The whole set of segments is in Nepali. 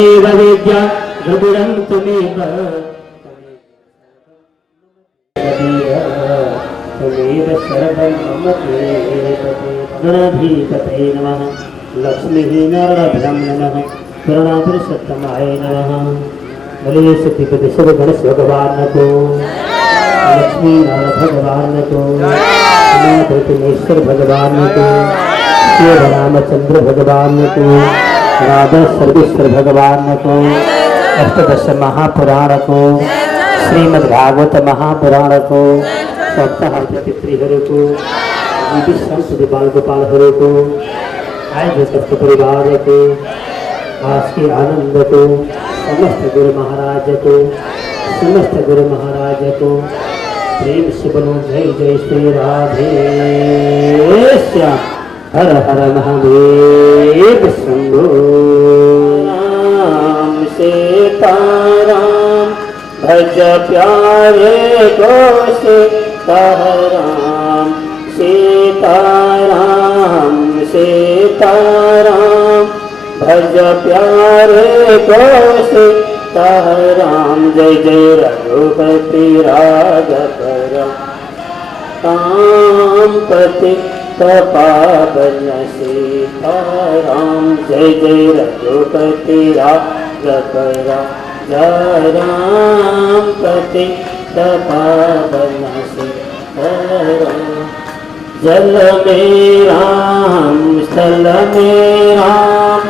विद्या रुद्रं त्वमेव त्वमेव सर्वं मम गणाधिपतये नमः लक्ष्मीः नारायणं नमः करुणापुरुषोत्तमाय नमः बलिए सतीपति शिव गणेश भगवान को लक्ष्मी नारायण भगवान को नाथेश्वर भगवान को शिव रामचंद्र भगवान को राधा सर्वेश्वर भगवान को अष्टदश महापुराण को श्रीमद्भागवत महापुराण को सप्ताह को संत बाल गोपाल हरे को आय सप्त परिवार को आज के आनंद को समस्त गुरु महाराज को समस्त गुरु महाराज को प्रेम से बोलो जय जय श्री राधे श्याम हर हर महादेव शंभो राम सीताराम भज प्यारे को सीताराम सीताराम सीताराम भज प्यारे को सीताराम जय जय रघुपति राघव राम पति पावन सीताराम जय जय रघुपति राघव जय राम पति पावन सीताराम जल में राम स्थल में राम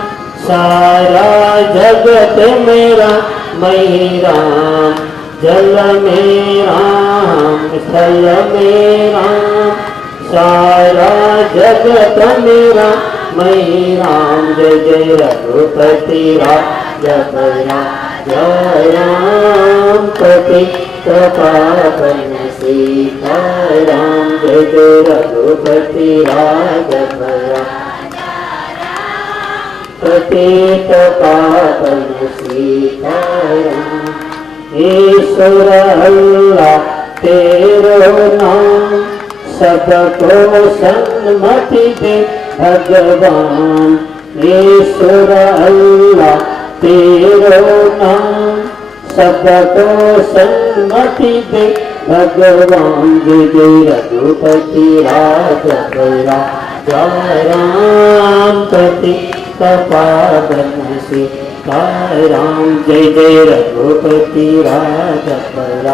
सारा जगत मेरा मई राम जल में राम स्थल में राम सारा जगत मेरा मई राम जय जय रघुपति राघव जय राम पति पावन सीताराम जय जय रघुपति राघव पतित पावन सीताराम ईश्वर अल्लाह तेरो नाम सबको सन्मति दे भगवान ईश्वर अल्लाह तेरो नाम सबको सन्मति दे भगवान जय जय रघुपति राघव जय राम पति पावन सीताराम जय जय रघुपति राघव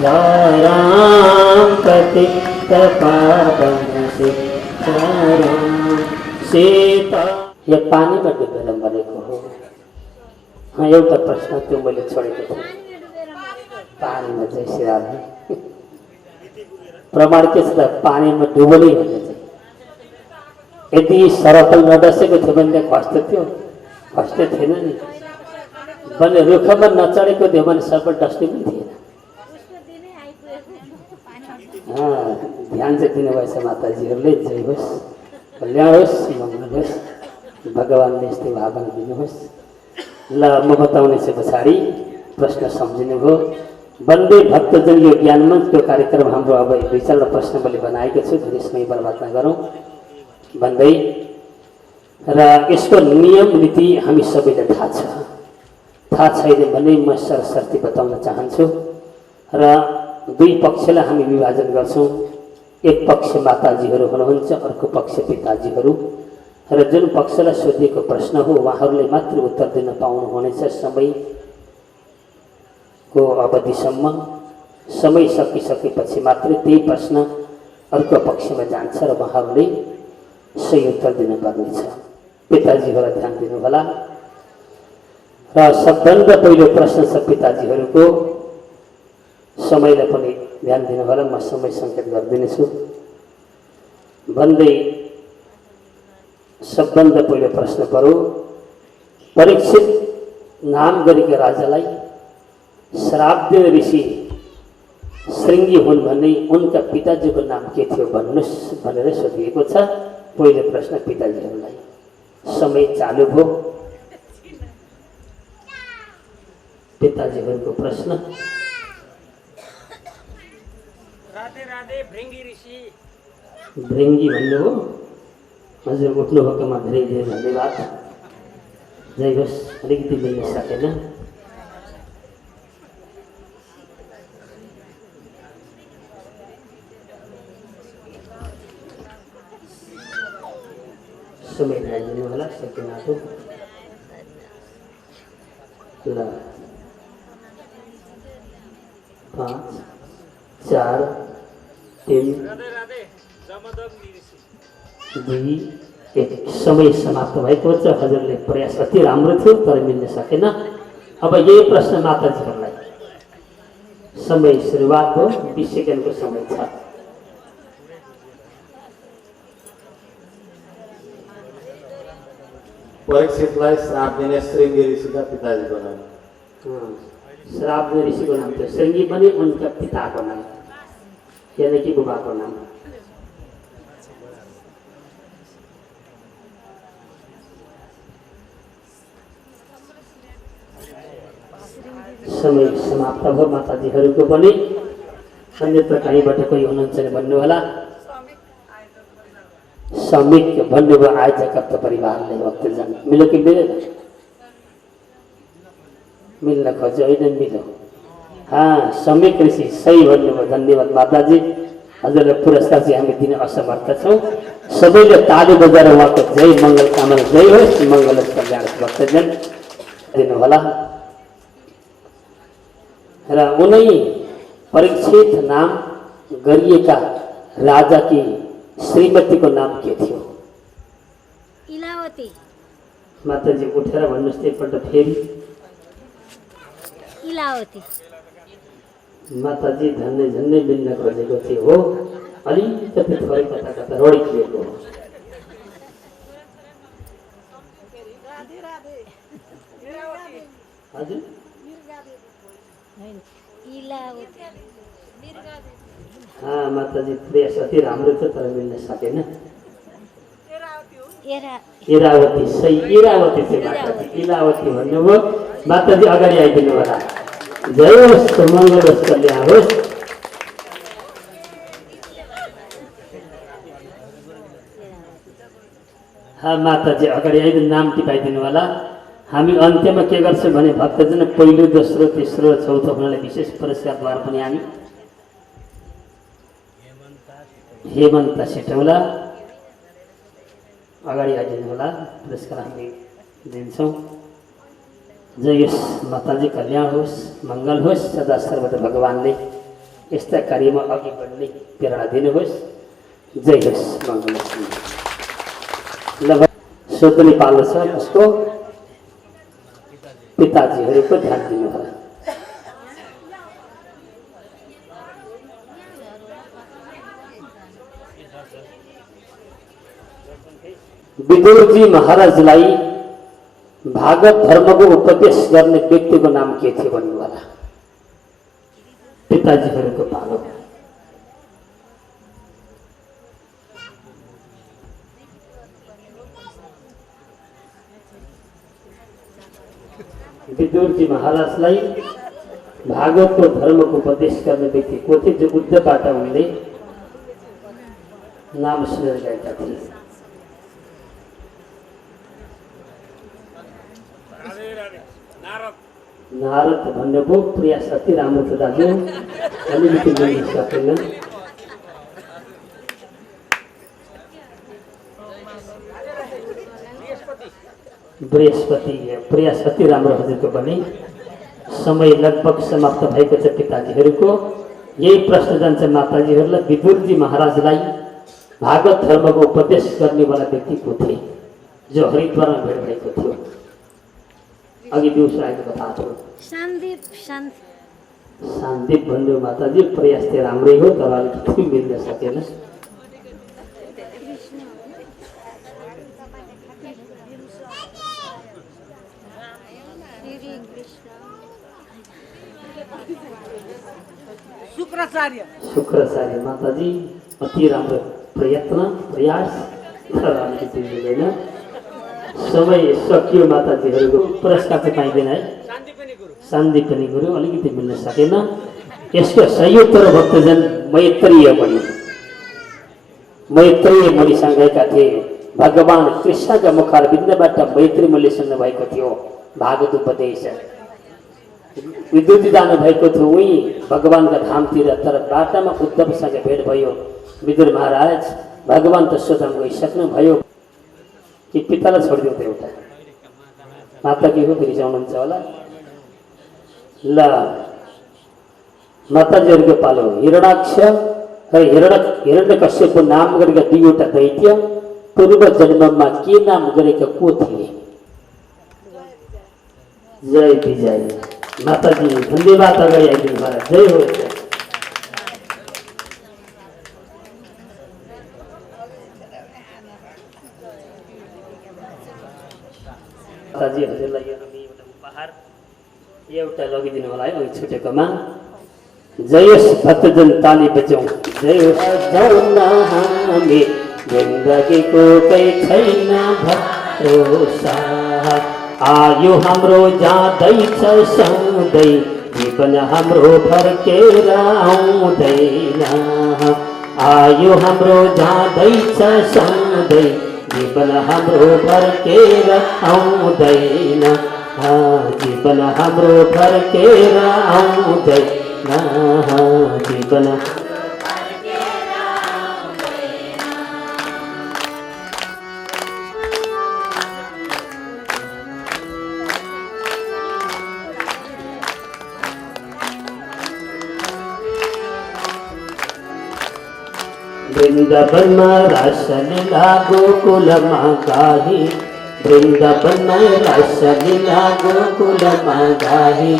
जय राम पति पावन सीताराम सीता ये पानी में डुबेर मरेको हो हाँ एउटा प्रश्न त्यो मैले छोडेको थिएँ पानीमा चाहिँ सिराले प्रमाण के छ पानीमा डुबोलै भने चाहिँ यदि सरतल नडसेको थियो भने खस्दै थिएन नि भने रुखमा नचढेको थियो भने सर्प डस्ने पनि थिएन ध्यान चाहिँ दिनुभएछ माताजीहरूले जय होस् कल्याण होस् मङ्गल होस् भगवान्ले यस्तै भावना दिनुहोस् ल म बताउने छु पछाडि प्रश्न सम्झिनुभयो वन्दे भक्तजन यो ज्ञान मञ्चको कार्यक्रम हाम्रो अब दुई चारवटा प्रश्न मैले बनाएको छु धेरै समय बर्बाद नगरौँ भन्दै र यसको नियम नीति हामी सबैलाई थाहा छैन भने म सरसर्ती बताउन चाहन्छु र दुई पक्षलाई हामी विभाजन गर्छौँ एक पक्ष माताजीहरू हुनुहुन्छ अर्को पक्ष पिताजीहरू र जुन पक्षलाई सोधिएको प्रश्न हो उहाँहरूले मात्र उत्तर दिन पाउनुहुनेछ समयको अवधिसम्म समय सकिसकेपछि मात्रै त्यही प्रश्न अर्को पक्षमा जान्छ र उहाँहरूले सही उत्तर दिनुपर्नेछ पिताजीहरूलाई ध्यान दिनुहोला र सबभन्दा पहिलो प्रश्न छ पिताजीहरूको समयलाई पनि ध्यान दिनुहोला म समय सङ्केत गरिदिनेछु भन्दै सबभन्दा पहिलो प्रश्न पऱ्यो परीक्षित नाम गरेका राजालाई श्राप दिने ऋषि श्रृंगी हुन् भन्ने उनका पिताजीको नाम के थियो भन्नुहोस् भनेर सोधिएको छ पहिलो प्रश्न पिताजीहरूलाई समय चालु भयो पिताजीहरूको प्रश्न राधे राधे भृंगी ऋषि भृंगी भन्नु हो हजुर उठ्नुभएकोमा धेरै धेरै धन्यवाद जय होस् अलिकति मिल्न सकेन। समय ल्याइदिनु होला सकिनाको ल 5 4 3 राधे राधे जमदग्नि ऋषि 2 1 समय समाप्त भएको छ। हजुरले प्रयास अति राम्रो थियो तर मिल्न सकेन। अब यही प्रश्न माताजीहरूलाई समय सुरुवात हो 20 सेकेन्डको समय छ। परीक्षितलाई श्राप दिने श्रृंगी ऋषिका पिताजीको नाम। श्राप दिने ऋषिको नाम थियो श्रृंगी पनि उनका पिताको नाम यानी कि बुबाको नाम। समय समाप्त भयो माताजीहरूको पनि। अन्यत्र कहीँबाट कोही हुनुहुन्छ भने भन्नु होला। समिक भन्नुभयो आयोजकत्व परिवारले भक्तजन मिल्यो कि मिलेन? मिल्न खोज्यो होइन मिल्यो। समिक ऋषि सही भन्नुभयो। धन्यवाद माताजी। हजुरलाई पुरस्कार चाहिँ हामी दिन असमर्थ छौँ। सबैले ताली बजाएर उहाँको जय मङ्गल कामना जय होस् मङ्गल कल्याण भक्तजन दिनुहोला। र उनै परीक्षित नाम गरिएका राजाकी श्रीमतीको नाम के थियो? इलावती। माताजी उठेर भन्नुहोस् एकपल्ट फेरि। इलावती। माताजी झन्डै झन्डै मिल्न खोजेको थियो हो। अलिकति थोरै कता कता रडिखिएको हो। हजुर माताजी प्रयास अति राम्रो छ तर मिल्न सकेन। इरावती सही। इरावती चाहिँ माताजी इलावती भन्नुभयो। माताजी अगाडि आइदिनु होला। जय होस् मङ्गल होस् कल्याण होस्। माताजी अगाडि आइदिनु नाम टिपाइदिनु होला। हामी अन्त्यमा के गर्छौँ भने भक्तजन पहिलो दोस्रो तेस्रो चौथो हुनाले विशेष पुरस्कारद्वारा पनि हामी हेमन्त सेटौला अगाडि आइदिनु होला। पुरस्कार हामी दिन्छौँ। जय होस् माताजी कल्याण होस् मङ्गल होस्। सदा सर्वदा भगवान्ले यस्ता कार्यमा अघि बढ्ने प्रेरणा दिनुहोस्। जय होस् मङ्गल होस्। ल सोध्ने पालो छ उसको पिताजीहरूको ध्यान दिनु होला। विदुरजी महाराजलाई भागवत धर्मको उपदेश गर्ने व्यक्तिको नाम के थियो भन्नु होला। पिताजीहरूको पालो। विदुरजी महाराजलाई भागवतको धर्मको उपदेश गर्ने व्यक्ति को थिए जो बुद्धबाट उनले नाम सुनेर गएका थिए? नारद भन्नुभयो। प्रयास अति राम्रो छ दाजु। अलिकति मिल्न सकेन। बृहस्पति प्रयास अति राम्रो हजुरको पनि। समय लगभग समाप्त भएको छ पिताजीहरूको। यही प्रश्न जान्छ माताजीहरूलाई। विदुरजी महाराजलाई भागवत धर्मको उपदेश गर्नेवाला व्यक्ति को थिए जो हरिद्वारमा भेट भएको थियो? अघि दिउँसो आएको कथा थियो। शान्तिप भन्नु माताजी। प्रयास चाहिँ राम्रै हो तर अलिकति मिल्न सकेन। शुक्राचार्य माताजी अति राम्रो प्रयत्न प्रयास तर अलिकति मिलेन। समय सकियो माताजीहरूको। पुरस्कार चाहिँ पाइँदैन है। शान्तिपनी गुरु अलिकति मिल्न सकेन। यसको सही उत्तर भक्तजन मैत्रेय मुनि। मैत्रेय मुनिसँग गएका थिए। भगवान कृष्णका मुखारविन्दबाट मैत्री मुनिले सुन्नु भएको थियो। भागवत उपदेश विद्युत जानुभएको थियो उही भगवान्का धामतिर, तर बाटामा उद्धवसँग भेट भयो। विदुर महाराज भगवान् त स्वधाम गइसक्नुभयो कि पितालाई छोडिदिउँ त एउटा माता के हो रिसाउनुहुन्छ होला। ल माताजीहरूको पालो हिरणाक्ष र हिरण्यकश्यपको नाम गरेका दुईवटा दैत्य पूर्व जन्ममा के नाम गरेका को थिए? जय विजय माताजी, धन्यवाद अगाडि आइदिनु भयो। जय हो। माताजी हजुरलाई यो एउटा उपहार एउटा लगिदिनु होला है अघि छुटेकोमा। जय होस् भक्तजन, ताली बजाउँ। जय होस्। जाउँ न हामी जिन्दगीको केही छैन भरोसा, आयु हाम्रो जाँदैछ सधैँ, जीवन हाम्रो फर्केर आउँदैन। आयु हाम्रो जाँदैछ सधैँ, जीवन हाम्रो फर्केर आउँदैन। जीवन हाम्रो फर्केर आउँदैन। जीवन वृंदावनमा रासलीला गोकुलमा गाही, वृंदावनमा रासलीला गोकुलमा गाही,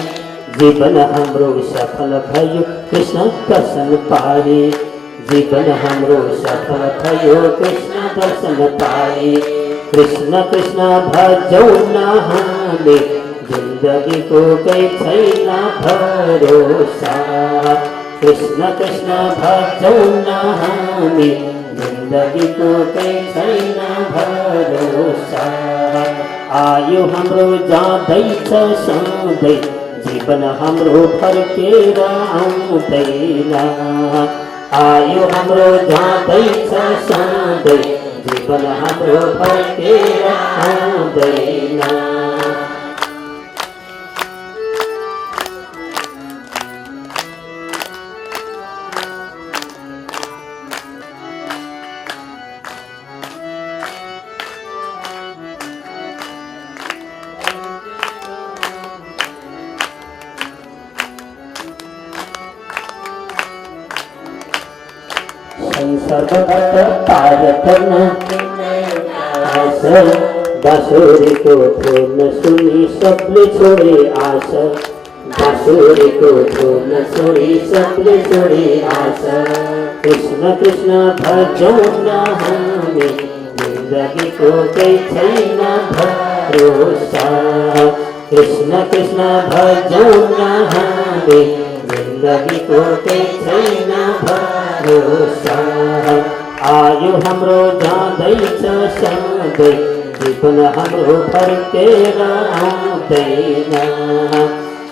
जीवन हाम्रो सफल भयो कृष्ण दर्शन पाए। जीवन हाम्रो सफल भयो कृष्ण दर्शन पाए। कृष्ण कृष्ण भजौँ न हामी जिन्दगीको केही छैन भरोसा। कृष्ण कृष्ण भजौँ न हामी जिन्दगीको केही छैन भरोसा। आयु हाम्रो जाँदैछ सधैँ, जीवन हाम्रो फर्केर आउँदैन। आयु हाम्रो जाँदैछ सधैँ, जीवन हाम्रो फर्केर आउँदैन। सर्वगत पारतन आशा, बाँसुरीको धुन सुनि सबले छोडे आशा। बाँसुरीको धुन सुनि सबले छोडे आशा। कृष्ण कृष्ण भजौँ न हामी जिन्दगीको केही छैन भरोसा। कृष्ण कृष्ण भजौँ न हामी जिन्दगीको केही छैन भरोसा। आयु हाम्रो जाँदैछ सधैँ, जीवन हाम्रो फर्केर आउँदैन।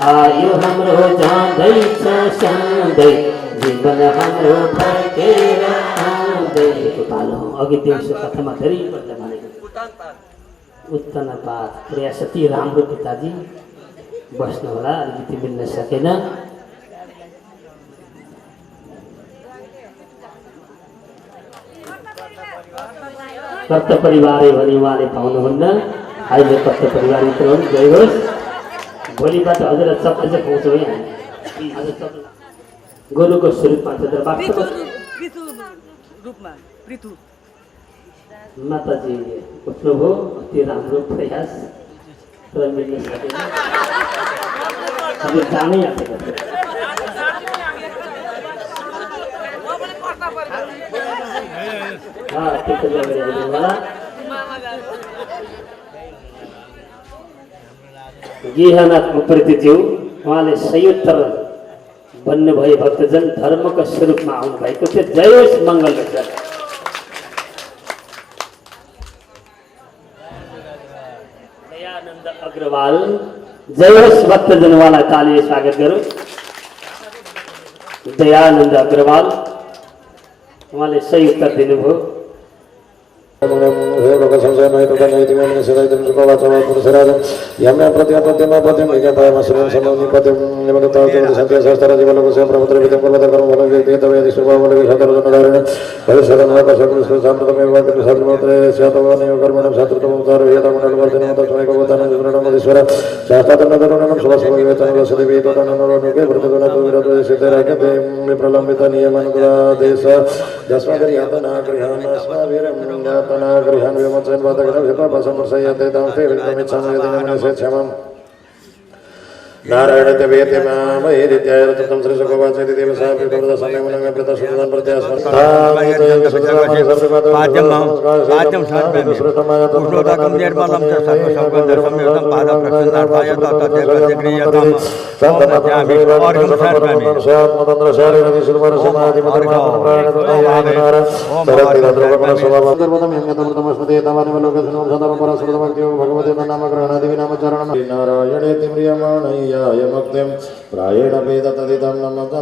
आयु हाम्रो जाँदैछ सधैँ, जीवन हाम्रो फर्केर आउँदैन। पालो अघि देउसो कथामा धेरै पल्ट भनेको उत्तनपात प्रयास अति राम्रो पिताजी, बस्नु होला, अलिकति मिल्न सकेन। कत्त परिवार भने उहाँले पाउनुहुन्न, अहिले कत्त परिवार मित्र हुन्। जय होस्। भोलिबाट हजुरलाई चप्पल चाहिँ पाउँछौँ है हामी। आज चप्पल गोरुको स्वरूपमा माताजी उठ्नुभयो, अति राम्रो प्रयास तर मिल्न सकेन। हजुर जानै आँटेको थियो। गेहनाथ उप्रेतीज्यू उहाँले सयोत्तर बन्नुभयो। भक्तजन धर्मको स्वरूपमा आउनुभएको थियो। जय होस्, मङ्गल होस्। दयानन्द अग्रवाल, जय होस् भक्तजन, उहाँलाई तालीले स्वागत गरौँ। दयानन्द अग्रवाल उहाँले सही उत्तर दिनुभयो। नारायण ते वेते माम एदित्याय रतम श्री सुखवाचि देव साहेब प्रभु समय मन में प्रता सुदान प्रत्यास प्रायेण वेद तदिदं नमः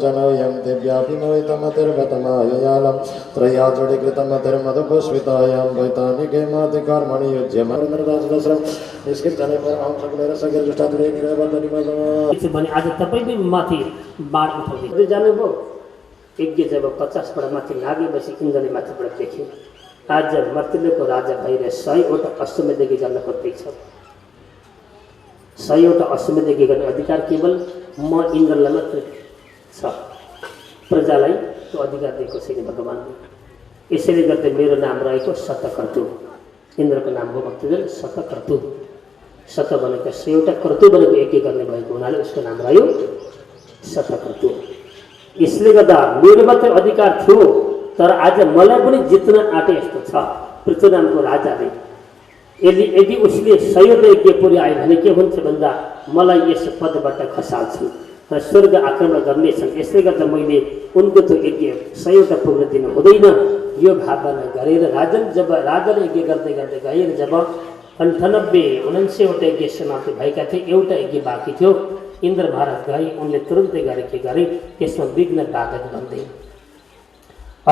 जनयं दिव्यापिनोतमतिर्गतमाययालं त्रयाचोडिकृतमतिर्मधुपुष्पितायां वैतानिके माति कर्मणि युज्यमरदासदस्रं निष्कृतने परमं सकलरसगिर्जुष्टात्रे निरवन्दनिमदम भने आज तपाईँ पनि माथि बाढ उठाउँदै जानुभयो यज्ञ जब 50 बाट माथि लागेपछि इन्द्रले माथिबाट देखे आज मर्त्यलोकको राजा भएर 100वटा अश्वमेधयज्ञ गर्न खोज्दैछ 100वटा अश्वमेधयज्ञ गर्ने अधिकार केवल म इन्द्रलाई मात्र छ प्रजालाई त्यो अधिकार दिएको छैन भगवानले यसैले गर्दा मेरो नाम रहेको सतकर्तु इन्द्रको नाम हो भक्तजन सतकर्तु सत भनेको 100वटा कर्तु भनेको यज्ञ गर्ने भएको हुनाले उसको नाम रह्यो सतकर्तु यसले गर्दा मेरो मात्र अधिकार थियो तर आज मलाई पनि जित्न आँटे यस्तो छ पृथ्वी नामको राजाले यदि उसले 100वटा यज्ञ पुर्यायो भने के हुन्छ भन्दा मलाई यस पदबाट खसाल्छु र स्वर्ग आक्रमण गर्नेछन् यसले गर्दा मैले उनको त्यो यज्ञ 100वटा पुग्न दिनु हुँदैन यो भावना गरेर राजाले यज्ञ गर्दै गर्दै गएर जब 98-99वटा यज्ञ समाप्ति भएका थिए एउटा यज्ञ बाँकी थियो इन्द्र महाराज गए उनले तुरन्तै गरे के गरे त्यसमा विघ्न बाधक बन्दै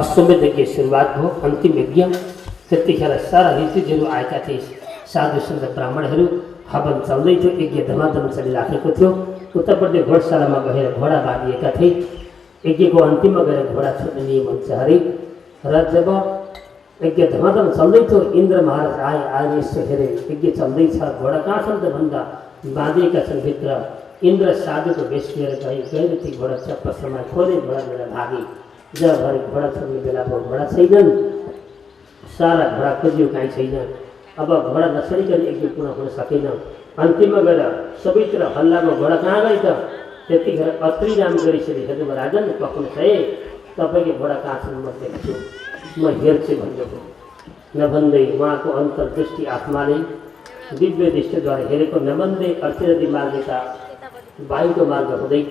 अश्वमेध यज्ञ सुरुवात भयो अन्तिम यज्ञ त्यतिखेर सारा ऋषिहरू आएका थिए साधु सन्त ब्राह्मणहरू हवन चल्दै थियो यज्ञ धमाधम चलिराखेको थियो उत्तरपट्टि घोडशालामा गएर घोडा बाँधिएका थिए यज्ञको अन्तिममा गएर घोडा छोड्ने नियम हुन्छ हरे र जब यज्ञ धमाधम चल्दै थियो इन्द्र महाराज आएर यसो हेरे यज्ञ चल्दैछ घोडा कहाँ छन् त भन्दा बाँधिएका छन् भित्र इन्द्र साधुको भेष लिएर गएर ती घोडा चप्प समय खोले घोडा लिएर भागे जब भरे घोडा छोड्ने बेला भयो घोडा छैनन् सारा घोडा खोजियो कहीँ छैन अब घोडा नछोडिकन यज्ञ पूर्ण हुन सकेन अन्तिममा गएर सबैतिर हल्लामा घोडा कहाँ गए त त्यतिखेर अत्रि नाम गरिसके हेर्नु राजन पक्नुहोस् है तपाईँको घोडा कहाँ छन् म देख्छु म हेर्छु भन्नुभयो नभन्दै उहाँको अन्तर्दृष्टि आत्माले दिव्य दृष्टिद्वारा हेरेको नभन्दै अर्थिरदी मार्गका बाहिरको मार्ग हुँदै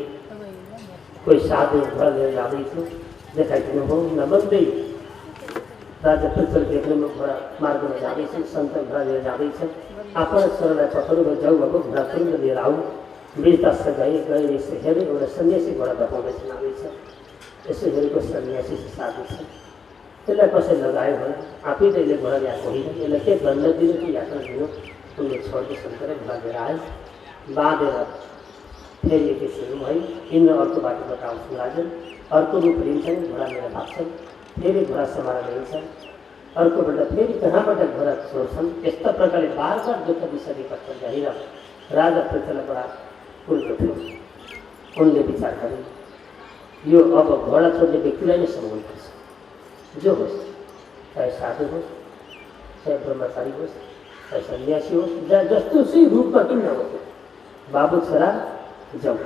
कोही साधु घोडा लिएर जाँदैछु देखाइदिनु हो नभन्दै राजा पृथ्वी देख्नुमा घोडा मार्गमा जाँदैछन् सन्त घोडा लिएर जाँदैछन् आफ्ना छोरालाई पठाउनु जाउँ भएको घोडा तुरन्त लिएर आऊ मृतस्थ गए यसो हेरे एउटा सन्यासी घोडा धपाउँदैछ जाँदैछ यसो हेरेको सन्यासी साधु छ त्यसलाई कसै लगायो भने आफै जहिले घोडा ल्याएको होइन यसलाई के दण्ड दिनु कि यात्रा दिनु उनले छोड्दै सन्ତରେ घोडा लिएर आयो बाँधेर फेरि यति सुरु भयो इन्द्र अर्को बाटोबाट आउँछन् राजन अर्को रूप लिन्छन् घोडा लिएर भाग्छन् फेरि घोडा समाएर ल्याउँछन् अर्कोबाट फेरि कहाँबाट घोडा छोड्छन् यस्ता प्रकारले बार दुःख विषय कष्ट गरेर राजा पृथ्वीलाई बडा उल्टो थियो उनले विचार गरे यो अब घोडा छोड्ने व्यक्तिलाई नै समाउनुपर्छ जो होस् चाहे साधु होस् चाहे ब्रह्मचारी होस् चाहे सन्यासी होस् जस्तो चाहिँ रूपमा किन नहोस् बाबु छोरा जाउँ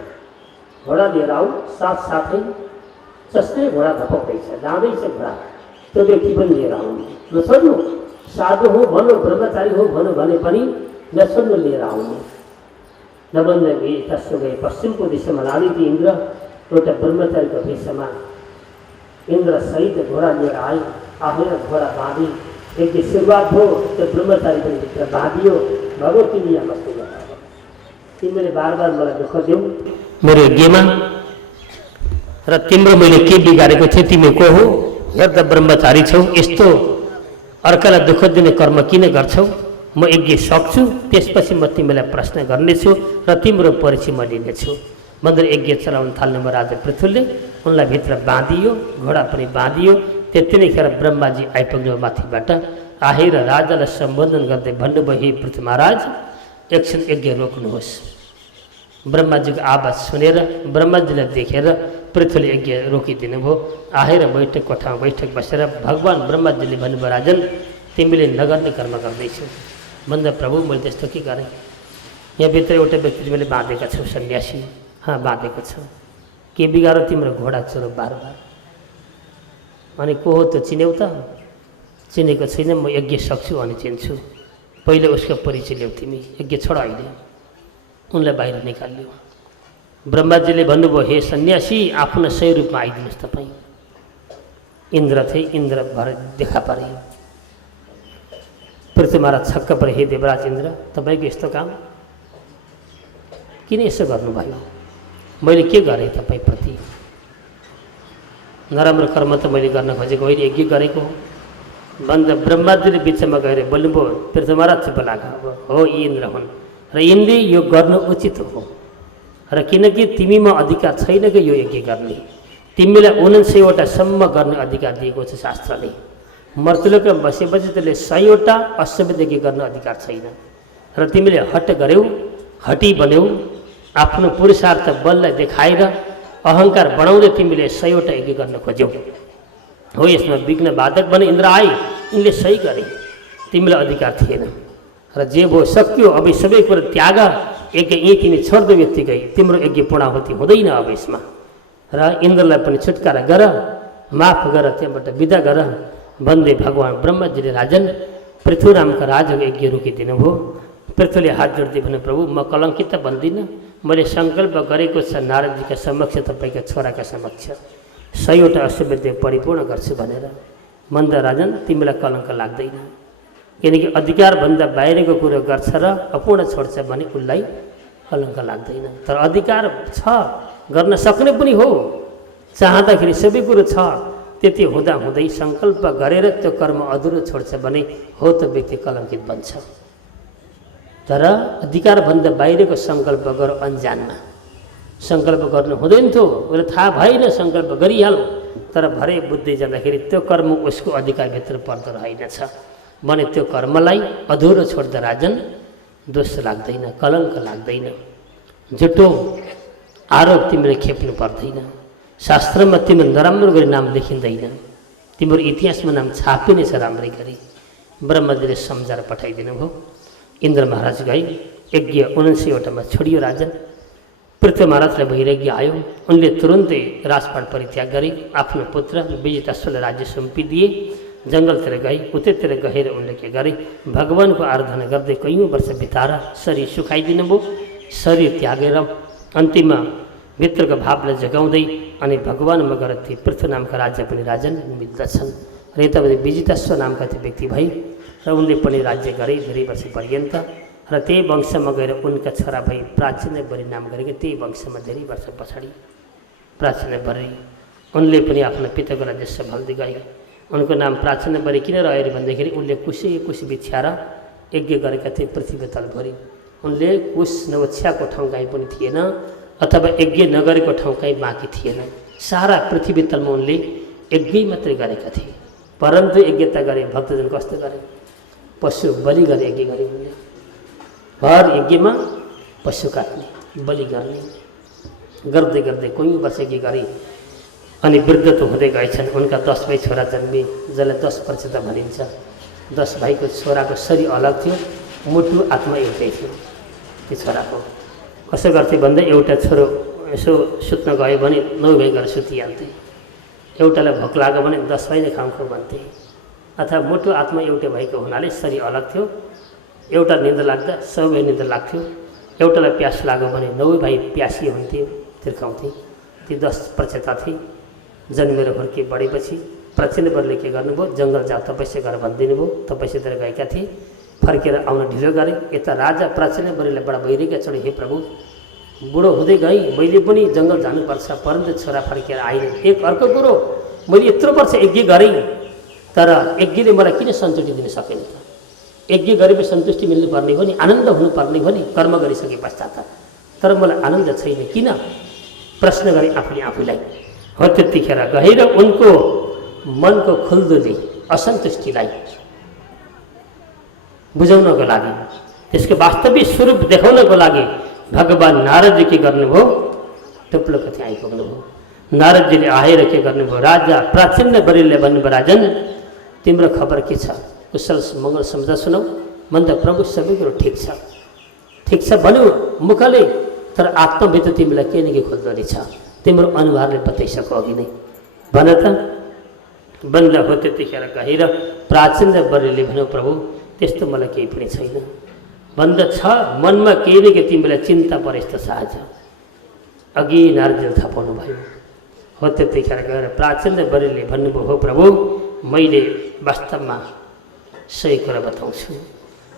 घोडा लिएर आऊ साथसाथै जस्तै घोडा धपाउँदैछ जाँदैछ घोडा त्यो व्यक्ति पनि लिएर आउनु नछोड्नु साधु हो भनौँ ब्रह्मचारी हो भनौँ भने पनि नछोड्नु लिएर आउनु नभन्दा तस्सो गए पश्चिमको दिशामा लालिती इन्द्र एउटा ब्रह्मचारीको भेषमा इन्द्र सहित घोडा लिएर आए आफैले घोडा बाँधे यदि सुरुवात हो त्यो ब्रह्मचारी पनि भित्र बाँधियो भगवती यहाँ बस्दै गर्दा तिमीले बार बार मलाई दुःख देऊ मेरो यज्ञमा र तिम्रो मैले के बिगारेको थिएँ तिमी को हो हेर्दा ब्रह्मचारी छौ यस्तो अर्कालाई दुःख दिने कर्म किन गर्छौ? म यज्ञ सक्छु, त्यसपछि म तिमीलाई प्रश्न गर्नेछु र तिम्रो परिचय म लिनेछु भनेर यज्ञ चलाउन थाल्नुमा राजा पृथुले उनलाई भित्र बाँधियो, घोडा पनि बाँधियो। त्यति नै खेर ब्रह्माजी आइपुग्नु माथिबाट आएर राजालाई सम्बोधन गर्दै भन्नुभयो, हे पृथ्वी महाराज, एकछिन यज्ञ रोक्नुहोस्। ब्रह्माजीको आवाज सुनेर ब्रह्माजीलाई देखेर पृथ्वीले यज्ञ रोकिदिनु भयो। आएर बैठक कोठामा बैठक बसेर भगवान् ब्रह्माजीले भन्नुभयो, राजन तिमीले नगर्ने कर्म गर्दैछौ भन्दा प्रभु मैले त्यस्तो के गरेँ? यहाँभित्र एउटा व्यक्ति मैले बाँधेका छु, सन्यासी। बाँधेको छ। के बिगारो तिम्रो घोडा चोरो बार। अनि को हो त्यो चिन्यौ त? चिनेको छैन, म यज्ञ सक्छु अनि चिन्छु। पहिले उसको परिचय ल्याऊ तिमी, यज्ञ छोड अहिले। उनलाई बाहिर निकाल्यो। ब्रह्माजीले भन्नुभयो, हे सन्यासी, आफ्नो सही रूपमा आइदिनुहोस् तपाईँ। इन्द्र थिए, इन्द्र भएर देखा परे। पृथ्वी महाराज छक्क परे, हे देवराज इन्द्र, तपाईँको यस्तो काम किन यसो गर्नुभयो? मैले के गरेँ तपाईँप्रति? नराम्रो कर्म त मैले गर्न खोजेको होइन, यज्ञ गरेको हो भन्दा ब्रह्माजीले बिचमा गएर बोल्नुभयो, पृथ्वी महाराज चुप लाग, हो इन्द्र हुन् र यिनले यो गर्नु उचित हो। र किनकि तिमीमा अधिकार छैन कि यो यज्ञ गर्ने, तिमीलाई 79वटासम्म गर्ने अधिकार दिएको छ शास्त्रले। मर्तलोकमा बसेपछि त्यसले 100वटा अश्वमेध यज्ञ गर्ने अधिकार छैन। र तिमीले हट गर्यौ, हटी बन्यौ, आफ्नो पुरुषार्थ बललाई देखाएर अहङ्कार बढाउँदै तिमीले 100वटा यज्ञ गर्न खोज्यौ। हो यसमा विघ्न बाधक बने इन्द्र आए, यिनले सही गरे, तिमीलाई अधिकार थिएन। र जे भयो सक्यो, अब सबै कुरो त्याग, यज्ञ यहीँ तिमी छोड्दो बित्तिकै तिम्रो यज्ञ पूर्णाहुति हुँदैन अब यसमा। र इन्द्रलाई पनि छुटकारा गर, माफ गर, त्यहाँबाट विदा गर भन्दै भगवान् ब्रह्माजीले राजन पृथ्वीरामका राजाको यज्ञ रोकिदिनु भयो। पृथ्वीले हात जोड्दै भन्यो, प्रभु म कलङ्कित त बन्दिनँ, मैले सङ्कल्प गरेको छ नारदजीका समक्ष, तपाईँका छोराका समक्ष 100वटा अश्वमेध परिपूर्ण गर्छु भनेर। मन्द राजन तिमीलाई कलङ्क लाग्दैन, किनकि अधिकारभन्दा बाहिरको कुरो गर्छ र अपूर्ण छोड्छ भने उसलाई कलङ्क लाग्दैन। तर अधिकार छ, गर्न सक्ने पनि हो, चाहँदाखेरि सबै कुरो छ, त्यति हुँदा हुँदै सङ्कल्प गरेर त्यो कर्म अधुरो छोड्छ भने हो त व्यक्ति कलङ्कित बन्छ। तर अधिकारभन्दा बाहिरको सङ्कल्प गर अन्जानमा, सङ्कल्प गर्नु हुँदैन थियो, उसले थाहा भएन सङ्कल्प गरिहाल्यो, तर भरे बुझ्दै जाँदाखेरि त्यो कर्म उसको अधिकारभित्र पर्दो रहेनछ भने त्यो कर्मलाई अधुरो छोड्दा राजन दोष लाग्दैन, कलङ्क लाग्दैन, झुटो आरोप तिमीले खेप्नु पर्दैन, शास्त्रमा तिम्रो नराम्रो गरी नाम लेखिँदैन, तिम्रो इतिहासमा नाम छापिनेछ राम्रै गरी। ब्रह्मजीले सम्झाएर पठाइदिनु भयो। इन्द्र महाराज गए, यज्ञ 79वटामा छोडियो राजन। पृथ्वी महाराजलाई वैराग्य आयो, उनले तुरुन्तै राजपाट परित्याग गरे, आफ्नो पुत्र विजिताश्वलाई राज्य सुम्पिदिए, जङ्गलतिर गए। उतैतिर गएर उनले के गरे, भगवानको आराधना गर्दै कैयौँ वर्ष बिताएर शरीर सुखाइदिनु भयो। शरीर त्यागेर अन्तिममा भित्रको भावलाई जगाउँदै अनि भगवानमा गएर ती पृथ्वी नामका राज्य पनि राजन मिल्दछन्। र यतापट्टि विजिताश्व नामका त्यो व्यक्ति भए र उनले पनि राज्य गरे धेरै वर्ष पर्यन्त। र त्यही वंशमा गएर उनका छोरा भई प्राचीनबरी नाम गरेको, त्यही वंशमा धेरै वर्ष पछाडि प्राचीनबरी उनले पनि आफ्नो पिताको राज्य सम्हाल्दै गए। उनको नाम प्राचीनबरी किन रह्यो अरे भन्दाखेरि उनले कुश बिछ्याएर यज्ञ गरेका थिए पृथ्वी तलभरि। उनले कुश नओछ्याएको ठाउँ कहीँ पनि थिएन, अथवा यज्ञ नगरेको ठाउँ कहीँ बाँकी थिएन। सारा पृथ्वी तलमा उनले यज्ञ मात्रै गरेका थिए। परन्तु यज्ञता गरे, भक्तजन कस्तो गरे, पशु बलि गरे, यज्ञ गरे उनले। हर यज्ञमा पशु काट्ने, बलि गर्ने, गर्दै गर्दै कोही वर्ष यज्ञ गरे। अनि वृद्ध त हुँदै गएछन्। उनका 10 भाइ छोरा जन्मे, जसलाई 10 प्रचेता भनिन्छ। 10 भाइको छोराको शरीर अलग थियो, मुटु आत्मा एउटै थियो। त्यो छोराको कसो गर्थे भन्दा एउटा छोरो यसो सुत्न गयो भने 9 भाइ गरेर सुतिहाल्थे, एउटालाई भोक लाग्यो भने 10 भाइ नै खाउँ भन्थे। अथवा मुटु आत्मा एउटै भएको हुनाले शरीर अलग थियो। एउटा निन्द्रा लाग्दा सबै निन्द्रा लाग्थ्यो, एउटालाई प्यास लाग्यो भने 9 भाइ प्यासी हुन्थे, तिर्खाउँथे। ती 10 प्रचेता थिए। जन्मेर हुर्के बढेपछि प्रचेताले के गर्नुभयो, जङ्गल जा तपस्या गर भनिदिनु भयो। तपस्यातिर गएका थिए, फर्केर आउन ढिलो गरे। यता राजा प्राचीनबरीलाई बडा भइरहेका चढे, हे प्रभु बुढो हुँदै गएँ, मैले पनि जङ्गल जानुपर्छ, परन्तु छोरा फर्केर आएन। एक अर्को कुरो, मैले यत्रो वर्ष यज्ञ गरेँ, तर यज्ञले मलाई किन सन्तुष्टि दिन सकेन त? यज्ञ गरेपछि सन्तुष्टि मिल्नुपर्ने हो नि, आनन्द हुनुपर्ने हो नि कर्म गरिसके पश्चात। तर मलाई आनन्द छैन किन? प्रश्न गरे आफूले आफूलाई। हो त्यतिखेर गएर उनको मनको खुल्दुली असन्तुष्टिलाई बुझाउनको लागि, त्यसको वास्तविक स्वरूप देखाउनको लागि भगवान नारदजी के गर्नुभयो? टुप्लो कथी आइपुग्नुभयो। नारदजीले आएर के गर्नुभयो? राजा प्राचीन बरिले भन्नुभयो, राजन तिम्रो खबर के छ? कुशल मङ्गल सम्झा सुनाऊ। मन त प्रभु सबै कुरो ठिक छ भन्यो मुखले, तर आत्मभित्र तिमीलाई के न के खोज्दो रहेछ, तिम्रो अनुहारले बताइसक्यो अघि नै। भन त। बन्द हो त्यतिखेर गएर प्राचीन बरिले भन्यो, प्रभु त्यस्तो मलाई केही पनि छैन। बन्द छ मनमा केही न केही तिमीलाई चिन्ता परे जस्तो साझ। अघि नारदले थाहा पाउनु भयो। हो त्यतिखेर गएर प्राचीन बरिले भन्नुभयो, हो प्रभु मैले वास्तवमा सही कुरा बताउँछु।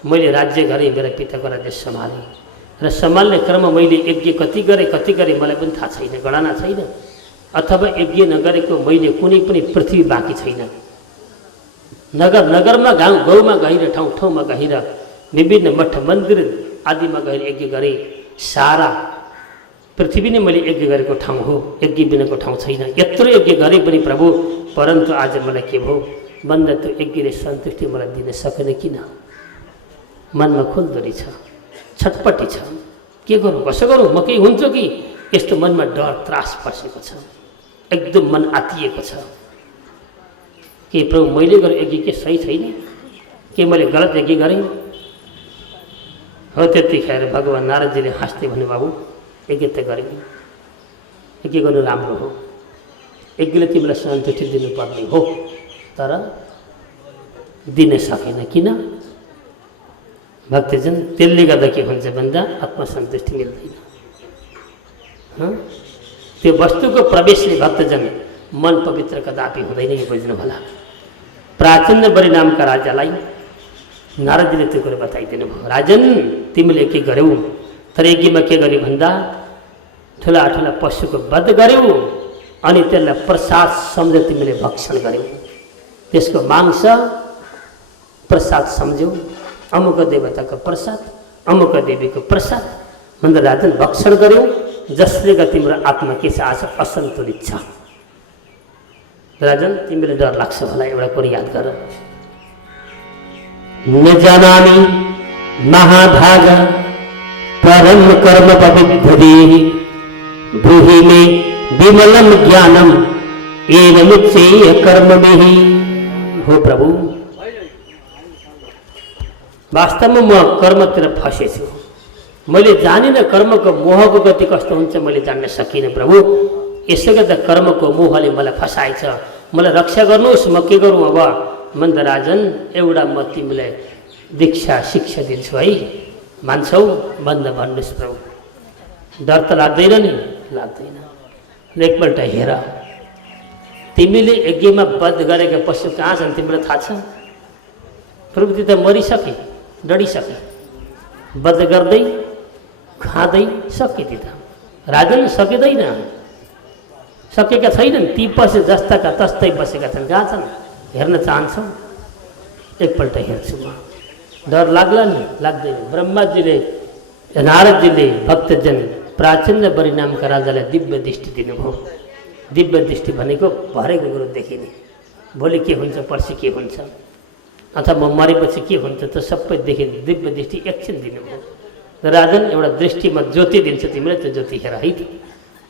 मैले राज्य गरेँ, मेरा पिताको राज्य सम्हालेँ र सम्हाल्ने क्रममा मैले यज्ञ कति गरेँ मलाई पनि थाहा छैन, गणना छैन। अथवा यज्ञ नगरेको मैले कुनै पनि पृथ्वी बाँकी छैन। नगरमा गाउँमा गएर ठाउँमा गएर विभिन्न मठ मन्दिर आदिमा गएर यज्ञ गरेँ। सारा पृथ्वी नै मैले यज्ञ गरेको ठाउँ हो, यज्ञ बिनाको ठाउँ छैन। यत्रो यज्ञ गरेँ पनि प्रभु, परन्तु आज मलाई के भयो? बन्द त्यो यज्ञले सन्तुष्टि मलाई दिन सकेन किन? मनमा खुल्दुली छ, छटपट्टि छ। के गरौँ, कसो गरौँ, म केही हुन्छु कि? यस्तो मनमा डर त्रास पसेको छ, एकदम मन आत्तिएको छ। के प्रभु मैले गरेँ यज्ञ के सही छैन? के मैले गलत यज्ञ गरेँ? हो त्यतिखेर भगवान नारदजीले हाँस्दै भन्नु, बाबु यज्ञ त गरेँ, यज्ञ गर्नु राम्रो हो, यज्ञले तिमीलाई सन्तुष्टि दिनुपर्ने हो, तर दिन सकेन किन? भक्तजन त्यसले गर्दा के हुन्छ भन्दा आत्मसन्तुष्टि मिल्दैन। त्यो वस्तुको प्रवेशले भक्तजन मन पवित्र कदापि हुँदैन, यो बुझ्नु होला। प्राचीन बरी नामका राजालाई नारदले त्यो कुरा बताइदिनु भयो, राजन तिमीले के गर्यौ? तर यज्ञमा के गर्यो भन्दा ठुला ठुला पशुको वध गर्यौ अनि त्यसलाई प्रसाद सम्झेर तिमीले भक्षण गर्यौ। त्यसको मांस प्रसाद सम्झ्यौ, अमुक देवताको प्रसाद, अमुक देवीको प्रसाद भन्दा राजन भक्षण गर्यौ, जसले गर्दा तिम्रो आत्मा के छ? आज असन्तुलित छ। राजन तिमीले डर लाग्छ होला, एउटा कुरा याद गर। न जानामि महाभाग परम कर्म पविद्धि ब्रूहि मे विमलम ज्ञानम एवमुच्चेय कर्मभिः। हो प्रभु, वास्तवमा म कर्मतिर फसेछु। मैले जानिनँ कर्मको मोहको गति कस्तो हुन्छ, मैले जान्न सकिनँ प्रभु। यसो गर्दा कर्मको मोहले मलाई फसाएछ, मलाई रक्षा गर्नुहोस्, म के गरौँ अब? मन्द राजन एउटा म तिमीलाई दीक्षा शिक्षा दिन्छु है, मान्छौ? बन्द भन्नुहोस् प्रभु। डर त लाग्दैन नि? लाग्दैन। एकपल्ट हेर, तिमीले यज्ञमा वध गरेका पशु कहाँ छन् तिमीलाई थाहा छ? प्रवृत्ति त मरिसके, डढिसके, वध गर्दै खाँदै सकिदिए त। राजन सकिँदैन, सकेका छैनन्। ती पशु जस्ताका तस्तै बसेका छन्। कहाँ छन्? हेर्न चाहन्छौ? एकपल्ट हेर्छु म। डर लाग्ला नि? लाग्दैन। ब्रह्माजीले नारदजीले भक्तजन प्राचीन बरी नामका राजालाई दिव्य दृष्टि दिनुभयो। दिव्य दृष्टि भनेको भरेको कुरो देखिने, भोलि के हुन्छ, पर्सि के हुन्छ, अथवा म मरेपछि के हुन्छ त सबै देखिने दिव्य दृष्टि एकछिन दिनुभयो। राजन एउटा दृष्टिमा ज्योति दिन्छ तिमीले, त्यो ज्योति हेर है त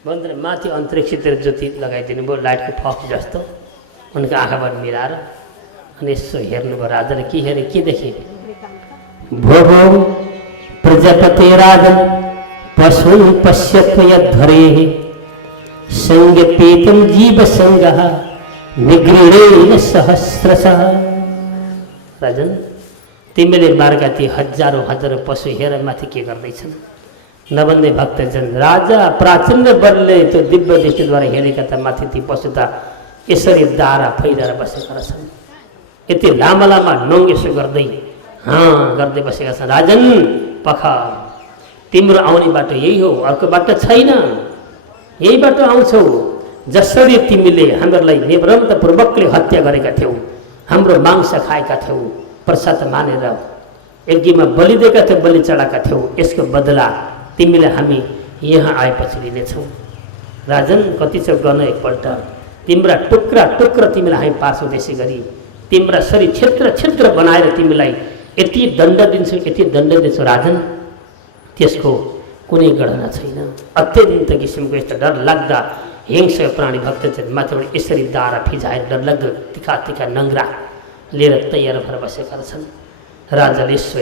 भनेर माथि अन्तरिक्षतिर ज्योति लगाइदिनु भयो, लाइटको फक जस्तो उनको आँखाबाट मिलाएर। अनि यसो हेर्नुभयो राजाले। के हेरे, के देखे? भोगो प्रजापति राजन पशुन पश्यत् यद्धरेः संज्ञपेतं जीवसंगः निगृहेण सहस्रशः। राजन तिमीले मार्गा ती हजारौँ पशु हेर माथि के गर्दैछन्? नभन्ने भक्तजन राजा प्राचीन बरले त्यो दिव्य दृष्टिद्वारा हेरेका त माथि ती पशु त यसरी दारा फैलाएर बसेका रहेछन्। यति लामा लामा नङ यसो गर्दै गर्दै बसेका छन्। राजन पख, तिम्रो आउने बाटो यही हो, अर्को बाटो छैन, यही बाटो आउँछौ। जसरी तिमीले हामीहरूलाई निवृत्तपूर्वकले हत्या गरेका थियौ, हाम्रो मांस खाएका थियौ, प्रसाद मानेर यज्ञमा बलि दिएका थियौ, बलि चढाएका थियौ, यसको बदला तिमीले हामी यहाँ आएपछि लिनेछौँ। राजन कति छ गर्न एकपल्ट, तिम्रा टुक्रा टुक्रा तिमीलाई हामी पार्छौँ, त्यसै गरी तिम्रा शरीर क्षेत्र क्षेत्र बनाएर तिमीलाई यति दण्ड दिन्छौँ, यति दण्ड दिन्छौँ राजन, त्यसको कुनै गणना छैन। अत्यन्त किसिमको यस्तो डर लाग्दा हिंस्र प्राणी भक्त माथिबाट यसरी दारा फिजाएर डरलाग्दो तिखा तिखा नङ्ग्रा लिएर तयार भएर बसेका छन्। राजाले यसो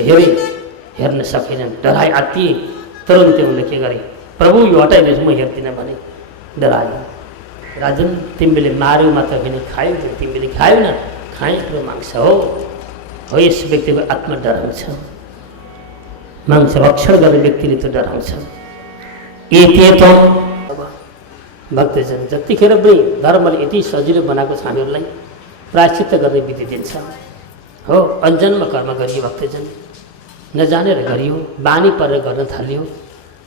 हेर्न सकेनन्, डराए आत्तिए। तुरुन्तै उनले के गरे, प्रभु यो हटाइदिनुहोस्, म हेर्दिनँ भने डरायो। राजन तिमीले मार्यौ मात्र होइन, खायौ, तिमीले खायौ न, खाएको मांस हो। यस व्यक्तिको आत्मा डराउँछ, मांस भक्षण गर्ने व्यक्तिले त डराउँछ। भक्तजन जतिखेर पनि धर्मले यति सजिलो बनाएको छ हामीहरूलाई प्रायश्चित्त गर्ने विधि दिन्छ हो। अन्जन्म कर्म गरियो भक्तजन, नजानेर गरियो, बानी परेर गर्न थाल्यो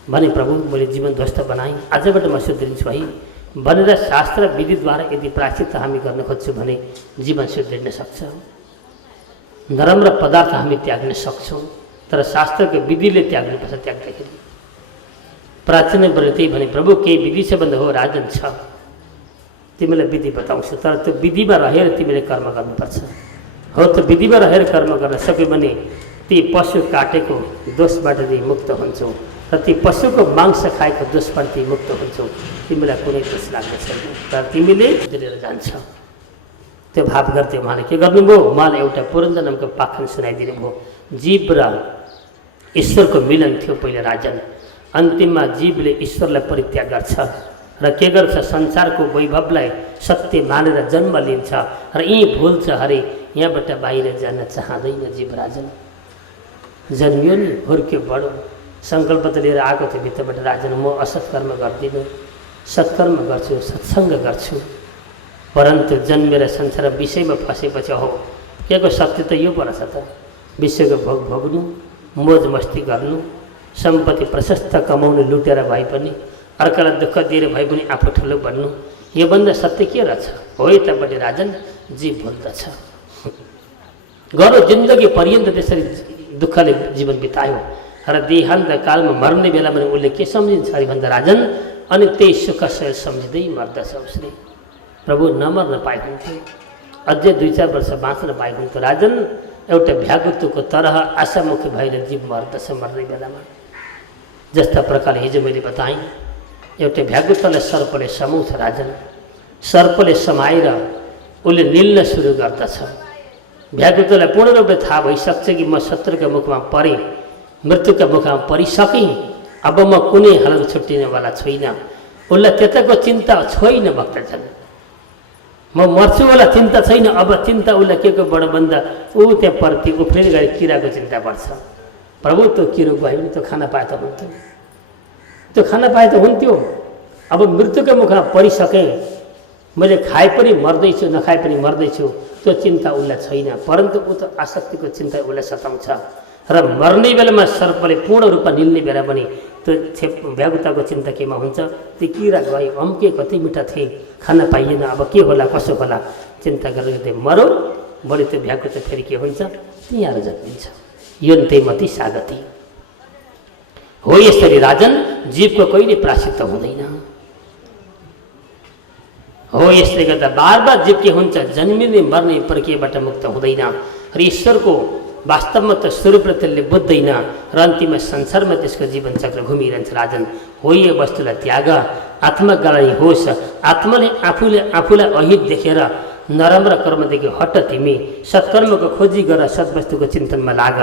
भने प्रभु मैले जीवन ध्वस्त बनाएँ, आजबाट म सुध्रिन्छु है भनेर शास्त्र विधिद्वारा यदि प्रायश्चित्त हामी गर्न खोज्छौँ भने जीवन सुध्रिन सक्छ। नराम्रा पदार्थ हामी त्याग्न सक्छौँ, तर शास्त्रको विधिले त्याग्नुपर्छ। त्याग्दाखेरि प्राचीनबाट त्यही भने प्रभु केही विधि छ भन्दा हो राजन छ, तिमीलाई विधि बताउँछु, तर त्यो विधिमा रहेर तिमीले कर्म गर्नुपर्छ। हो त्यो विधिमा रहेर कर्म गर्न सक्यो भने ती पशु काटेको दोषबाट तिमी मुक्त हुन्छौ र ती पशुको मांस खाएको दोषबाट तिमी मुक्त हुन्छौ। तिमीलाई कुनै दोष लाग्ने छैन, तर तिमीले सुध्रेर जान्छ। त्यो भाव गर्थ्यो। उहाँले के गर्नुभयो, उहाँले एउटा पुरन्दर नामको पाखन सुनाइदिनु भयो। जीव र ईश्वरको मिलन थियो पहिला राजन, अन्तिममा जीवले ईश्वरलाई परित्याग गर्छ र के गर्छ, संसारको वैभवलाई सत्य मानेर जन्म लिन्छ र यहीँ भुल्छ। हरे यहाँबाट बाहिर जान चाहँदैन जीव। राजन जन्मियो नि, हुर्क्यो, बढो, सङ्कल्प त लिएर आएको थियो भित्रबाट, राजन म असत्कर्म गर्दिनँ, सत्कर्म गर्छु, सत्सङ्ग गर्छु। परन्तु जन्मेर संसार विषयमा फसेपछि हो के को शक्ति त यो पर्छ त, विषयको भोग भोग्नु, मोज मस्ती गर्नु, सम्पत्ति प्रशस्त कमाउनु, लुटेर भए पनि, अर्कालाई दुःख दिएर भए पनि आफू ठुलो बन्नु, योभन्दा सत्य के रहेछ? हो यतापट्टि राजन जीव भुल्दछ। गरो जिन्दगी पर्यन्त त्यसरी दुःखले जीवन बितायो र देहान्त कालमा मर्ने बेलामा उसले के सम्झिन्छ अरे भन्दा राजन, अनि त्यही सुख सहज सम्झिँदै मर्दछ उसले। प्रभु नमर्न पाए हुन्थ्यो, अझै 2-4 वर्ष बाँच्न पाए हुन्थ्यो। राजन एउटा भ्यागुतुको तरह आशामुखी भएर जीव मर्दछ मर्ने बेलामा। जस्ता प्रकारले हिजो मैले बताएँ, एउटा भ्यागुतलाई सर्पले समाउँछ राजन, सर्पले समाएर उसले निल्न सुरु गर्दछ। भ्यागुतलाई पूर्ण रूपले थाहा भइसक्छ कि म शत्रुका मुखमा परेँ, मृत्युका मुखमा परिसकेँ, अब म कुनै हालत छुट्टिनेवाला छुइनँ। उसलाई त्यताको चिन्ता छैन भक्तजन, म मर्छु होला चिन्ता छैन। अब चिन्ता उसलाई के को बढो भन्दा ऊ त्यहाँ प्रति उफ्रिने गरी किराको चिन्ता बढ्छ। प्रभु त्यो किरो गयो भने त्यो खाना पाए त हुन्थ्यो, त्यो खाना पाए त हुन्थ्यो। अब मृत्युको मुखमा परिसकेँ, मैले खाए पनि मर्दैछु, नखाए पनि मर्दैछु, त्यो चिन्ता उसलाई छैन। परन्तु ऊ त आसक्तिको चिन्ता उसलाई सताउँछ र मर्ने बेलामा सर्पले पूर्ण रूपमा निल्ने बेला पनि त्यो भ्यागुताको चिन्ता केमा हुन्छ, त्यो किरा गयो, अम्के कति मिठा थिए, खाना पाइएन, अब के होला कसो होला चिन्ता गरेर मरौ। बढी त्यो भ्यागुता फेरि के हुन्छ, त्यहाँ जन्मिन्छ। यो त्यहीमती सागती हो। यसरी राजन जीवको कहिले प्रायश्चित्त हुँदैन हो। यसले गर्दा बार बार जीव के हुन्छ, जन्मिने मर्ने प्रक्रियाबाट मुक्त हुँदैन र ईश्वरको वास्तवमा त स्वरूपले त्यसले बुझ्दैन र अन्तिममा संसारमा त्यसको जीवन चक्र घुमिरहन्छ। राजन हो यो वस्तुलाई त्याग, आत्मज्ञानी होस्। आत्माले आफूलाई अहित देखेर नराम्रा कर्मदेखि हट, तिमी सत्कर्मको खोजी गर, सद्वस्तुको चिन्तनमा लाग।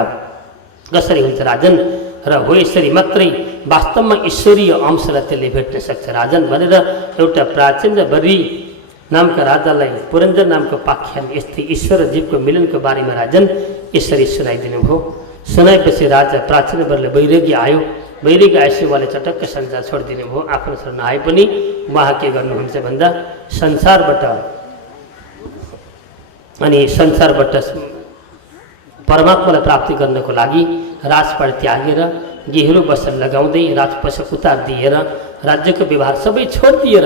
कसरी हुन्छ राजन? र हो यसरी मात्रै वास्तवमा ईश्वरीय अंशलाई त्यसले भेट्न सक्छ राजन भनेर एउटा प्राचीन र बरी नामका राजालाई पुरन्दर नामको पाख्यान यस्तै ईश्वर जीवको मिलनको बारेमा राजन यसरी सुनाइदिनु भयो। सुनाएपछि राजा प्राचीन बरले वैराग्य आयो। वैराग्य आएपछि उहाँले चटक्क संसार छोडिदिनु भयो। आफ्नो शरण आए पनि उहाँ के गर्नुहुन्छ भन्दा संसारबाट परमात्मालाई प्राप्ति गर्नको लागि राजपाट त्यागेर गेहरू वस्त्र लगाउँदै राजपोषक उतार दिएर राज्यको व्यवहार सबै छोडिदिएर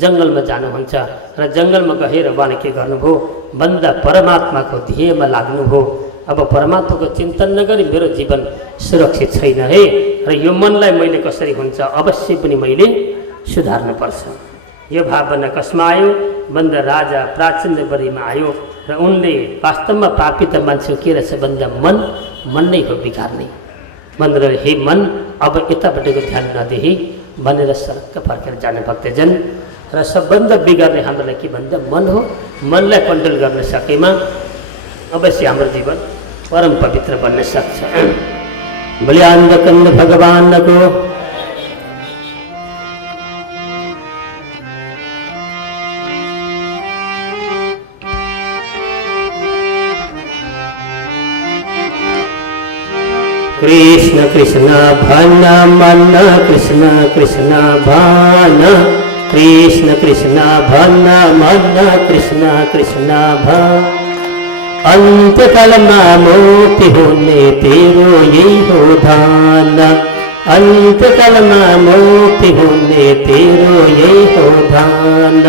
जङ्गलमा जानुहुन्छ र जङ्गलमा गएर उहाँले के गर्नुभयो, भन्दा परमात्माको ध्येयमा लाग्नुभयो। अब परमात्माको चिन्तन नगरी मेरो जीवन सुरक्षित छैन है, र यो मनलाई मैले कसरी हुन्छ अवश्य पनि मैले सुधार्नुपर्छ। यो भावना कसमा आयो भन्दा राजा प्राचीनबरीमा आयो, र उनले वास्तवमा पापी त मान्छे के रहेछ भन्दा मन नै हो बिगार्ने भनेर, हे मन अब यतापट्टिको ध्यान नदिए भनेर सर्क फर्केर जाने भक्तजन। र सबभन्दा बिगार्ने हामीलाई के भन्दा मन हो। मनलाई कन्ट्रोल गर्न सकेमा अवश्य हाम्रो जीवन परम पवित्र बन्न सक्छ। बलियान्द कन्द भगवानको कृष्ण कृष्ण भन मन कृष्ण कृष्ण भन, कृष्ण कृष्ण भन मन कृष्ण कृष्ण भन। अंतकालमा मुक्ति होने तेरो यही हो ध्यान, अंतकालमा मुक्ति होने तेरो यही हो ध्यान।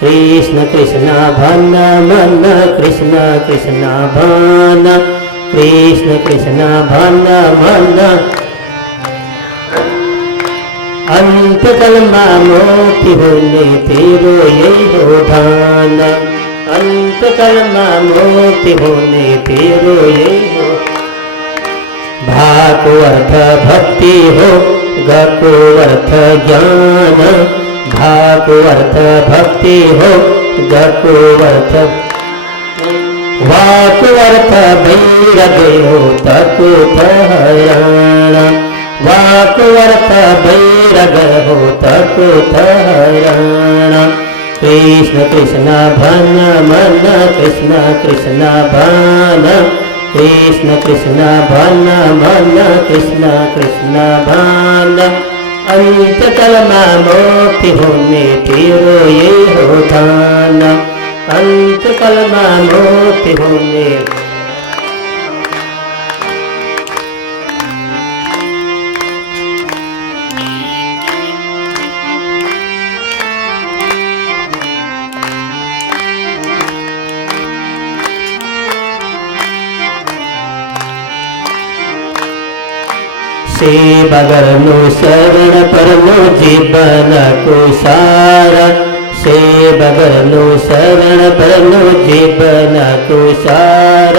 कृष्ण कृष्ण भन मन कृष्ण कृष्ण भन, कृष्ण कृष्ण भन मन। अंतकालमा मुक्ति होने तेरो यही हो ध्यान, अंतकालमा मुक्ति होने तेरो यही हो। भा को अर्थ भक्ति हो, ग को अर्थ ज्ञान, भा को अर्थ भक्ति हो, ग को अर्थ वा को अर्थ वैराग हो, त को हरण, वा को अर्थ वैराग हो, त को हरण। कृष्ण कृष्ण भन मन कृष्ण कृष्ण भन, कृष्ण कृष्ण भन मन कृष्ण कृष्ण भन। अंतकालमा मुक्ति होने तेरो यही हो ध्यान, अंतकालमा मुक्ति होने। सेवा गर्नु शरण पर्नु जीवनको सार, सेवा गर्नु शरण पर्नु जीवनको सार।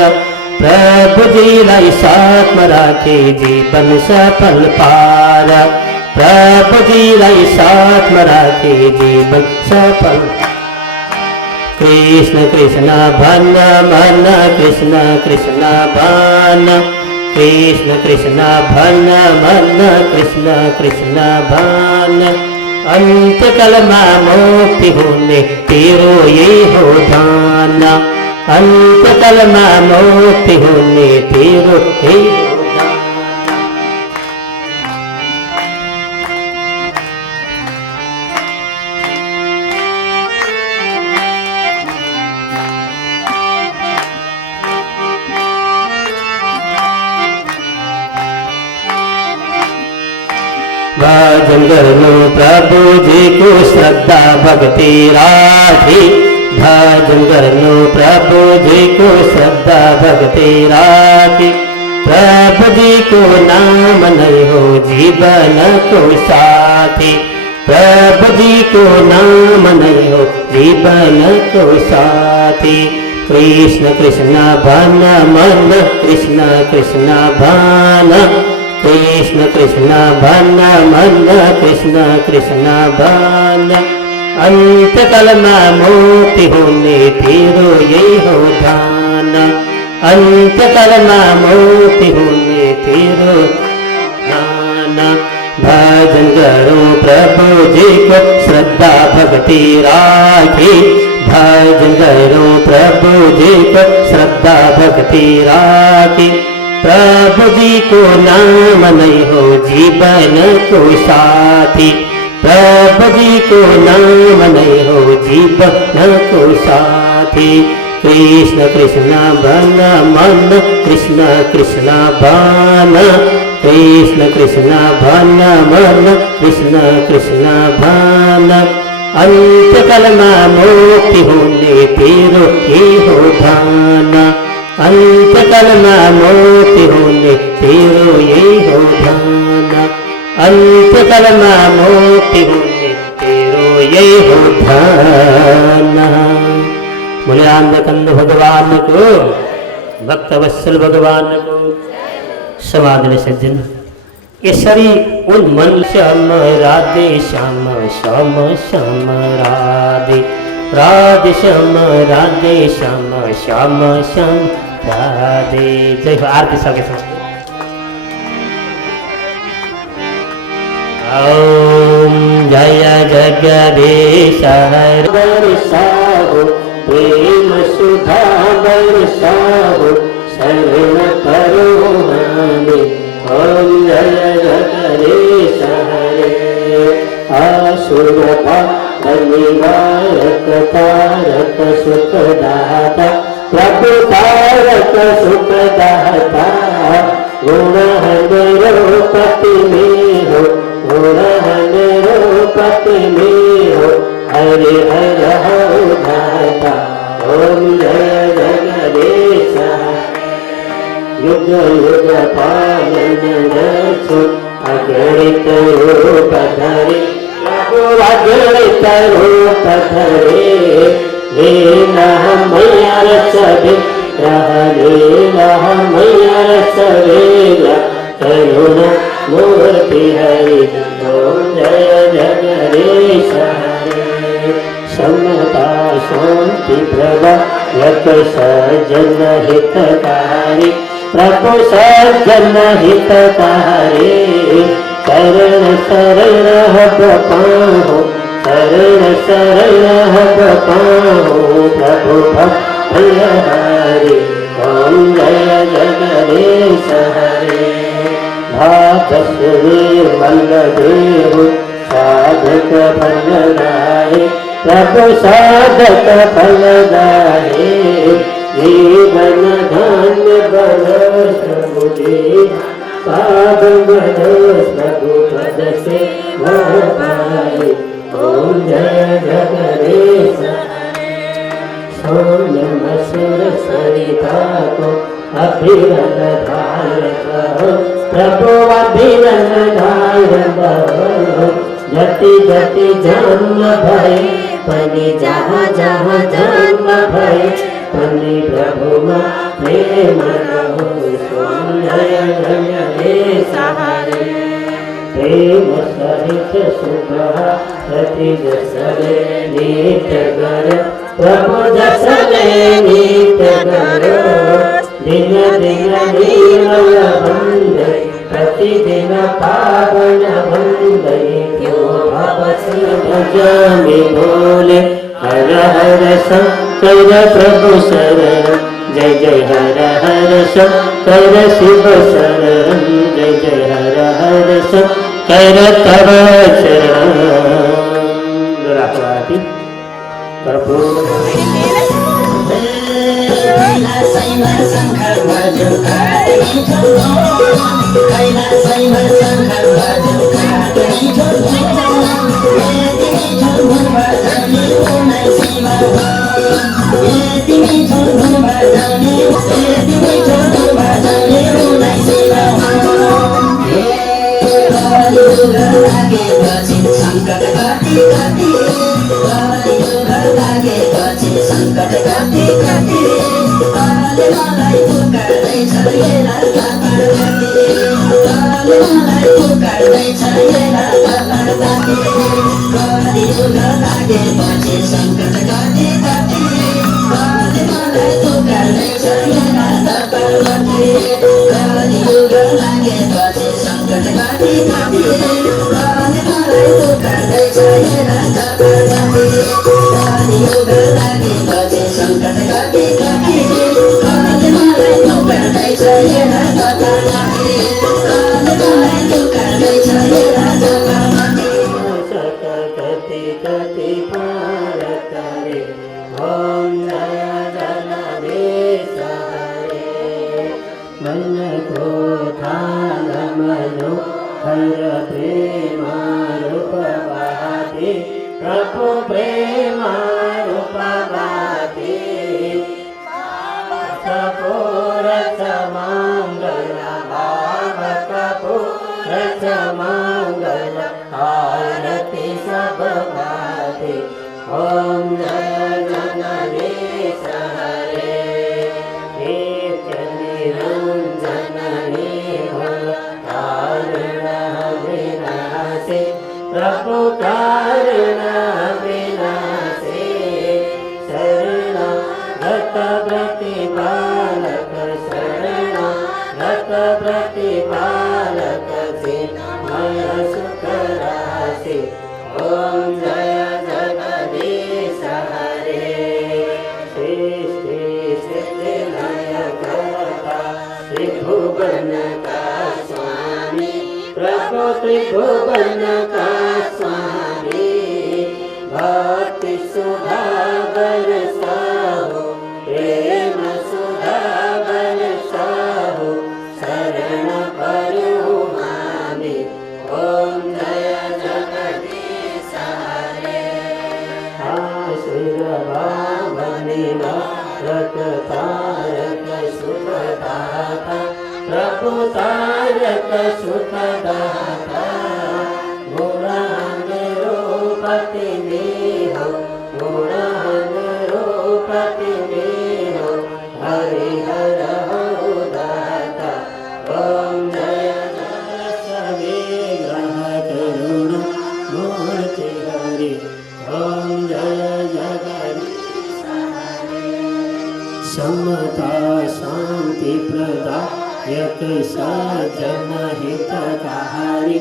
प्रभुजीलाई साथमा राखे जीवन सफल पार, प्रभुजीलाई साथमा राखे जीवन सफल। कृष्ण कृष्ण भन मन कृष्ण कृष्ण भन, कृष्ण कृष्ण भन मन कृष्ण कृष्ण भन। अंतकालमा मुक्ति होने तेरो यही हो ध्यान, अंतकालमा मुक्ति होने तेरो यही हो। भजन गर्नु प्रभुजीको श्रद्धा भक्ति राखी, भजन गर्नु प्रभुजीको श्रद्धा भक्ति राखी। प्रभुजीको नाम नै हो जीवनको साथी, प्रभुजीको नाम नै हो जीवनको साथी। कृष्ण कृष्ण भन मन कृष्ण कृष्ण भन, कृष्ण कृष्ण भन मन कृष्ण कृष्ण भन। अंतकालमा मुक्ति होने तेरो यही हो ध्यान, अंतकालमा मुक्ति होने तेरो ध्यान। भजन करो प्रभुजीको श्रद्धा भक्ति राखी, भजन करो प्रभुजीको श्रद्धा भक्ति राखी। प्रभुजीको नाम नै हो जीवनको साथी, प्रभुजीको नाम नै हो जीवनको साथी। कृष्ण कृष्ण भन मन कृष्ण कृष्ण भन, कृष्ण कृष्ण भन मन कृष्ण कृष्ण भन। अंतकाल में मुक्ति होने तेरो ये हो ध्यान, अंतकाल में मुक्ति होने तेरो ये हो ध्यान, अंतकाल में मुक्ति होने तेरो ये हो ध्यान। बोले आंधकंद भगवान को, भक्त वत्सल भगवान को। समाधि सज्जन यसरी उन मन श्याम राधे श्याम श्याम श्याम राधे राधे श्याम राधे श्याम श्याम श्याम राधे। जय हो। आरती सबके साथ। ओम जय जगदीश हर बरसाओ प्रेम सुधा बरसाओ शरण करो हमें। ओम जय जगदीश हरे आसुर निवारक तारक सुखदाता प्रभु तारक सुखदाता गुण पति में हो गुण पति में हो हरे हर हो धाता। ओम जय जगदीश युग युग पालन रक्षो अगणित रूप धरे प्रभु अगणित रूप धरे लीला मैया रसवे लीला मैया रसवे करुणा मूर्ति हरि। ओम जय जगदीश हरे समता शांति प्रभा यक सज्जन हितकारी प्रभु सज्जन हितकारी शरण शरण पाहो शरण शरण पाहो प्रभु भक्ति। ओम जय जगदीश हरे भागश्री बलदेव साधक फलदायी प्रभु साधक फलदायी जीवन धान्य बल प्रभु पाद बल प्रभु पद से पाए। ओम जय जगदीश सोम सुर सरिता को अभिरन धार प्रभु अभिरन धार जति जति जन्म भय पनि जहाँ जहाँ जन्म भय पनि प्रभु प्रेम जय जगदीश हरे प्रेम सहित सुधा रति जसले नित्य गर प्रभु जसले नित्य गर दिन दिन निर्मल बंदे प्रतिदिन पावन बंदे क्यों भव भजामि भोले हर हर शंकर प्रभु शरण जय जय हर हर शंकर शिव शरण जय जय हर हर शंकर तव शरण। प्रभु प्रभु प्रेम रूपवादी कपूर मंगल भावक पूर मंगल आरती सब भाती ओम जय जगदीश हरे प्रभु कारण विनाशे शरण रत प्रतिपालक शरण रत प्रतिपालक मय सुख राशि ओम जय जगदीश हरे सृष्टि स्थिति लय करता त्रिभुवन का स्वामी प्रभु त्रिभुवन का स्वामी भक्ति सुधा बरसाओ प्रेम सुधा बरसाओ शरण करो मामी ओम जय जगदीश हरे शिरवावनिवा रत तारक सुखदाता प्रभु तारक सुखदाता गुणानुरूपति देहो गुणानुरूपति देहो हरिहर हो दाता ओम जय विग्रह करुण मूर्ति हरि ओम जय जगदीश समता शांति प्रदायक सज्जन हितकारी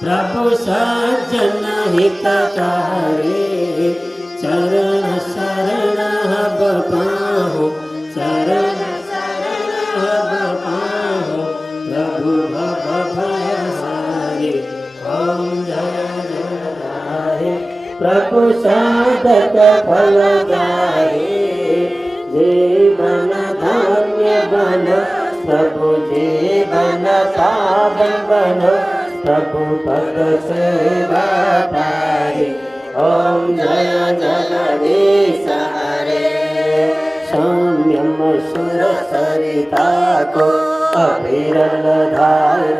प्रभु सज्जन हितकारी चरण शरण बपाहो चरण शरण बपाहो प्रभु भव भयहारी ओम जय जय प्रभु साधक फलदारी जीवन धन्य बनो प्रभु जीवन पावन बनो प्रभु पद सेवा पारी ओम जय जगदीश हरे सौम्यम सुर सरिता को अविरल धार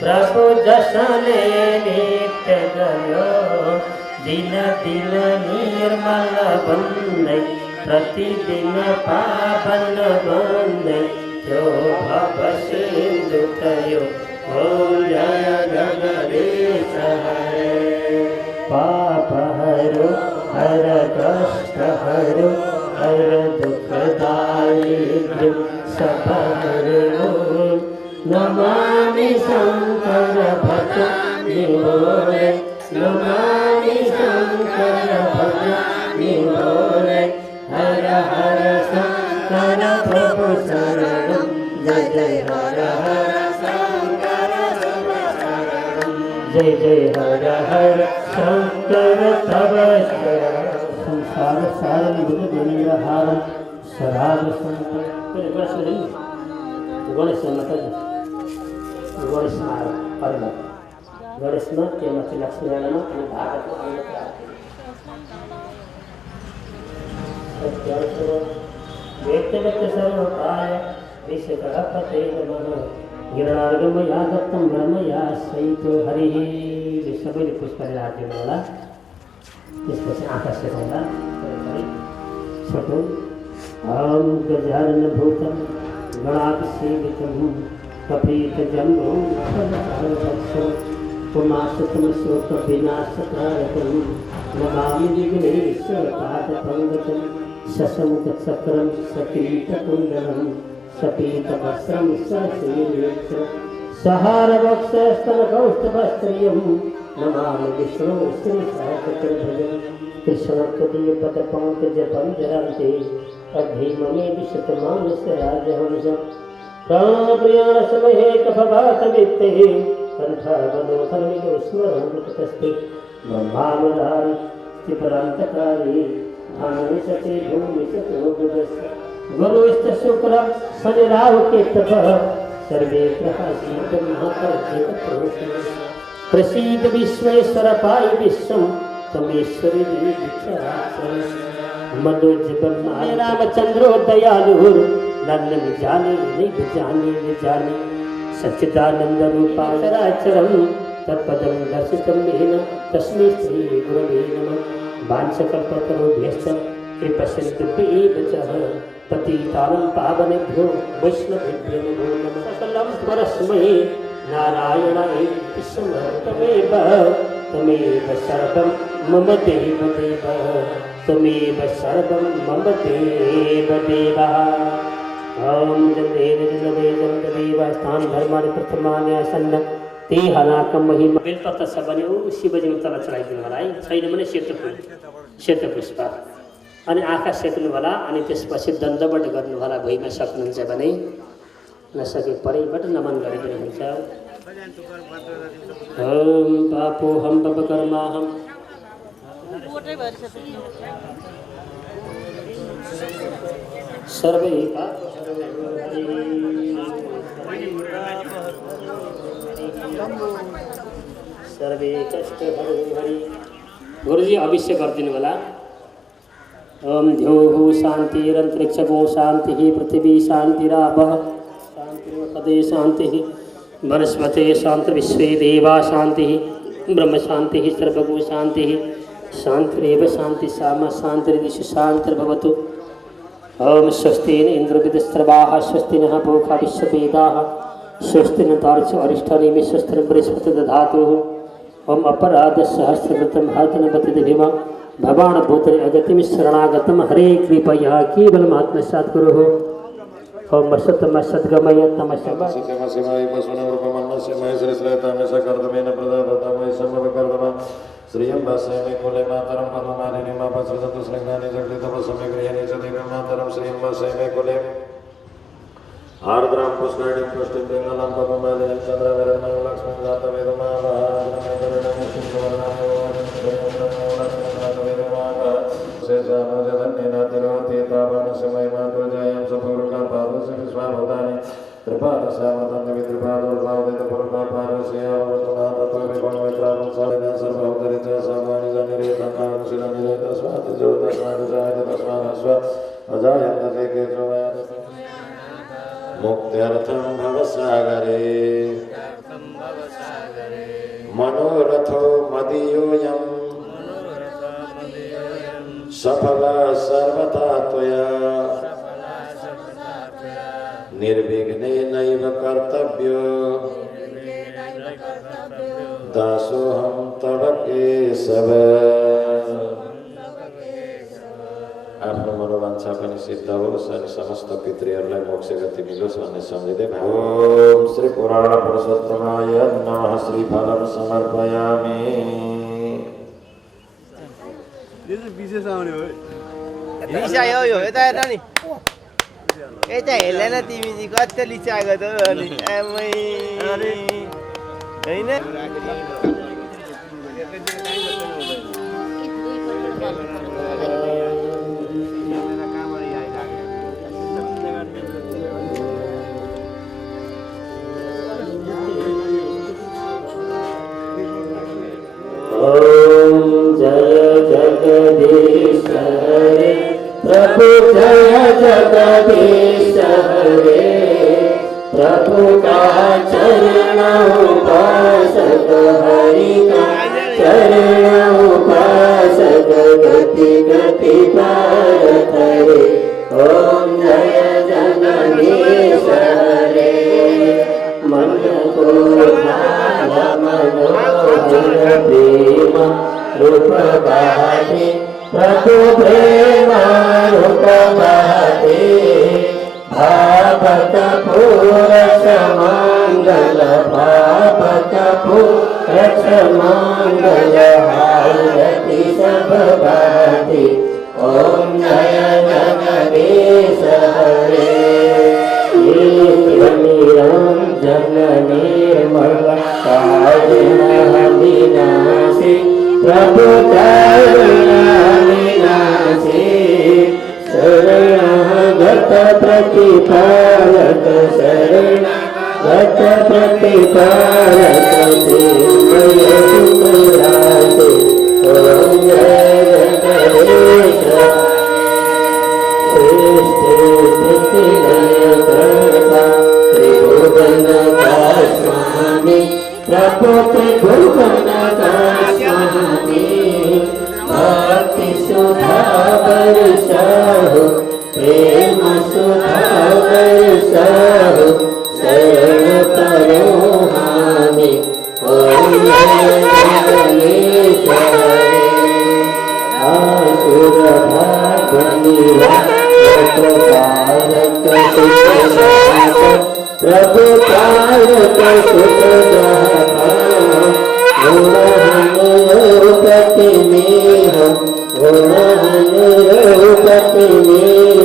प्रभु जसने नित्य गयो दिन दिन निर्मल बंदे प्रतिदिन पावन बंदे जो भव सिंधु तयो ओम जय जगदीश हरे पाप हरो हर कष्ट हरो हर दुख दारिद्र्य सब हरो नमामि शंकर भजनि बोले नमामि शंकर भजनि बोले हर हर शंकर प्रभु शरणं जय जय हर हर शंकर जय जय हर हर शंकर तव संसार सारं गुरुगुणहारं शराब संत गणेश माताजी गणेश महाराज गणेश तेमाची लक्ष्मीनारायण आणि भागवत व्यक्तिगत सर्वकाय विश्वगणपते नमः गिरणार्गम या दत्तं ब्रह्म या सहितो हरिः विश्वबली पुष्पराज्य वाला त्यसपछि आकाश देखाउँदा छोटो ओम गजानन भूतं गणाभिषेकितं कपितजम्बुं फलचारुभक्षं पुमासतं शोकविनाशकारकं नमामि विघ्नेश्वरपादपङ्कजं शशमुखचक्रं सकीटकुण्डलं सपीतवस्त्रं सशीर्यक्षं सहारवक्षस्तनकौस्तभस्त्रियं नमामि विष्णु श्रीसहस्रचतुर्भुजं कृष्णत्वदीयपदपङ्कजपञ्जरान्ते अधीममे विशतमानसराजहंसं प्राणप्रियाणसमये कफवातवित्ते कण्ठावलोकनमिदं स्मरं कृतस्ते ब्रह्मानुधारि त्रिपुरान्तकारी धानुसते भूमिसतो गुरुश्च गुरुश्च शुक्र शनिराहुकेतुः सर्वे ग्रहाः शीतमहाकर्षितप्रोषितः प्रसीद विश्वेश्वर पाहि विश्वं तमेश्वरी मनोज रामचंद्रो दयालु नंदन जाने नहीं जाने सच्चिदानंद रूपाचरम तत्पदं दर्शितं येन तस्मै श्री गुरवे नमः वाञ्छकल्पतरुभ्यश्च कृपसिन्धुभ्येव च पतितानं पावनेभ्यो वैष्णवेभ्यो नमो नमः सकलं परस्मै नारायणाय समर्पयामि तमेव सर्वं मम देव तमेव सर्वं मम देव ओम जन्देव स्थान धर्मानि प्रथमानि आसन्न ते हलाकम महिमा बेलपत्र छ भने शिवजी तल चढाइदिनु होला है छैन भने सेतो पुष्प अनि आँखा सेक्नु होला अनि त्यसपछि दण्डवट गर्नु होला भुइँमा सक्नुहुन्छ भने नसके परैबाट नमन गरिदिनु हुन्छ ओम पापोहम पापकर्माहम सर्वे सर्वे कष्ट हरि गुरुजी अभिषेक गरिदिनु होला ओम ध्योः शान्तिरन्तरिक्षको शान्तिः पृथिवी शान्तिरापः शान्तिर्पदे शान्तिः वनस्पते शान्तिर्विश्वे देवा शान्तिः ब्रह्म शान्तिः सर्वगो शान्तिः शान्तिरेव शान्ति सामा शान्तिर्दिशु शान्तिर्भवतु ओम स्वस्ति न इंद्रविदस्त्रवाः स्वस्ति नः पूषा विश्ववेदाः स्वस्ति न तार्क्ष्यो अरिष्टानेमि स्वस्ति न बृहस्पतिर्दधातु दधातुः ओम अपराधसहस्रकृतं हतनपति दिव्यमा भवान् भूतले अगतिं शरणागतं हरे कृपया केवलमात्मसात् कुरुः ओम सत्यम सद्गमय तमसम सत्यमसिमाय वसुनरूपमन्नस्य महेश्वरश्रेतामेशकर्तमेन प्रदातमय सम्भवकर्तम श्रियं वासयमे कुले मातरं पद्ममालिनी मा पश्यतु श्रृङ्गानि जगदितपसमे गृहाणि च देवीं मातरं श्रियं वासयमे कुले आर्द्रां पुष्करिणीं पुष्टिं पिङ्गलां पद्ममालिनीं चन्द्रविरमं लक्ष्मीं जातवेदमावहारं शेषानुजधन्येनातिरोतीतावानसमयमातुर्जायं सपूर्वकापादस्य विश्वाभूतानि त्रिपादस्यामृतं वित्रिपादोर्भावदितपूर्वकापादस्यावतुनाथत्वविगुणमित्रांसादिनं सर्वौदरित्या सर्वाणि जनिरेतन्नानुशिलनिरेतस्मादिजोतस्मादिजायतस्मादस्व अजायन्ते केशवयात् मुक्त्यर्थं भवसागरे मनोरथो मदीयोऽयं सफलः सर्वथा त्वया निर्विघ्नेनैव कर्तव्यो दासोऽहं तव केशव आफ्नो मनोवाञ्छा पनि सिद्ध होस् अनि समस्त पितृहरूलाई मोक्ष गति मिलोस् भन्ने सम्झिँदै ओम श्री पुराण पुरुषोत्तमाय नमः श्रीफलं समर्पयामि विशेष आउने हो लिसायो यो यता हेर्न नि यता हेर्दैन तिमी चाहिँ कति लिसाएको त अनि आमै हैन ओम जय जगदीश हरे प्रभु जय जगदीश हरे प्रभु का चरण उपासक हरि का चरण उपासक गति गति पारत हरे ओम जय जगदीश हरे मन को प्रेम रूप गाते प्रभु प्रेम रूप गाते भावक पुरुष मंगल भावक पुरुष मंगल हारति सब गाते ओम जय जगदीश हरे विनाशी प्रभु विनाशी शरणागत प्रतिपालक शरणागत प्रतिपालक ओम स्थिति लय करता त्रिभुवन का स्वामी प्रभु त्रिभुवन का स्वामी भक्ति सुधा वर्षाहु प्रेम सुधा वर्षाहु शरण करो हामी ओम आसुर भागनी प्रभु कारक सुख गुणहनुपति में गुणहनुपति में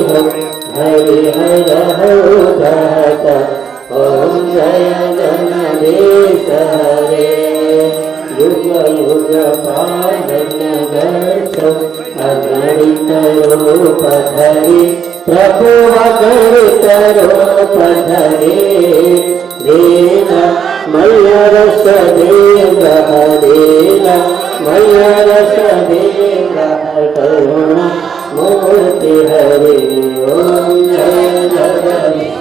हरि हर दाता ओम जय गणेश हरे युग युग पालन गर्छ अगणित रूप धरि प्रभु अगणित रूप धरि देना मैया रस देगा हरेला मैया रस देगा करुणा मूर्ति हरे ओम जय जगदीश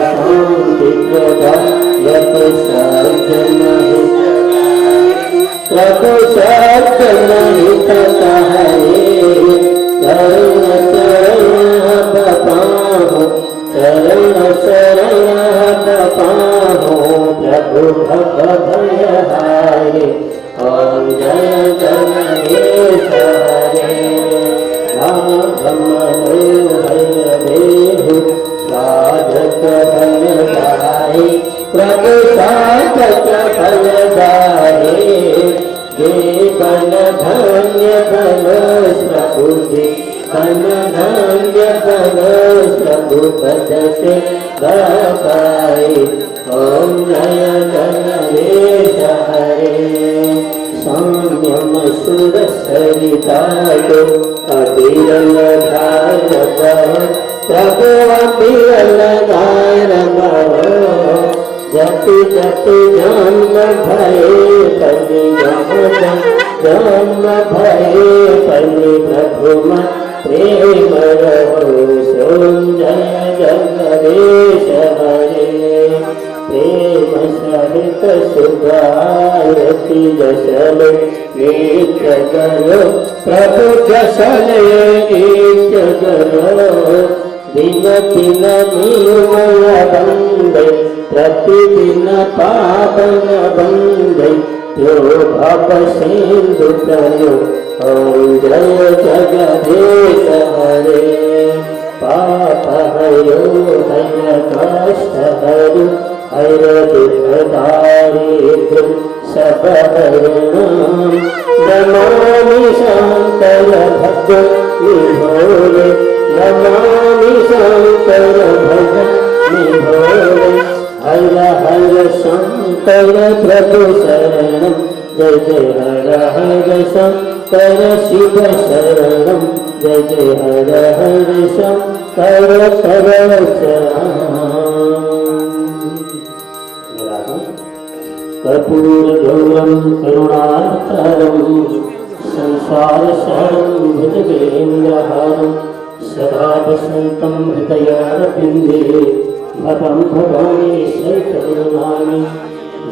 शांति प्रदायक सज्जन प्रभु सज्जन हित हरे चरण शरण पाहो चरण शरण पाहो प्रभु भव भय हारे ओम जय गणेश हरे मनोहर देहु साधक फल गाए प्रभु साधक फल गाए ये बन धन्य धनुष प्रभु जी बन धन्य धनुष प्रभु पद से गाए ओम जय गणेश हरे साम्यम सुर सरिता को अबिरल धार प्रभु अबिरल धार जति जति जन्म भये पति जन्म भये पति प्रभु मन प्रेम रहो सोम जय जगदीश हरे प्रेम सहित सुभारती जसल नित्य करो प्रभु जसल नित्य करो दिन दिन निर्मल बंदे प्रतिदिन पावन बंदे यो भव सिंधु करो ओम जय जगदीश हरे पाप हरो हर कष्ट हरो हर दुख दारिद्र्य सब हरणम नमामि शंकर भक्त निभोरे नमामि शंकर भक्त निभोरे हर हर शंकर प्रभु शरणम जय जय हर शंकर शिव शरणम जय जय हर शंकर शरण कर्पूर गौरम करुणातरम संसार सारम भुजगेन्द्रहारम सदा वसंतम हृदयारविंदे भवं भवानी सहितगुणानि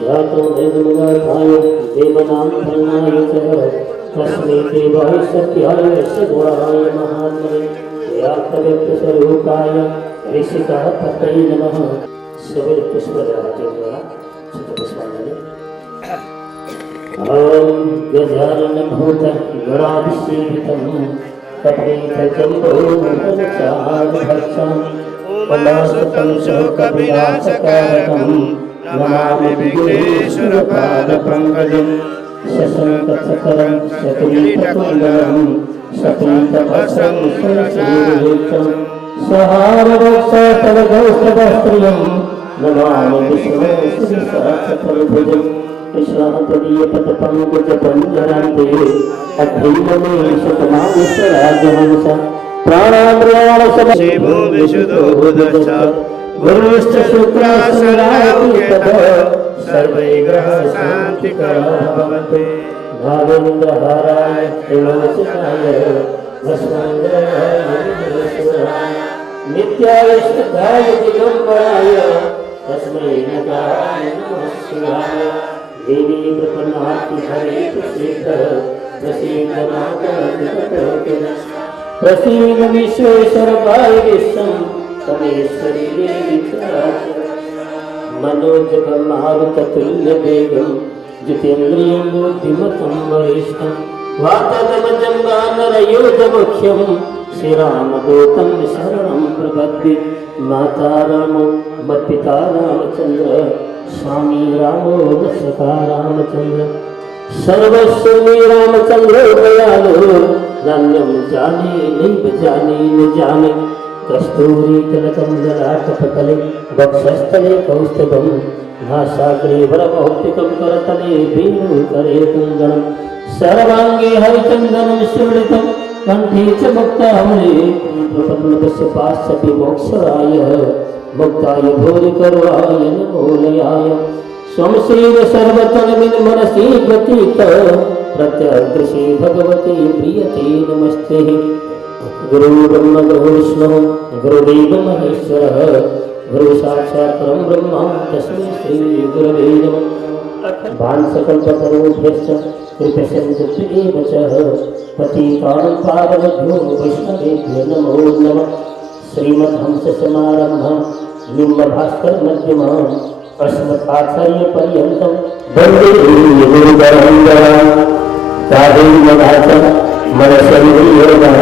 जातो वेदमुगाय देवनां धर्माय च तस्मै देवाय सत्याय सगुणाय महात्मने व्याप्तव्यक्तस्वरूपाय ऋषिकः पतये नमः सविर पुष्पराजं द्वारा पुष्पांजलि ओम गजाननभूत गणाभिषेकितं कपितजम्बोदरचारुभक्षं कलाशतं शोकविनाशकारकं नमामि विघ्नेश्वरपादपङ्कजं शशङ्खचक्रं शकुन्तकुण्डलं शकुन्तभस्रं सुरसेवितं सहारवक्षतलगौस्तवस्त्रियं नमामि विष्णुश्रीसाक्षात्फलभुजं कृष्णापदीयपदपङ्कजपञ्जरान्ते अग्निमणिशतमाविश्वराजहंस प्राणाम्रियाणसमशिवो विशुद्धो बुधश्च गुरुश्च शुक्रासुरायुतः सर्वै ग्रहाः शान्तिकराः भवन्तु भावेन्द्रहाराय त्रिलोचनाय भस्मङ्गलाय नित्याय शुद्धाय दिगम्बराय तस्मै नकाराय नमः शिवाय देवी प्रपन्नाति हरे प्रसीद प्रसीद प्रसीद विश्वेश्वराय विष्णु तमेश्वरी देवी मनोजगं मारुततुल्य वेगं जितेन्द्रियं बुद्धिमतं वरिष्ठं वाततमजं वानरयोधमुख्यं श्रीरामदूतं शरणं प्रपद्ये माता रामो मत्पिता रामचन्द्र स्वामी रामो दशरथा रामचन्द्र सर्वस्व मे रामचन्द्र दयालो नान्यं जाने नैव जाने न जाने कस्तूरी तिलकं ललाटपटले वक्षस्थले कौस्तुभं नासाग्रे वरमौक्तिकं करतले वेणुकरे कुङ्गणं सर्वाङ्गे हरिचन्दनं सुवृतं कण्ठे च मुक्तामणि प्रपन्नस्य पाश्चापि मोक्षराय मुक्ताय भूरिकरुणाय नमोलयाय स्वं श्रीव सर्वतनमिन मनसि व्यतीत प्रत्यग्रसे भगवते प्रियते नमस्ते गुरु ब्रह्म गुरु विष्णु गुरुदेव महेश्वरः गुरु साक्षात् परं ब्रह्म तस्मै श्री गुरवे नमः भान्सकल्पतरुभ्यश्च कृपसिन्धुभ्येव च पतितानं पावनेभ्यो वैष्णवेभ्यो नमो नमः श्रीमद्हंससमारम्भं निम्बभास्करमध्यमाम् अस्मदाचार्यपर्यन्तं वन्दे गुरुपरम्पराम् कादेवदाचं मनसंयोगः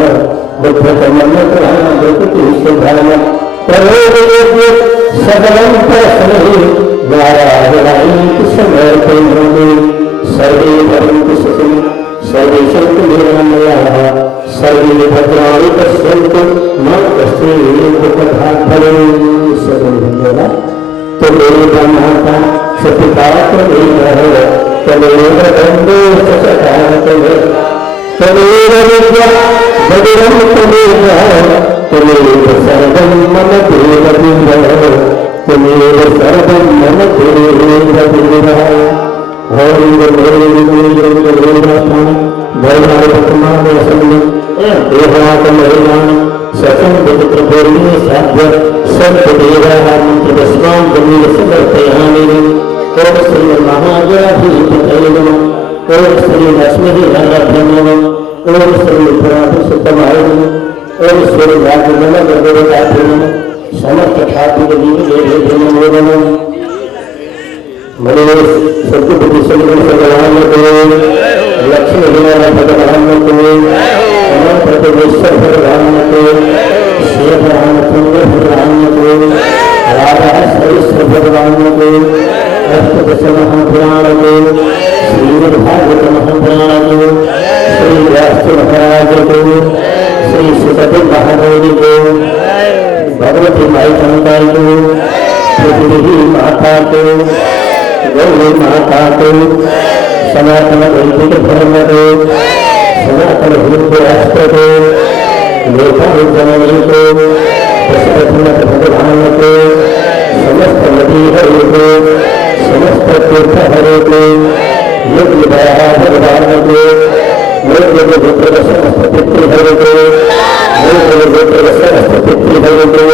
बुद्धतमन्त्रः करोति सकलं परस्मै नारायणाय समर्पयामि सर्वे भवन्तु सुखिनः सर्वे सन्तु निरामयाः सर्वे भद्राणि पश्यन्तु मा कश्चित् दुःखभाग् भवेत् सर्वं त्वमेव माता च पिता त्वमेव त्वमेव बन्धुः च सखा त्वमेव विद्या भगिनं त्वमेव त्वमेव सर्वं मम देवदेवः त्वमेव सर्वं मम देवदेवः मनीष सत्पुरुष संगम भगवान को लक्ष्मी नारायण भगवान को अनंत परमेश्वर भगवान को शिव रामचंद्र भगवान को राधा सरेश्वर भगवान को अष्टदश महापुराण को श्रीमद् भागवत महापुराण को श्री व्यास महाराज को श्री सुखदेव महादेव को भगवती माई चंदा को पृथ्वी माता को गौरी माता को सनातन वैदिक धर्म को सनातन हिंदू राष्ट्र को लोकाल जननी को दशरथनाथ भगवान को समस्त नदी हरि को समस्त तीर्थ हरि को योग्य दया भगवान को योग्य गोत्र समस्त पितृहरि को योग्य गोत्र समस्त पितृहरि को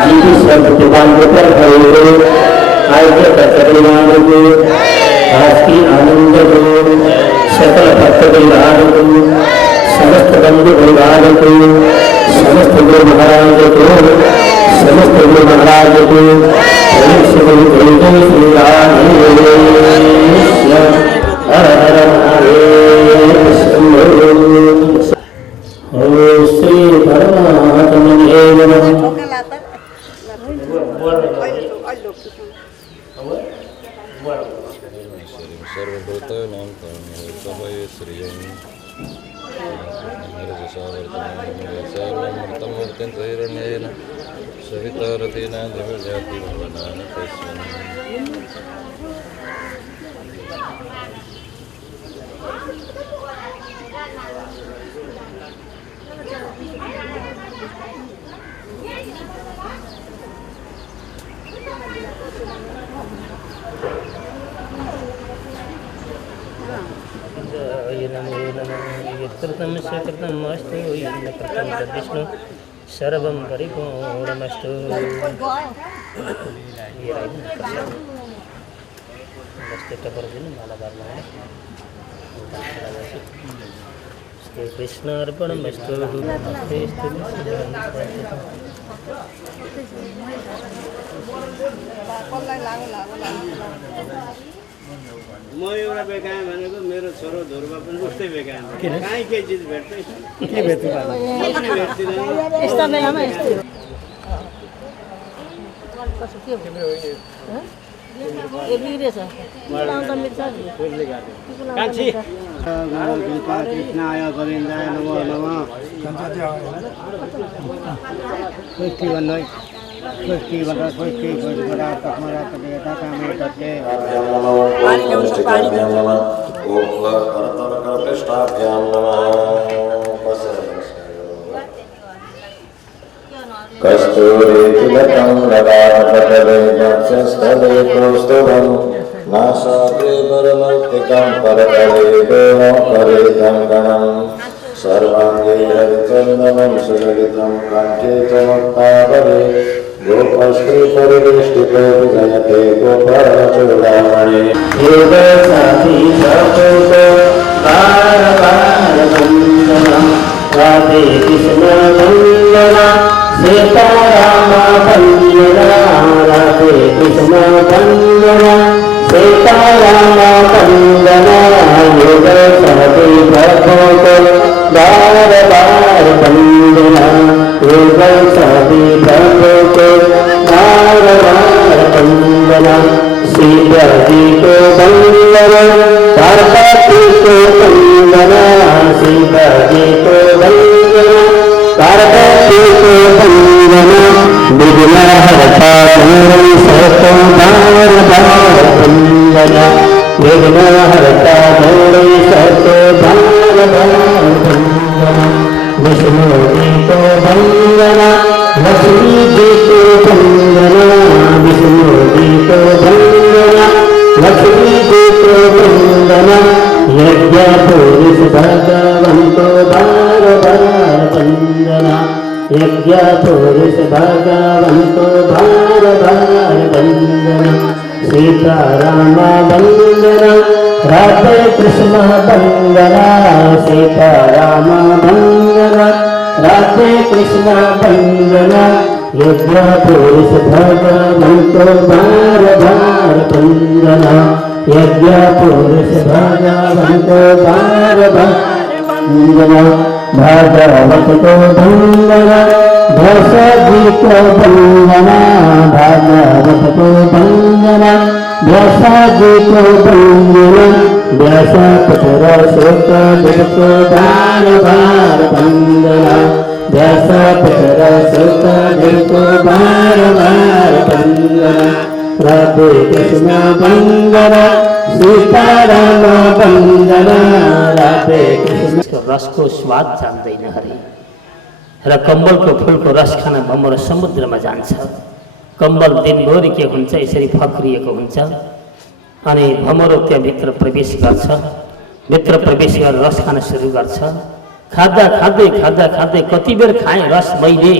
जीवी सर्वमान गोत्र हरि को आज्ञा कल्याण को आस्ती आनंद को सकल भक्त परिवार को समस्त बंधु परिवार को समस्त गुरु महाराज को समस्त गुरु महाराज को श्री राम हर हर महादेव श्री परमात्मने नमः सर्वभूतानां तमये श्रियं सर्वमृतमूर्तिं हिरण्येन सवितारतेन दिव्यजाति भवनानि तस्मिन् यत्कृतं सकृतमस्तु यन्नकृतं तद्विष्णु सर्वं परिपूर्णमस्तु। कृष्णार्पणमस्तु। म एउटा बेकाएँ भनेको मेरो छोरो धुर्वा पनि उस्तै बेकाएँ कहीँ केही चिज भेट्दै के भेट्दिनँ यस्ता बेलामा यस्तै हो। ए बिग्रेछ कान्छी कृष्णाय गोविन्दाय नमो नमः स्वस्ति भन्दै स्वस्ति भन्दा स्वस्ति खोजबाट तस्मरा तदेता कामे तत्ते कस्तूरी तिलकं ललाटपटले वक्षस्थले कौस्तुभं नासाग्रे वरमौक्तिकं करतले गोमकरे कङ्कणं सर्वाङ्गे हरिचन्दनं सुललितं कण्ठे च मुक्तावले गोपश्री परिवेष्टितो विजयते गोपालचूडामणि योगसाथी सपुतो बार बार वन्दना राधे कृष्ण वन्दना सीताराम वन्दना राधे कृष्ण वन्दना सीताराम वन्दना योगसाथी सपुतो बार बार वन्दना योगसाथी सपुतो बार बार वन्दना सीताजी को वंदना पार्वती को वंदना सीताजी को वंदना पार्वती को वंदना विघ्नहर्ता गणेश को बार बार वंदना विघ्नहर्ता गणेश को बार बार वंदना विष्णु जी को वंदना लक्ष्मी जी को वंदना विष्णु जी को वंदना लक्ष्मी जी को वंदना यज्ञ पुरुष भगवान को बार बार वंदना यज्ञ पुरुष भगवान को बार बार वंदना सीताराम वंदना राधे कृष्ण वंदना सीताराम वंदना राधे कृष्ण वंदना यज्ञ पुरुष भगवान को बार बार वंदना यज्ञ पुरुष भगवान को बार बार वंदना भागवत को वंदना भसजी को वंदना भागवत को वंदना भसजी को वंदना व्यास पुत्र शोक को बार बार वंदना व्यास पुत्र शोक को बार बार वंदना राधे कृष्ण वंदना सीताराम वंदना राधे कृष्ण। रस को स्वाद जान्दैन हरे र कम्बलको फुलको रस खान भमरो समुद्रमा जान्छ। कम्बल दिनभरि के हुन्छ यसरी फक्रिएको हुन्छ अनि भमरो त्यहाँभित्र प्रवेश गर्छ। भित्र प्रवेश गरेर रस खान सुरु गर्छ। खाँदा खाँदै खाँदा खाँदै कति बेर खाएँ रस मैले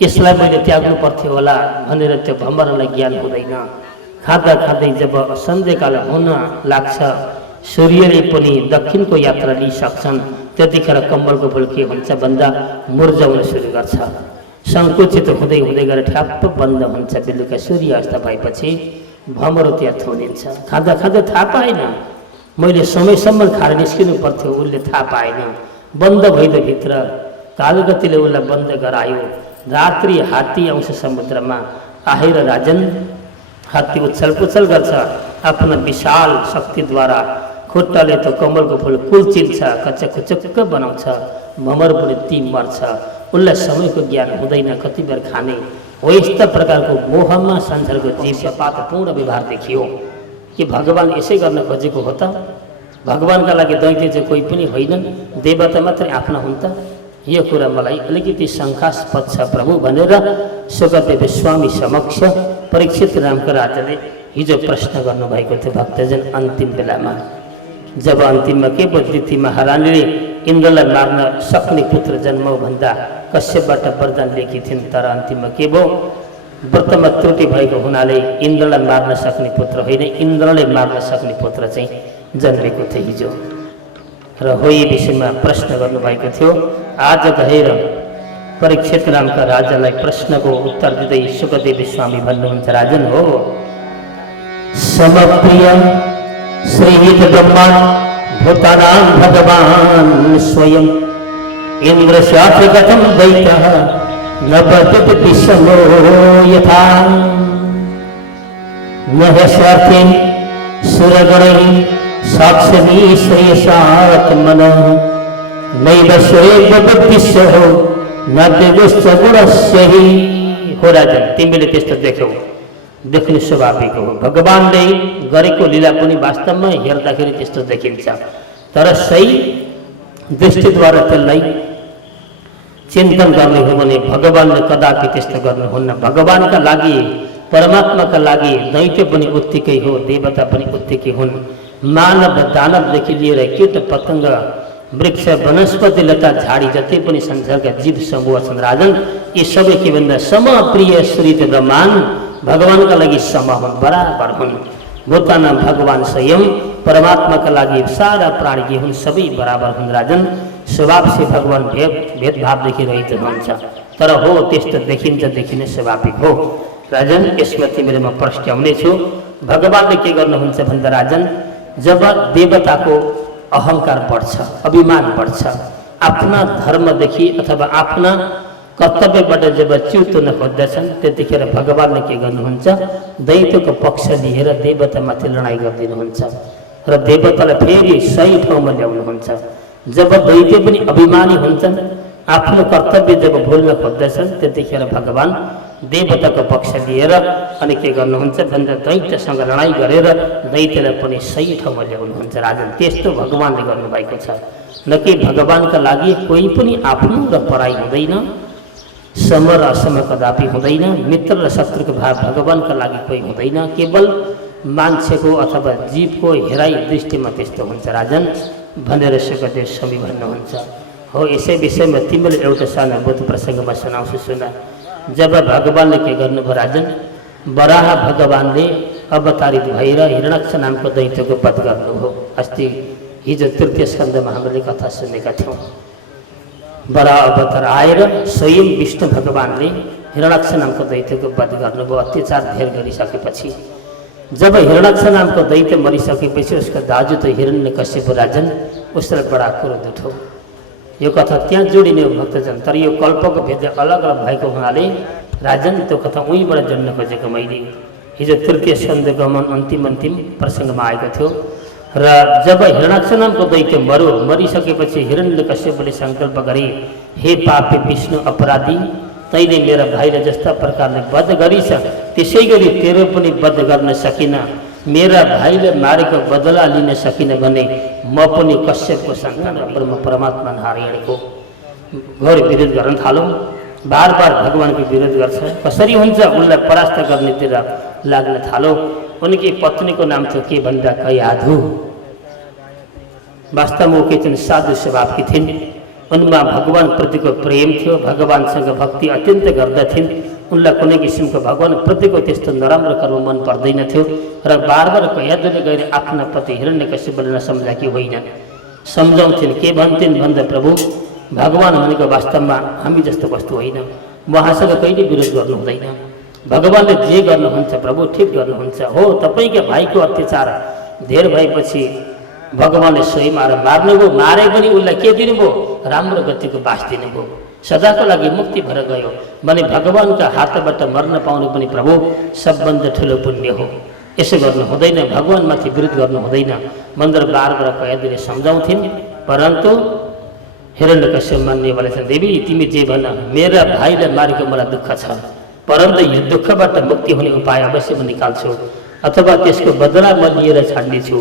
यसलाई मैले त्याग्नु पर्थ्यो होला भनेर त्यो भमरलाई ज्ञान हुँदैन। खाँदा खाँदै जब सन्ध्यकाल हुन लाग्छ सूर्यले पनि दक्षिणको यात्रा लिइसक्छन् त्यतिखेर कम्बलको फुल के हुन्छ भन्दा मुर्झाउन सुरु गर्छ। सङ्कुचित हुँदै हुँदै गएर ठ्याप्प बन्द हुन्छ। बेलुका सूर्य अस्त भएपछि भमरो त्यहाँ थुनिन्छ। खाँदा खाँदा थाहा पाएन मैले समयसम्म खाएर निस्किनु पर्थ्यो उसले थाहा पाएन। बन्द भइदियो भित्र कालगतिले उसलाई बन्द गरायो। रात्रि हात्ती आउँछ समुद्रमा आएर राजन हात्ती उछल पुछल गर्छ आफ्ना विशाल शक्तिद्वारा खुट्टाले त्यो कमलको फुल कुल्चिन्छ कच्चक बनाउँछ। भमर पनि ती मर्छ। उसलाई समयको ज्ञान हुँदैन कति बेर खाने हो। यस्ता प्रकारको मोहमा संसारको जीवपात पूर्ण व्यवहार देखियो कि भगवान यसै गर्न खोजेको हो त। भगवानका लागि दैत्य चाहिँ कोही पनि होइनन् देवता मात्रै आफ्ना हुन् त। यो कुरा मलाई अलिकति शङ्कास्पद छ प्रभु भनेर सुखदेव स्वामी समक्ष परीक्षित नामका राजाले हिजो प्रश्न गर्नुभएको थियो भक्तजन अन्तिम बेलामा। जब अन्तिममा के बुद्धि महारानीले इन्द्रलाई मार्न सक्ने पुत्र जन्म भन्दा कश्यपबाट वरदान लिएकी थिइन्। तर अन्तिममा के भयो, व्रतमा त्रुटि भएको हुनाले इन्द्रलाई मार्न सक्ने पुत्र होइन, इन्द्रले मार्न सक्ने पुत्र चाहिँ जन्मेको थियो हिजो। र हो यी विषयमा प्रश्न गर्नुभएको थियो। आज गएर परीक्षित नामका राजालाई प्रश्नको उत्तर दिँदै सुखदेव स्वामी भन्नुहुन्छ, राजन हो समप्रिय श्रीहित ब्रह्माण भूतानां भगवान् स्वयं इंद्र शास्त्र कथम द्वैतः न वर्तते समो यथा न ह्यस्वार्थे सुरगणैः साक्षी श्रेयसात्मनः नैव स्वयं बुद्धिस्य हो न देवश्च गुणस्य हि। हो राजन, तिमीले त्यस्तो देख्यौ, देख्नु स्वाभाविक हो। भगवानले गरेको लीला पनि वास्तवमा हेर्दाखेरि त्यस्तो देखिन्छ, तर सही दृष्टिद्वारा त्यसलाई चिन्तन गर्ने हो भने भगवानले कदापि त्यस्तो गर्नुहुन्न। भगवानका लागि, परमात्माका लागि दैत्य पनि उत्तिकै हो, देवता पनि उत्तिकै हुन्। मानव दानवदेखि लिएर कीट पतङ्ग वृक्ष वनस्पति लता झाडी जति पनि संसारका जीव समूह छन् राजन, यी सबै के भन्दा समप्रिय श्रीत ब्रह्माण्ड भगवानका लागि सम हुन्, बराबर हुन्। भूतानां भगवान स्वयं परमात्माका लागि सारा प्राणी के हुन्, सबै बराबर हुन् राजन। स्वभाव से भगवान भेदभावदेखि रहित हुनुहुन्छ, तर हो त्यस्तो देखिन्छ, देखिने स्वाभाविक हो राजन। यसमा तिमीले म प्रश्नाउनेछु, भगवानले के गर्नुहुन्छ भन्दा राजन, जब देवताको अहंकार बढ्छ, अभिमान बढ्छ, आफ्ना धर्मदेखि अथवा आफ्ना कर्तव्यबाट जब च्युत हुन खोज्दछन्, त्यतिखेर भगवानले के गर्नुहुन्छ, दैत्यको पक्ष लिएर देवतामाथि लडाइँ गरिदिनुहुन्छ र देवतालाई फेरि सही ठाउँमा ल्याउनुहुन्छ। जब दैत्य पनि अभिमानी हुन्छन्, आफ्नो कर्तव्य जब भुल्न खोज्दछन्, त्यतिखेर भगवान देवताको पक्ष लिएर अनि के गर्नुहुन्छ भन्दा दैत्यसँग लडाइँ गरेर दैत्यलाई पनि सही ठाउँमा ल्याउनुहुन्छ राजन। त्यस्तो भगवानले गर्नुभएको छ, न कि भगवानका लागि कोही पनि आफ्नो र पराई हुँदैन, सम र असम कदापि हुँदैन, मित्र र शत्रुको भाव भगवानका लागि कोही हुँदैन। केवल मान्छेको अथवा जीवको हेराइ दृष्टिमा त्यस्तो हुन्छ राजन भनेर सुखदेव स्वामी भन्नुहुन्छ। हो यसै विषयमा तिमीले एउटा सानो बुद्ध प्रसङ्गमा सुनाउँछु सुन। जब भगवानले के गर्नुभयो राजन, वराह भगवानले अवतारित भएर हिरण्याक्ष नामको दैत्यको वध गर्नुभयो। अस्ति हिजो तृतीय स्कन्धमा हामीले कथा सुनेका थियौँ। वराह अवतार आएर स्वयं विष्णु भगवानले हिरण्याक्ष नामको दैत्यको वध गर्नुभयो। अत्याचार धेर गरिसकेपछि जब हिरण्याक्ष नामको दैत्य मरिसकेपछि उसको दाजु त हिरण्यकश्यप राजन उसलाई बडा क्रोध उठ्यो। यो कथा त्यहाँ जोडिने भक्तजन, तर यो कल्पको भेद अलग अलग भएको हुनाले राजन त्यो कथा उहीँबाट जोड्न खोजेको मैले। हिजो तृतीय स्कन्धको अन्तिम प्रसङ्गमा आएको थियो र जब हिरण्याक्ष नामको दैत्य मरिसकेपछि हिरण्यकश्यपले सङ्कल्प गरे, हे पापी विष्णु अपराधी, तैँले मेरा भाइले जस्ता प्रकारले वध गरिछ, त्यसै गरी तेरो पनि वध गर्न सकिन, मेरा भाइले मारेको बदला लिन सकिन भने म पनि कश्यपको सन्तान ब्रह्म परमात्मा नारायणको घोर विरोध गर्न थालौँ। बार बार भगवानको विरोध गर्छ, कसरी हुन्छ उनलाई परास्त गर्नेतिर लाग्न थालो। उनकी पत्नीको नाम थियो के भन्दा कयाधु। वास्तवमा के थिइन्, साधु स्वभावकी थिइन्। उनमा भगवानप्रतिको प्रेम थियो, भगवानसँग भक्ति अत्यन्त गर्दथिन्। उनलाई कुनै किसिमको भगवानप्रतिको त्यस्तो नराम्रो कर्म मन पर्दैन थियो र बार बार कयाधुले गएर आफ्ना पति हिरण्यकश्यपले नसम्झाएकी होइन, सम्झाउँथिन्। के भन्थिन् भन्दा प्रभु भगवान भनेको वास्तवमा हामी जस्तो वस्तु होइन, उहाँसँग कहिले विरोध गर्नु हुँदैन। भगवानले जे गर्नुहुन्छ प्रभु ठिक गर्नुहुन्छ। हो तपाईँका भाइको अत्याचार धेर भएपछि भगवानले स्वयं आएर मार्नुभयो, मारे पनि उसलाई के दिनुभयो, राम्रो गतिको बास दिनुभयो, सदाको लागि मुक्ति भएर गयो भने भगवानका हातबाट मर्न पाउनु पनि प्रभु सबभन्दा ठुलो पुण्य हो। यसो गर्नु हुँदैन, भगवानमाथि विरोध गर्नु हुँदैन भनेर बार बार कयाधुले सम्झाउँथिन्। परन्तु हिरण्यकश्यप मान्नेवाला छन्, देवी तिमी जे भन, मेरा भाइलाई मारेको मलाई दुःख छ, परन्तु यो दुःखबाट मुक्ति हुने उपाय अवश्य म निकाल्छु अथवा त्यसको बदला म लिएर छाड्नेछु।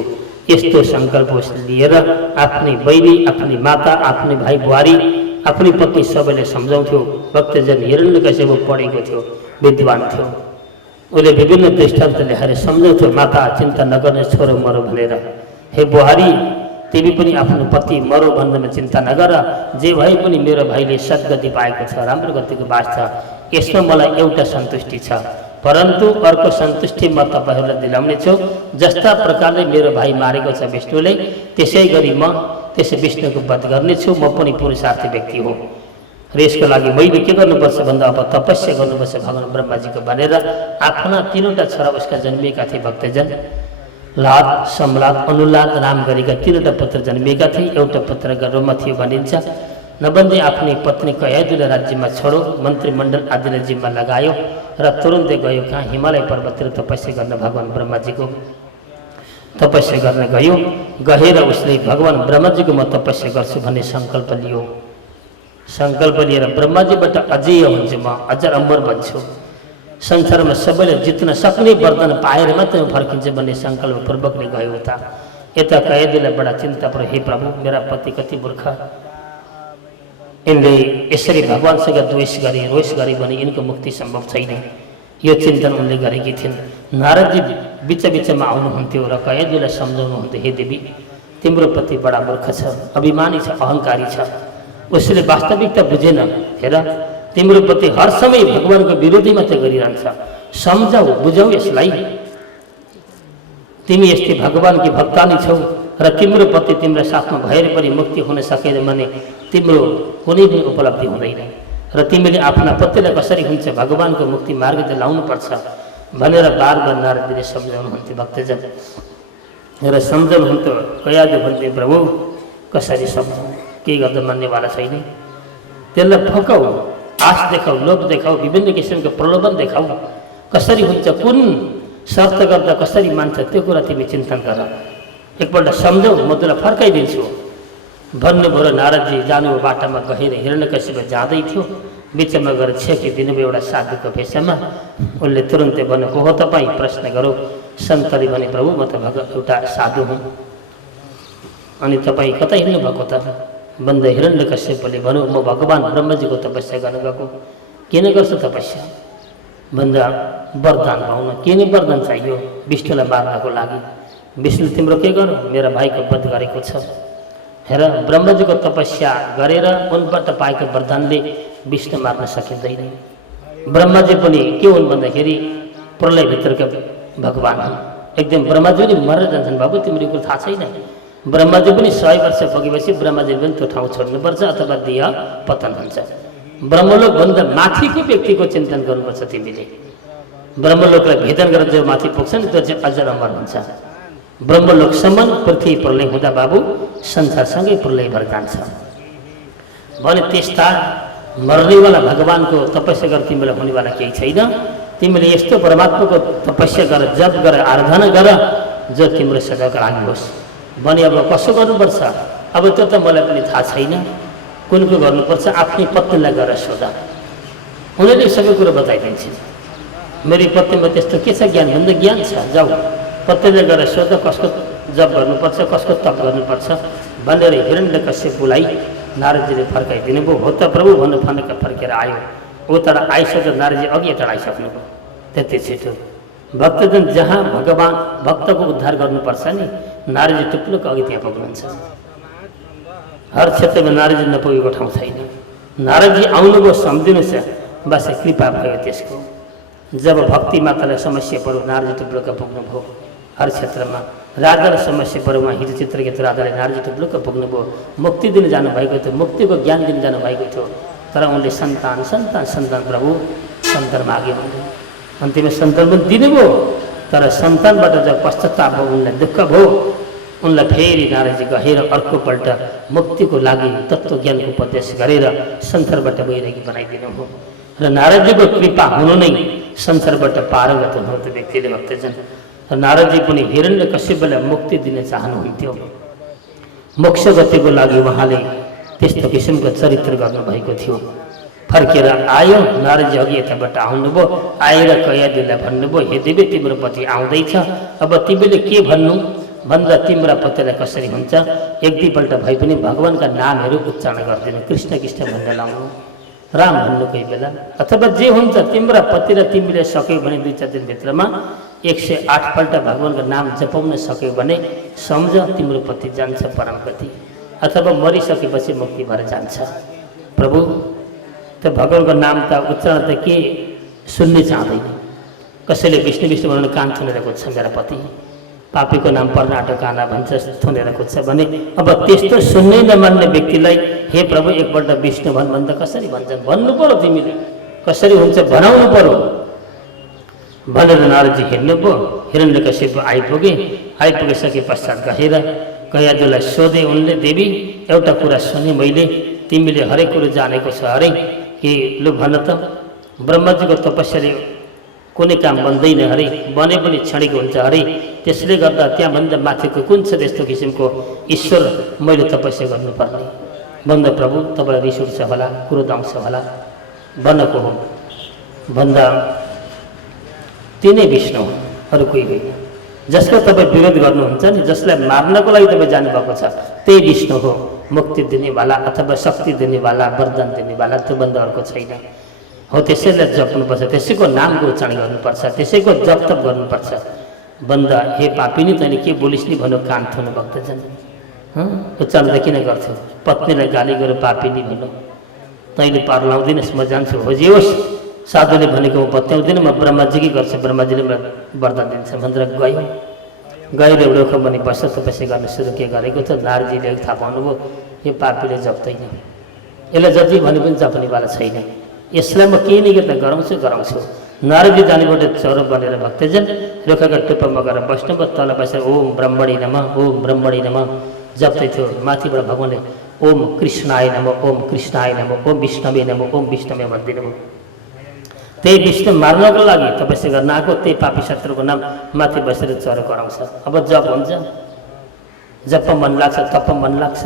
यस्तो सङ्कल्प लिएर आफ्नै बहिनी, आफ्नै माता, आफ्नै भाइ बुहारी, आफ्नै पत्नी सबैले सम्झाउँथ्यो। भक्तजन हिरण्यकश्यप पढेको थियो, विद्वान थियो, उसले विभिन्न दृष्टान्त ल्याएर सम्झाउँथ्यो, माता चिन्ता नगर्ने छोरो मरो भनेर, हे बुहारी तिमी पनि आफ्नो पति मरो भन्दैमा चिन्ता नगर, जे भए पनि मेरो भाइले सद्गति पाएको छ, राम्रो गतिको बास छ, यसमा मलाई एउटा सन्तुष्टि छ, परन्तु अर्को सन्तुष्टि म तपाईँहरूलाई दिलाउने छु। जस्ता प्रकारले मेरो भाइ मारेको छ विष्णुले, त्यसै गरी म त्यसै विष्णुको वध गर्नेछु। म पनि पुरुषार्थी व्यक्ति हो र यसको लागि मैले के गर्नुपर्छ भन्दा अब तपस्या गर्नुपर्छ भगवान ब्रह्माजीको भनेर आफ्ना 3वटा छोरा उसका जन्मिएका थिए भक्तजन। लाद, सम्लाद, अनुलाद नाम गरेका 3वटा पुत्र जन्मिएका थिए। एउटा पुत्र गर्भमा थियो भनिन्छ। नबन्दी आफ्नै पत्नी कयादुलाई राज्यमा छोडो, मन्त्रीमण्डल आदिलाई जिम्मा लगायो र तुरुन्तै गयो कहाँ, हिमालय पर्वततिर तपस्या गर्न भगवान ब्रह्माजीको तपस्या गर्न गयो। गएर उसले भगवान ब्रह्माजीको म तपस्या गर्छु भन्ने सङ्कल्प लियो। सङ्कल्प लिएर ब्रह्माजीबाट अजेय हुन्छु, म अझ अमर बन्छु, संसारमा सबैले जित्न सक्ने वरदान पाएर मात्रै फर्किन्छ भन्ने सङ्कल्पपूर्वकले गयो उता। यता कयादुलाई बडा चिन्ता पऱ्यो, हे प्रभु मेरा पति कति मूर्ख, यिनले यसरी भगवानसँग द्वेष गरे रोष गरे भने यिनको मुक्ति सम्भव छैन। यो चिन्तन उनले गरेकी थिइन्। नारदजी बिचमा आउनुहुन्थ्यो र कयादुलाई सम्झाउनुहुन्थ्यो, हे देवी तिम्रो पति बडा मूर्ख छ, अभिमानी छ, अहङ्कारी छ, उसले वास्तविकता बुझेन। हेर तिम्रो पति हर समय भगवानको विरोधी मात्रै गरिरहन्छ, सम्झाऊ बुझाऊ यसलाई। तिमी यस्तै भगवानकी भक्तानी छौ र तिम्रो पति तिम्रो साथमा भएर पनि मुक्ति हुन सकेन भने तिम्रो कुनै पनि उपलब्धि हुँदैन र तिमीले आफ्ना पतिलाई कसरी हुन्छ भगवानको मुक्ति मार्ग त लाउनुपर्छ भनेर बार नारदले सम्झाउनुहुन्थ्यो भक्तजन र सम्झाउनुहुन्थ्यो। कयादु भन्थे, प्रभु कसरी सम्झाउँ, केही गर्दा मान्नेवाला छैन, त्यसलाई फकाऊ, आश देखाऊ, लोभ देखाऊ, विभिन्न किसिमको प्रलोभन देखाऊ, कसरी हुन्छ, कुन शर्त गर्दा कसरी मान्छ त्यो कुरा तिमी चिन्तन गर, एकपल्ट सम्झौ, म त्यसलाई फर्काइदिन्छु भन्नुभयो। र नारदजी जानुभयो, बाटामा गएर हिरण्यकशिप जाँदै थियो, बिचमा गएर छेकिदिनुभयो एउटा साधुको भेषमा। उनले तुरुन्तै भन्यो, को हो तपाईँ, प्रश्न गरौँ। सन्तले भने, प्रभु म त एउटा साधु हुँ, अनि तपाईँ कता हिँड्नुभएको त भन्दा हिरण्यकश्यपले भन्यो, म भगवान ब्रह्मजीको तपस्या गर्न गएको। किन गर्छ तपस्या भन्दा वरदान पाउन। किन वरदान चाहियो? विष्णुलाई मार्नको लागि। विष्णु तिम्रो के गर्नु, मेरा भाइको वध गरेको छ। हेर ब्रह्मजीको तपस्या गरेर उनबाट पाएको वरदानले विष्णु मार्न सकिँदैन। ब्रह्माजी पनि के हुन् भन्दाखेरि प्रलयभित्रका भगवान हुन्। एकदम ब्रह्माजी पनि मरेर जान्छन्। बाबु तिम्रो कुरो थाहा छैन, ब्रह्माजी पनि 100 वर्ष पुगेपछि ब्रह्माजी पनि त्यो ठाउँ छोड्नुपर्छ अथवा देह पतन हुन्छ। ब्रह्मलोकभन्दा माथिको व्यक्तिको चिन्तन गर्नुपर्छ तिमीले। ब्रह्मलोकलाई भेदन गरेर जो माथि पुग्छ नि त्यो चाहिँ अजर अमर हुन्छ। ब्रह्मलोकसम्म पृथ्वी प्रलय हुँदा बाबु संसारसँगै प्रलय भएर जान्छ भने त्यस्ता मर्नेवाला भगवानको तपस्या गरेर तिमीलाई हुनेवाला केही छैन। तिमीले यस्तो परमात्माको तपस्या गर, जप गर, आराधना गर जो तिम्रो सदाको लागि होस् भने। अब कसो गर्नुपर्छ अब त्यो त मलाई पनि थाहा छैन, कुनको गर्नुपर्छ आफ्नै पत्नीलाई गएर सोधा, उनीहरूले सबै कुरो बताइदिन्छन्। मेरो पत्नीमा त्यस्तो के छ ज्ञान भन्दा ज्ञान छ, जाऊ पत्नीले गएर सोधा कसको जप गर्नुपर्छ, कसको तप गर्नुपर्छ भनेर हिरण्यकश्यपलाई नारदजीले फर्काइदिनु भयो। हो त प्रभु भन्नु फनक फर्केर आयो। उता आइसक्यो नारदजी, अघि यता आइसक्नुभयो। त्यति छिटो भक्तजन जहाँ भगवान भक्तको उद्धार गर्नुपर्छ नि, नारदजी टुप्लुको अघि त्यहाँ पुग्नुहुन्छ। हर क्षेत्रमा नारदजी नपुगेको ठाउँ छैन। नारदजी आउनुभयो, सम्झिनुहोस्, बस कृपा भयो त्यसको। जब भक्ति मातालाई समस्या पऱ्यो नारदजी टुप्लुक पुग्नुभयो। हर क्षेत्रमा राजालाई समस्या पऱ्यो, उहाँ हिजो चित्रकेतु राजाले नारदजी टुप्लुक पुग्नुभयो। मुक्ति दिन जानुभएको थियो, मुक्तिको ज्ञान दिन जानुभएको थियो। तर उनले सन्तान सन्तान सन्तान प्रभु सन्तान माग्यो, अन्तिम सन्तान पनि दिनुभयो। तर सन्तानबाट जब पश्चाताप भयो, उनलाई दुःख भयो, उनलाई फेरि नारदजी गएर अर्कोपल्ट मुक्तिको लागि तत्त्व ज्ञानको उपदेश गरेर संसारबाट वैरागी बनाइदिनु भयो। र नारदजीको कृपा हुनु नै संसारबाट पारगत हुनु त व्यक्तिले भक्तजन। र नारदजी पनि हिरण्यकश्यपलाई मुक्ति दिन चाहनुहुन्थ्यो। मोक्ष गतिको लागि उहाँले त्यस्तो किसिमको चरित्र गर्नुभएको थियो। फर्केर आयो नारदजी, अघि यताबाट आउनुभयो। आएर कयादुलाई भन्नुभयो, हे देवी तिम्रो पति आउँदैछ, अब तिमीले के भन्नु भन्दा तिम्रा पतिलाई कसरी हुन्छ, एक दुईपल्ट भए पनि भगवान्का नामहरू उच्चारण गरिदिनु, कृष्ण कृष्ण भन्दै लाउनु, राम भन्नु कोही बेला, अथवा जे हुन्छ तिम्रा पतिलाई तिमीले सक्यौ भने 2-4 दिनभित्रमा 108 पल्ट भगवान्को नाम जपाउन सक्यौ भने सम्झ तिम्रो पति जान्छ परमगति अथवा मरिसकेपछि मुक्ति भएर जान्छ। प्रभु त्यो भगवानको नाम त उच्चारण त के सुन्नै चाहँदैन। कसैले विष्णु विष्णु भन्नु कान थुनेर खोज्छ, मेरा पति पापीको नाम पर्नाटो काना भन्छ थुनेर खोज्छ भने अब त्यस्तो सुन्नै नमान्ने व्यक्तिलाई हे प्रभु एकपल्ट विष्णु भन् भन्दा कसरी भन्छन्? भन्नु पर्यो, तिमीले कसरी हुन्छ भनाउनु पर्यो भनेर नारदजी हिँड्नुभयो। हिरण्यकश्यप आइपुगिसके पश्चात गयाजुलाई सोधे उनले, देवी एउटा कुरा सुने मैले, तिमीले हरेक कुरो जानेको छ अरे कि लु भन त, ब्रह्माजीको तपस्याले कुनै काम बन्दैन अरे, बने पनि क्षणिक हुन्छ अरे, त्यसले गर्दा त्यहाँभन्दा माथिको कुन छ त्यस्तो किसिमको ईश्वर मैले तपस्या गर्नुपर्ने? भन्दा प्रभु तपाईँलाई रिस उठ्छ होला, क्रोध आउँछ होला, भन्नको हो भन्दा तिनै विष्णु हो, अरू कोही होइन। जसको तपाईँ विरोध गर्नुहुन्छ नि, जसलाई मार्नको लागि तपाईँ जानुभएको छ त्यही विष्णु हो, मुक्ति दिनेवाला अथवा शक्ति दिनेवाला, वरदान दिनेवाला, त्योभन्दा अर्को छैन। हो त्यसैलाई जप्नुपर्छ, त्यसैको नामको उच्चारण गर्नुपर्छ, त्यसैको जप तप गर्नुपर्छ। भन्दा हे पापिनी तैँले के बोलिस् नि भन्नु, कान थुनु भक्तजन। उच्चारण त किन गर्थ्यौ? पत्नीलाई गाली गरेर पापिनी भन्नु, तैँले पार लाउँदिनस्, म जान्छु, हो जे होस्। साधुले भनेको म पत्याउँदिनँ, म ब्रह्माजीकै गर्छु, ब्रह्माजीले मलाई वरदान दिन्छ भनेर गएर एउटा भने बस्छ तपस्या गर्न सुरु के गरेको छ। नारदजीले थाहा पाउनुभयो यो पापीले जप्दैन, यसलाई जति भने पनि जप्नेवाला छैन, यसलाई म केही नै गर्दा गराउँछु। नारदजी जानेबाट चरो बनेर भक्तजन रुखका टुप्पामा गएर बस्नुभयो। तल बसेर ओम ब्रह्मणे नमः, ओम ब्रह्मणे नमः जप्दै थियो। माथिबाट भगवानले ओम कृष्णाय नमः, ओम कृष्णाय नमः, ओम विष्णवे नमः, ओम विष्णवे भनिदिनु भयो। त्यही विष्णु मार्नको लागि तपस्या गर्न आएको त्यही पापी शत्रुको नाम माथि बसेर चरो कराउँछ। अब जप हुन्छ, जप मन लाग्छ, तप मन लाग्छ।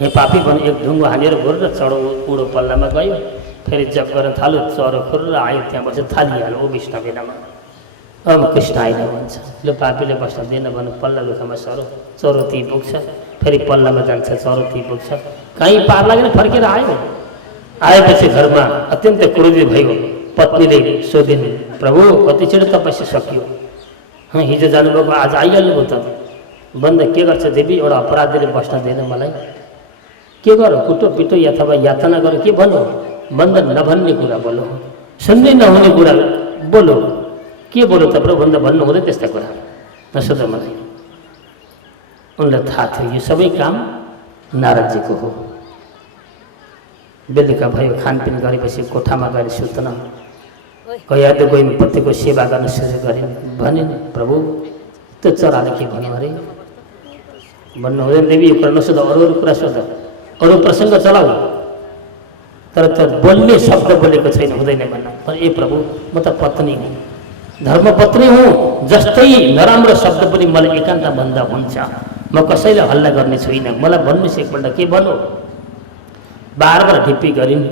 हे पापी भने एक ढुङ्गो हानेर घुरेर चढो उडो पल्लामा गयो, फेरि जप गर्न थाल्यो, चरो खुरेर आयो, त्यहाँ बसेर थालिहाल्यो ओ विष्णवे नमः, अब कृष्णाय नमः भन्छ। ल पापीले बस्न दिएन भन्नु, पल्ला रुखमा सरो, चरो ती पुग्छ, फेरि पल्लामा जान्छ, चरो ती पुग्छ, कहीँ पार लागेन, फर्केर आयो। आएपछि घरमा अत्यन्तै क्रोधित भयो। पत्नीले सोधिन्, प्रभु कति छिटो तपस्या सकियो, हिजो जानुभएको आज आइहाल्नुभयो त? भन्दा के गर्छ देवी, एउटा अपराधीले बस्न दिएन मलाई, के गरौँ? कुटो पिटो अथवा यातना गरौँ, के भनौँ? भन्दा नभन्ने कुरा बोलो, सुन्दै नहुने कुरा बोलो, के बोलो त प्रभु? भन्दा भन्नु हुँदैन त्यस्ता कुरा, नसोध मलाई। उनलाई थाहा थियो यो सबै काम नारदजीको हो। बेलुका भयो, खानपिन गरेपछि कोठामा गएर सुत्न गयादु गइन्, पतिको सेवा गर्न सुरु गरिन्। भनिन्, प्रभु त्यो चराले के भन्यो अरे? भन्नु हुँदैन देवी, यो कुरा नसोध, अरू कुरा सोध, अरू प्रसङ्ग चलाऊ, तर त्यो बोल्ने शब्द बोलेको छैन, हुँदैन भन्न। तर ए प्रभु म त पत्नी हुँ, धर्मपत्नी हुँ, जस्तै नराम्रो शब्द पनि मलाई एकान्त भन्दा हुन्छ, म कसैलाई हल्ला गर्ने छुइनँ, मलाई भन्नुहोस् एकपल्ट के भन्नु? बार बार ढिप्पी गरिन्।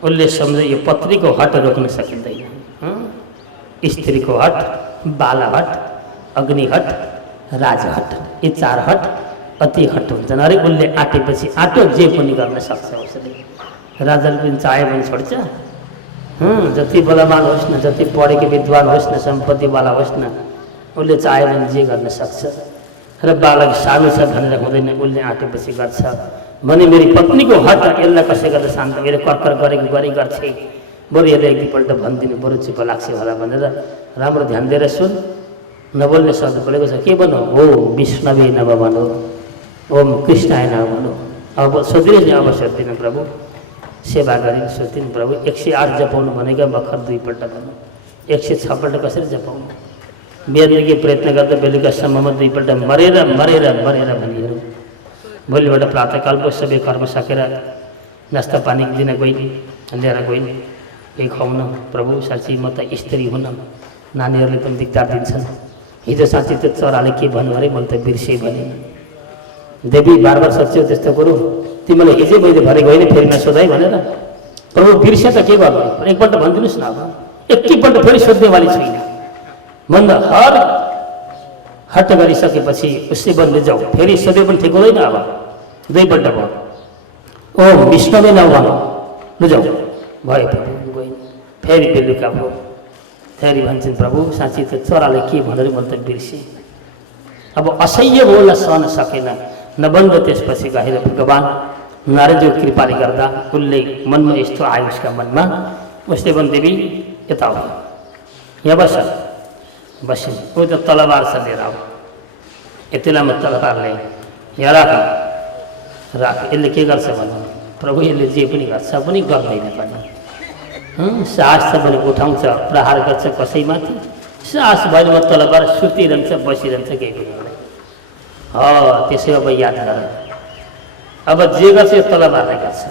उसले सम्झे यो पत्नीको हट रोक्न सकिँदैन, स्त्रीको हट, बालाहट, अग्निहट, राजहट, यी 4 हट अति हट हुन्छन् अरे। उसले आँटेपछि आँटो जे पनि गर्न सक्छ उसले। राजाले पनि चाह्यो भने छोड्छ? जति बलवान होस् न, जति पढेको विद्वान होस् न, सम्पत्तिवाला होस् न, उसले चाह्यो भने जे गर्न सक्छ। र बालक सानो छ भनेर हुँदैन, उसले आँटेपछि गर्छ। भने मेरी पत्नीको हट, यसलाई कसै गर्दा शान्त मेरो कर्कर गरेको गरी गर्छे, बरु यसलाई एकपल्ट भनिदिनु, बरु चुप लाग्छ होला भनेर राम्रो ध्यान दिएर सुन। नबोल्ने शब्द बोलेको छ, के भनौँ? ओम विष्णवे नमः भनौँ, ओम कृष्णाय नमः भनौँ। अब सोधिनुहोस् नि, अब सोधिदिनु प्रभु। सेवा गरिन्, सोधिन् प्रभु 108 जपाउनु भनेको भर्खर 2 पल्ट भन्नु, 106 पल्ट कसरी जपाउनु? बिहानदेखि प्रयत्न गर्दा बेलुकासम्ममा 2 पल्ट मरेर भनिहरू। भोलिबाट प्रातःकालको सबै कर्म सकेर नास्ता पानी दिन गइन्, लिएर गइन्, केही खुवाउन। प्रभु साँच्ची म त स्त्री हुन, नानीहरूले पनि दिक्दार दिन्छन्। हिजो साँच्ची त्यो चराले के भन्नु अरे, मैले त बिर्सेँ भने। देवी बार बार सोध्छौ त्यस्तो कुरो, तिमीलाई हिजै मैले भनेको होइन, फेरि नसोधाइ भनेर। प्रभु बिर्से त के गर्नु, एकपल्ट भनिदिनुहोस् न। अब एकैपल्ट फेरि सोध्नेवाली छुइनँ भन्दा हर हट गरिसकेपछि उसै बन्दै जाऊ, फेरि सोधे पनि ठिक हुँदैन। अब 2 पल्ट भयो, ओम विष्णवे नमः भनौँ, बुझाउ भयो। प्रभु गइन्, फेरि बेलुका भयो, फेरि भन्छन् प्रभु साँच्ची त्यो चराले के भनेर मैले त बिर्सेँ। अब असह्य बोल्न सहन सकेन नबन्द। त्यसपछि गएर भगवान् नारदको कृपाले गर्दा उसले मनमा यस्तो आयो उसका मनमा, उसले भने देवी यता हो, यहाँ बस्यो ऊ त तलवार छ लिएर आऊ। यति लामो तलवार ल्याए, यहाँ राख। यसले के गर्छ भन्नु, प्रभु यसले जे पनि गर्छ पनि गर्दैन पनि, साहस छ भने उठाउँछ, प्रहार गर्छ कसैमाथि, साहस भएन म तलवार सुतिरहन्छ बसिरहन्छ केही पनि हुँदैन। त्यसै अब याद गर, अब जे गर्छ यो तलवारलाई गर्छ।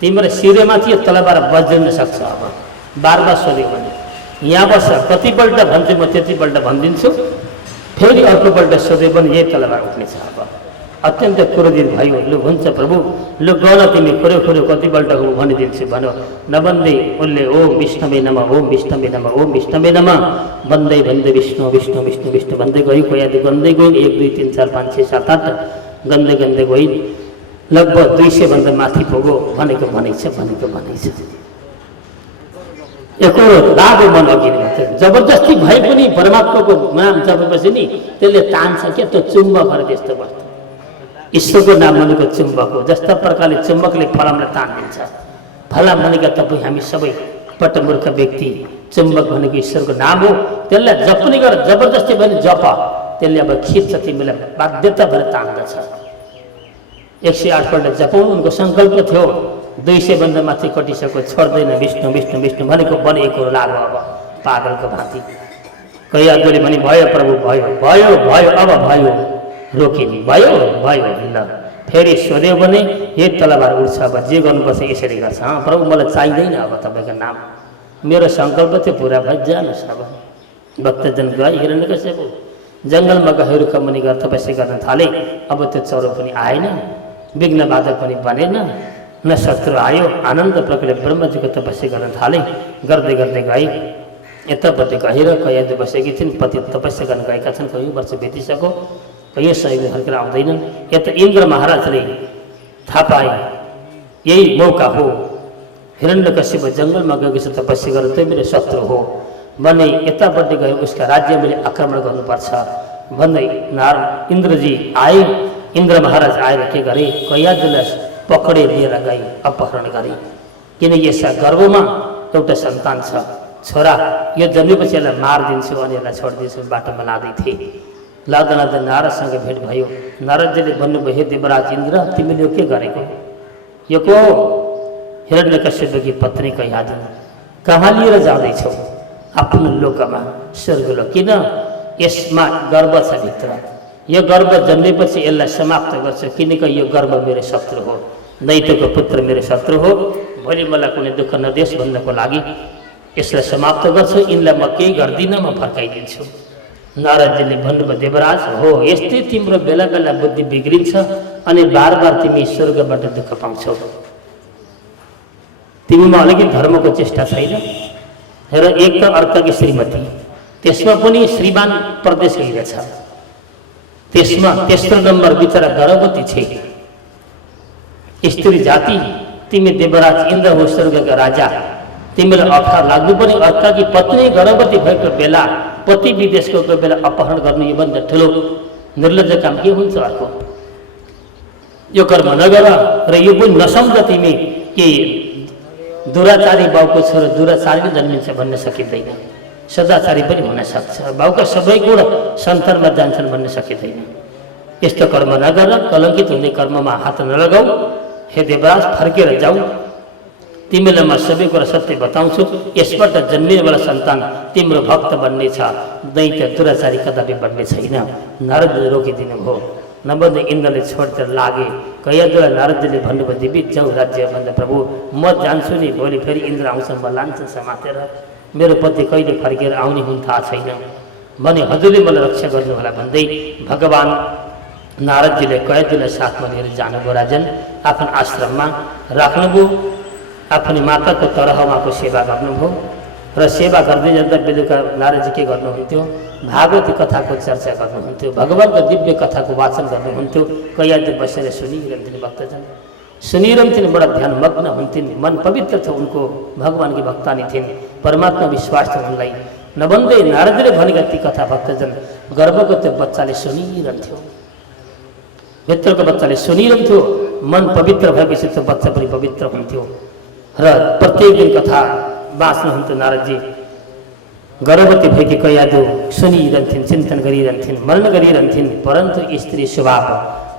तिम्रो शिरमाथि यो तलवार बज्रिन सक्छ। अब बार बार सोध्यो भने यहाँ बस, कतिपल्ट भन्छु म त्यतिपल्ट भनिदिन्छु, फेरि अर्कोपल्ट सोध्यो भने यही तलवार उठ्नेछ। अब अत्यन्त क्रोधित भयो, लु हुन्छ प्रभु, लु गन तिमी खोऱ्यो कतिपल्ट भनिदिन्छु भनौ। नभन्दै उसले ओम विष्णुवे नमः, ओम विष्णुवे नमः, ओम विष्णुवे नमः भन्दै भन्दै विष्णु विष्णु विष्णु विष्णु भन्दै गयो। कोही गन्दै गयो, 1 2 3 4 5 6 7 8 गन्दै गन्दै गयो, लगभग 200 भन्दा माथि पुग्यो। भनेको भनेछ। एकरो लागो मन अघि जबरजस्ती भए पनि परमात्माको नाम जपेपछि नि त्यसले तान्छ के, त्यो चुम्बकहरू त्यस्तो गर्छ। ईश्वरको नाम भनेको चुम्बक हो, जस्ता प्रकारले चुम्बकले फलामलाई तानिदिन्छ। फलाम भनेको तपाईँ हामी सबै पटमूर्ख व्यक्ति, चुम्बक भनेको ईश्वरको नाम हो, त्यसलाई जप्ने गर, जबरजस्ती भने जप, त्यसले अब खिच्छ, तिमीलाई बाध्यता भएर तान्दछ। 108 पल्ट जपाउनु उनको सङ्कल्प थियो। 200 भन्दा माथि कटिसक्यो, छोड्दैन। विष्णु विष्णु विष्णु भनेको बनेको लाग्यो अब पागलको भाँति। कही आदमीले भने भयो प्रभु, भयो भयो भयो अब भयो, रोकिने भयो भयो। ल फेरि सोध्यो भने यही तलवार उठ्छ। अब जे गर्नुपर्छ यसरी गर्छ। प्रभु मलाई चाहिँदैन अब तपाईँको नाम, मेरो सङ्कल्प थियो पुरा भइ जानुहोस्। अब भक्तजन गए, हिरण्यकश्यप जङ्गलमा गएर कमनी गरेर तपस्या गर्न थाले। अब त्यो चरो पनि आएन, विघ्न बाधक पनि बनेन, न शत्रु आयो। आनन्द प्रकारले ब्रह्मजीको तपस्या गर्न थाले। गर्दै गर्दै गए, यतापट्टि गएर कैयादु बसेकी थिइन्, पति तपस्या गर्न गएका छन्। कयौँ वर्ष बितिसक्यो, कयौँ सहयोग फर्केर आउँदैनन्। यता इन्द्र महाराजले थाहा पाए यही मौका हो, हिरण्यकश्यप जङ्गलमा गएको छ तपस्या गरेर, त्यो मेरो शत्रु हो भने यतापट्टि गएर उसका राज्य मैले आक्रमण गर्नुपर्छ भन्दै इन्द्रजी आए। इन्द्र महाराज आएर के गरे, कैयादुलाई पकडे लिएर गई, अपहरण गरे। किन यसका गर्भमा एउटा सन्तान छ, छोरा, यो जन्मेपछि यसलाई मारिदिन्छु अनि यसलाई छोडिदिन्छु बाटोमा लाँदै थिए। लाँदा लाँदा नारदसँग भेट भयो। नारदजीले भन्नुभयो, हे देवराज इन्द्र, तिमीले यो के गरेको? यो को? हिरण्यकश्यपकी पत्नी कैयादु। कहाँ लिएर जाँदैछौ? आफ्नो लोकमा, स्वर्गलोक। किन? यसमा गर्भ छ भित्र, यो गर्भ जन्मेपछि यसलाई समाप्त गर्छु, किनकि यो गर्भ मेरो शत्रु हो, दैत्यको पुत्र मेरो शत्रु हो। भोलि मलाई कुनै दुःख नदेश भन्नको लागि यसलाई समाप्त गर्छु, यिनलाई म केही गर्दिनँ, म फर्काइदिन्छु। नारदजीले भन्नुभयो, देवराज हो, यस्तै तिम्रो बेला बेला बुद्धि बिग्रिन्छ अनि बार बार तिमी स्वर्गबाट दुःख पाउँछौ। तिमीमा अलिकति धर्मको चेष्टा छैन। र एक त अर्काकी श्रीमती, त्यसमा पनि श्रीमान प्रदेश गइरहेछ, त्यसमा तेस्रो नम्बर बिचरा गर्भवती छ। स्त्री जाति, तिमी देवराज इन्द्र हो, स्वर्गका राजा, तिमीलाई अप्ठ्यारो लाग्नु पनि। अर्काकी पत्नी गर्भवती भएको बेला, पति विदेशको बेला अपहरण गर्नु योभन्दा ठुलो निर्लज्ज काम के हुन्छ? अर्को यो कर्म नगर र यो पनि नसम्झ तिमी कि दुराचारी बाउको छोरो दुराचारी नै जन्मिन्छ भन्न सकिँदैन। सदाचारी पनि हुन सक्छ, बाउका सबै गुण सन्तानमा जान्छन् भन्न सकिँदैन। यस्तो कर्म नगर, कलङ्कित हुने कर्ममा हात नलगाऊ। हे देवराज, फर्केर जाऊ, तिमीलाई म सबै कुरा सत्य बताउँछु। यसबाट जन्मिनेवाला सन्तान तिम्रो भक्त बन्ने छ, दैत्य दुराचारी कदापि बन्ने छैन। नारदले रोकिदिनु भयो। नभन्दै इन्द्रले छोडेर लागे। कैयादुलाई नारदले भन्नुभयो, देवी जाऊ राज्य भन्दा प्रभु म जान्छु नि, भोलि फेरि इन्द्र आउँछ, म लान्छ समातेर, मेरो पति कहिले फर्केर आउने हुन् थाहा छैन भने हजुरले मलाई रक्षा गर्नुहोला भन्दै भगवान् नारदजीले कैयादुलाई साथमा लिएर जानुभयो। राजन आफ्नो आश्रममा राख्नुभयो। आफ्नो माताको तरहमाको सेवा गर्नुभयो र सेवा गर्दै जाँदा बेलुका नारदजी के गर्नुहुन्थ्यो? भागवती कथाको चर्चा गर्नुहुन्थ्यो, भगवान्को दिव्य कथाको वाचन गर्नुहुन्थ्यो। कैयादु बसेर सुनिरहन्थिन्, भक्तजन सुनिरहन्थिन्, बडा ध्यानमग्न हुन्थिन्। मन पवित्र थियो उनको, भगवान्की भक्तानी थिइन्, परमात्मा विश्वास थियो उनलाई। नभन्दै नारदले भनेका ती कथा भक्तजन गर्भको त्यो बच्चाले सुनिरहन्थ्यो, भित्रको बच्चाले सुनिरहन्थ्यो। मन पवित्र भएपछि त्यो बच्चा पनि पवित्र हुन्थ्यो र प्रत्येक दिन कथा बाँच्नुहुन्थ्यो नारदजी। गर्भवती भएकी कैयादु सुनिरहन्थिन्, चिन्तन गरिरहन्थिन्, मनन गरिरहन्थिन्, परन्तु स्त्री स्वभाव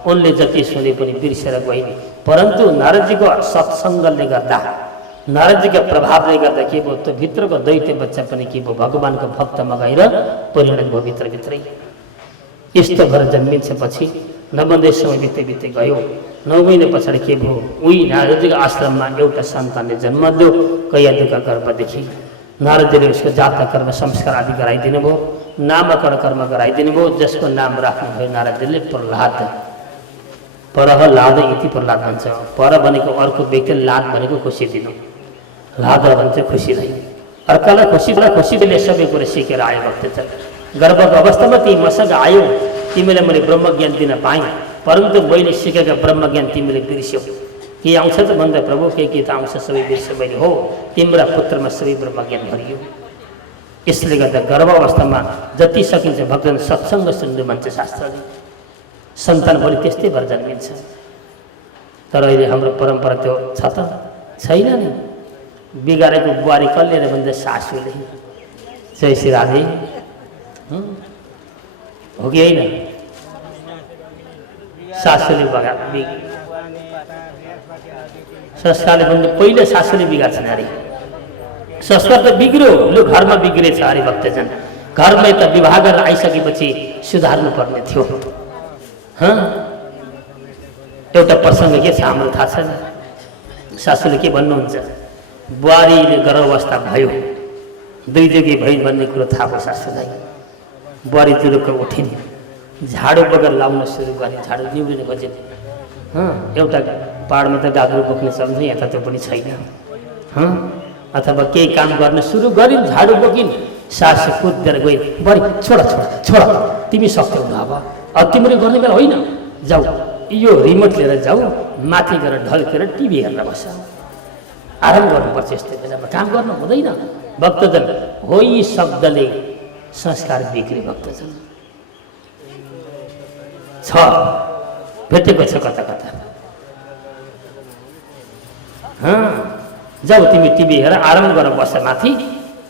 उनले जति सुने पनि बिर्सेर गइन्। परन्तु नारदजीको सत्सङ्गले गर्दा, नारदजीका प्रभावले गर्दा के भयो, त्यो भित्रको दैत्य बच्चा पनि के भयो, भगवानको भक्तमा गएर परिणत भयो भित्रभित्रै। यस्तो भएर जन्मिन्छ। पछि 9 समय बित्दै गयो। 9 महिना पछाडि के भयो, उही नारदजीको आश्रममा एउटा सन्तानले जन्म दियो कैयादुका गर्भदेखि। नारदजीले उसको जातक कर्म संस्कार आदि गराइदिनु भयो, नामकरण कर्म गराइदिनु भयो, जसको नाम राख्नुभयो नारदजीले प्रह्लाद। परहलाद इति प्रह्लाद भन्छ। पर भनेको अर्को व्यक्ति, लाद भनेको खुसी दिनु, लाद भन्छ खुसीलाई। अर्कालाई खुसी दिने सबै कुरा सिकेर आयो भक्तजन। गर्भको अवस्थामा ती मसँग आयो, तिमीलाई मैले ब्रह्मज्ञान दिन पाएँ, परन्तु मैले सिकेका ब्रह्मज्ञान तिमीले बिर्स्यौ। के आउँछ त भन्दा प्रभु के त आउँछ, सबै बिर्स्यो मैले। हो, तिम्रा पुत्रमा सबै ब्रह्मज्ञान भरियो। यसले गर्दा गर्भ अवस्थामा जति सकिन्छ भक्तजन सत्सङ्ग सुन्नु भन्छ शास्त्रले। सन्तान भोलि त्यस्तै भएर जन्मिन्छ। तर अहिले हाम्रो परम्परा त्यो छ त छैन नि। बिगारेको बुहारी कसले भन्छ, सासूले। जय श्री राधे। हो कि होइन? सासूले संस्कारले भन्दा पहिलो सासूले बिगार्छन् अरे। संस्कार त बिग्रियो, लु घरमा बिग्रेछ अरे भक्तजन। घरमा त विवाह गरेर आइसकेपछि सुधार्नु पर्ने थियो। एउटा प्रसङ्ग के छ हाम्रो थाहा छैन। सासूले के भन्नुहुन्छ, बुहारीले गर्भावस्था भयो, 2 जग्गा भइन् भन्ने कुरो थाहा भयो सासूलाई। बुहारी जुरुक्क उठिन्, झाडु बगर लाउन सुरु गरे, झाडु निउलिन खोजिन्। एउटा पाहाडमा त गाग्रो बोक्ने चल्छ, यहाँ त त्यो पनि छैन। अथवा केही काम गर्न सुरु गरिन्, झाडु बोकिन्, सासु कुदेर गइन्, बुहारी छोड छोड छोड, तिमी सक्यौ न, अब तिमीले गर्ने बेला होइन, जाऊ यो रिमोट लिएर जाऊ, माथि गएर ढल्केर टिभी हेरेर बस, आराम गर्नुपर्छ। यस्तो बेलामा काम गर्नु हुँदैन भक्तजन। हो, यी शब्दले संस्कार बिग्रे भक्तजन। छ भेटेको छ कता कता। जाऊ तिमी टिभी हेर, आराम गरेर बस, माथि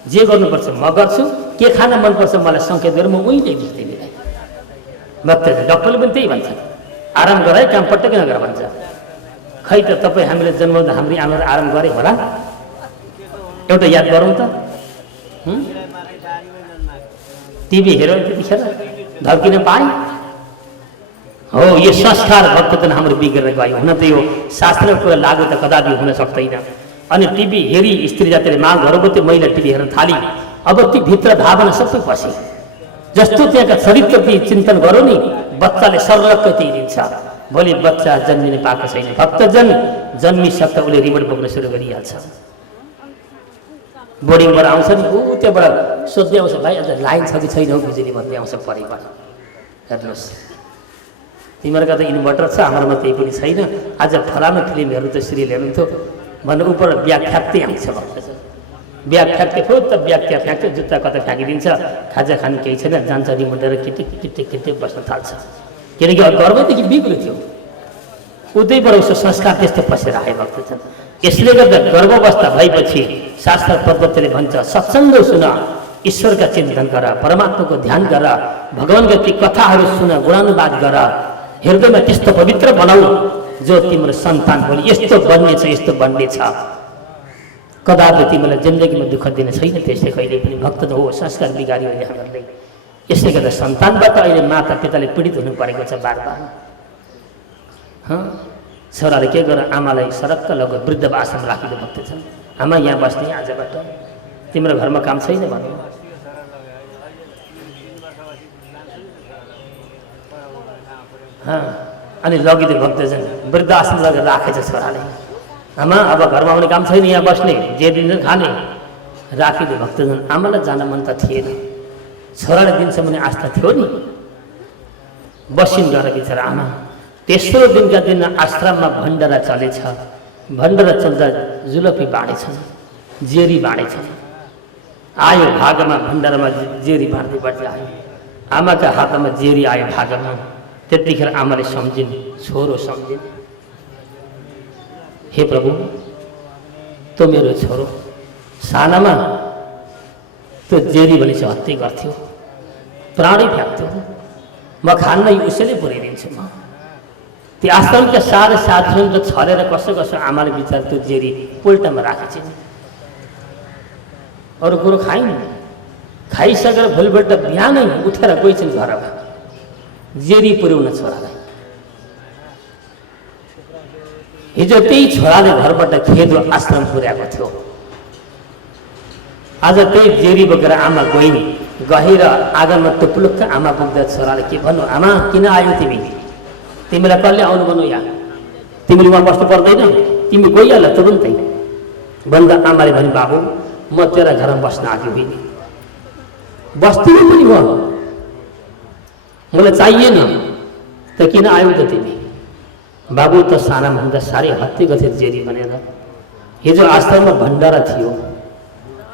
जे गर्नुपर्छ म गर्छु, के खान मनपर्छ मलाई सङ्केत गरेर म उही ल्याइदिन्छु तिमीलाई। भक्तजन डक्टरले पनि त्यही भन्छ, आराम गर है, काम पटक्कै नगर भन्छ। खै त तपाईँ हामीले जन्माउँदा हाम्रो आमाले आराम गरे होला? एउटा याद गरौँ त। टिभी हेऱ्यो त्यतिखेर ढल्किन पाए? हो, यो संस्कार भक्तजन हाम्रो बिग्रेर गयो। हुन त यो शास्त्रको लागु त कदापि हुन सक्दैन। अनि टिभी हेरी स्त्री जातिले माग गर्भवती महिला टिभी हेर्न थाली। अब ती भित्र भावना सबै पसे। जस्तो त्यहाँका चरित्र चिन्तन गरौँ नि, बच्चाले सर्लक्क त्यही दिन्छ। भोलि बच्चा जन्मिन पाएको छैन भक्तजन, जन्मिसक्दा उसले रिमोट बोक्न सुरु गरिहाल्छ। बोर्डिङबाट आउँछ नि, ऊ त्यहाँबाट सोध्दै आउँछ, भाइ आज लाइन छ कि छैन हौ बिजुली भन्दै आउँछ परिबाट। हेर्नुहोस्, तिमीहरूका त इन्भर्टर छ, हाम्रोमा त्यही पनि छैन। आज फलानु फिल्म हेर्नु त सिरियल हेर्नुहुन्थ्यो भन्नु उप ब्याग फ्याक्दै आउँछ भक्तजन। ब्याग फ्याक्दै फुट त ब्याग त्यहाँ फ्याँक्छ, जुत्ता कता फ्याँकिदिन्छ, खाजा खानु केही छैन, जान्छ रिमोट लिएर किटिक बस्न थाल्छ। किनकि गर्भदेखि बिग्रो थियो, उतैबाट उसको संस्कार त्यस्तो पसेर आयो भक्तजन। यसले गर्दा गर्भावस्था भएपछि शास्त्र पद्धतिले भन्छ, सत्सङ्ग सुन, ईश्वरका चिन्तन गर, परमात्माको ध्यान गर, भगवान्का ती कथाहरू सुन, गुणानुवाद गर, हृदयमा त्यस्तो पवित्र बनाऊ जो तिम्रो सन्तान भोलि यस्तो बन्नेछ, यस्तो बन्नेछ। कदापि तिमीलाई जिन्दगीमा दुःख दिने छैन त्यसले कहिले पनि। भक्तजन हो, संस्कार बिगारियो अहिले हामीहरूले। यसले गर्दा सन्तानबाट अहिले माता पिताले पीडित हुनु परेको छ बार बार। छोराले के गर, आमालाई सरक्क लग वृद्ध आश्रम राखिदियो भक्तजन। आमा यहाँ बस्ने आजबाट, तिम्रो घरमा काम छैन भन्यो। अनि लगिदियो भक्तजन, वृद्ध आश्रम लगेर राखेछ छोराले। आमा अब घरमा आउने काम छैन, यहाँ बस्ने, जे दिन्छ खाने, राखिदियो भक्तजन। आमालाई जान मन त थिएन, छोराले दिन्छ भने आस्था थियो नि। बसिन गएर बिचरा आमा। तेस्रो दिनका दिन आश्रममा भण्डारा चलेछ। भण्डारा चल्दा जुलपी बाँडेछन्, जेरी बाँडेछन्। आयो भागमा भण्डारामा जेरी बाँड्दै आयो। आमाका हातमा जेरी आयो भागमा। त्यतिखेर आमाले सम्झिन्, छोरो सम्झिन्, हे प्रभु तँ मेरो छोरो, सानामा त्यो जेरी भनेपछि हत्या गर्थ्यो, प्राणी फ्याँक्थ्यो, म खान्न उसैले पुऱ्याइदिन्छु। म त्यो आश्रमका सारा साथीहरू त छरेर कसो कसो आमाले विचार त्यो जेरी पोल्टामा राखेछ। अरू कुरो खाइन्, खाइसकेर भोलिपल्ट बिहानै उठेर गइछन् घरमा जेरी पुर्याउन छोरालाई। हिजो त्यही छोराले घरबाट खेद्रो आश्रम पुर्याएको थियो। आज त्यही जेरी बोकेर आमा गइन्, गएर आँगनमा टुप्लुक्क आमा पुग्दा छोराले के भन्नु, आमा किन आयो तिमी, तिमीलाई कसले आउनु भन्नु, यहाँ तिमीले उहाँ बस्नु पर्दैन, तिमी गइहाल तुरुन्तै भन्दा आमाले भने बाबु म तेरा घरमा बस्न आएको होइन, बस्दिनँ पनि म, मलाई चाहिएन त किन आयौ त तिमी। बाबु त सानामा हुँदा साह्रै हत्या गर्थ्यो जेरी भनेर। हिजो आश्रममा भण्डारा थियो,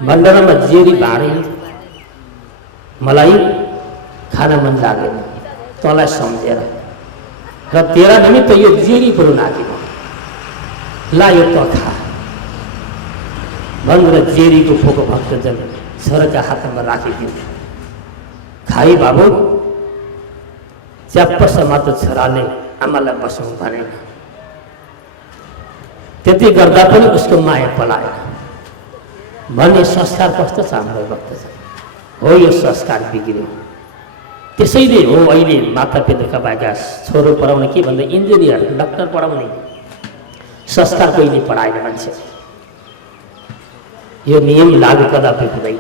भण्डारामा जेरी बाँडे, मलाई खान मन लागेन तँलाई सम्झेर र तेरा निमित्त यो जेरी पुर्याउन आएको, ला यो त खा भनेर जेरीको फोको भक्तजन छोराका हातमा राखिदियो। खाइ बाबु, च्याप्पसम्म त छोराले आमालाई बसौँ भनेन। त्यति गर्दा पनि उसको माया पलाएन भन्ने संस्कार कस्तो छ हाम्रो भक्तजन। हो यो संस्कार बिग्रियो। त्यसैले हो अहिले मातापिताका भएका छोरो पढाउने के भन्दा इन्जिनियर डाक्टर पढाउने संस्कार कहिले पढाएन मान्छे। यो नियम लागू कदापि हुँदैन।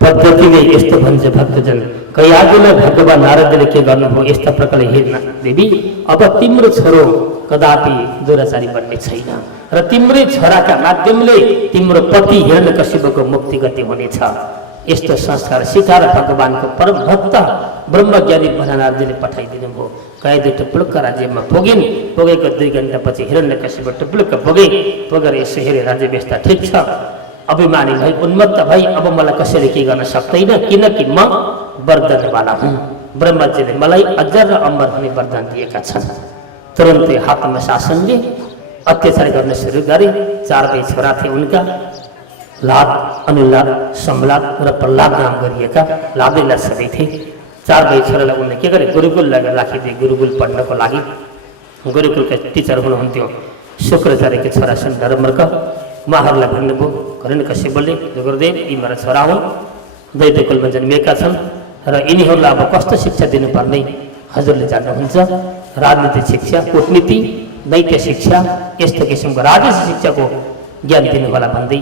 पद्धतिले यस्तो भन्छ भक्तजन, कैयागुले भगवान नारदले के गर्नुभयो यस्ता प्रकारले, हे देवी अब तिम्रो छोरो कदापि दुराचारी बन्ने छैन र तिम्रै छोराका माध्यमले तिम्रो पति हिरण्यकशिपुको मुक्ति गति हुनेछ। यस्तो संस्कार सिकाएर भगवानको परम भक्त ब्रह्मज्ञानी भोलानाथजीले पठाइदिनु भयो। कैदे टुप्लुक्क राज्यमा पुगिन्, पुगेको 2 घण्टापछि हिरण्यकशिपु टुप्लुक्क पुगेर यसो हेरे राज्य व्यवस्था ठिक छ, अभिमानी भई उन्मत्त भई अब मलाई कसैले के गर्न सक्दैन किनकि म वरदानवाला हुँ। ब्रह्माजीले मलाई अजर र अमर हुने वरदान दिएका छन्। तुरन्तै हातमा शासनले अत्याचार गर्न सुरु गरे। 4 भाइ छोरा थिए उनका, लाद, अनुलाद, सम्लाद र प्रहलाद नाम गरिएका। लादैलाद सबै थिए। 4 भाइ छोरालाई उनले के गरे, गुरुकुल लगेर राखिदिए गुरुकुल पढ्नको लागि। गुरुकुलका टिचर हुनुहुन्थ्यो शुक्राचार्यका छोरा छन् धर्मर्क। उहाँहरूलाई भन्नुभयो हिरण्यकशिपुले, गुरुदेव यी मेरा छोरा हुन्, दैत्यकुलमा जन्मिएका छन् र यिनीहरूलाई अब कस्तो शिक्षा दिनुपर्ने हजुरले जान्नुहुन्छ। राजनीतिक शिक्षा, कूटनीति, दैत्य शिक्षा, यस्तो किसिमको राजस्व शिक्षाको ज्ञान दिनुहोला भन्दै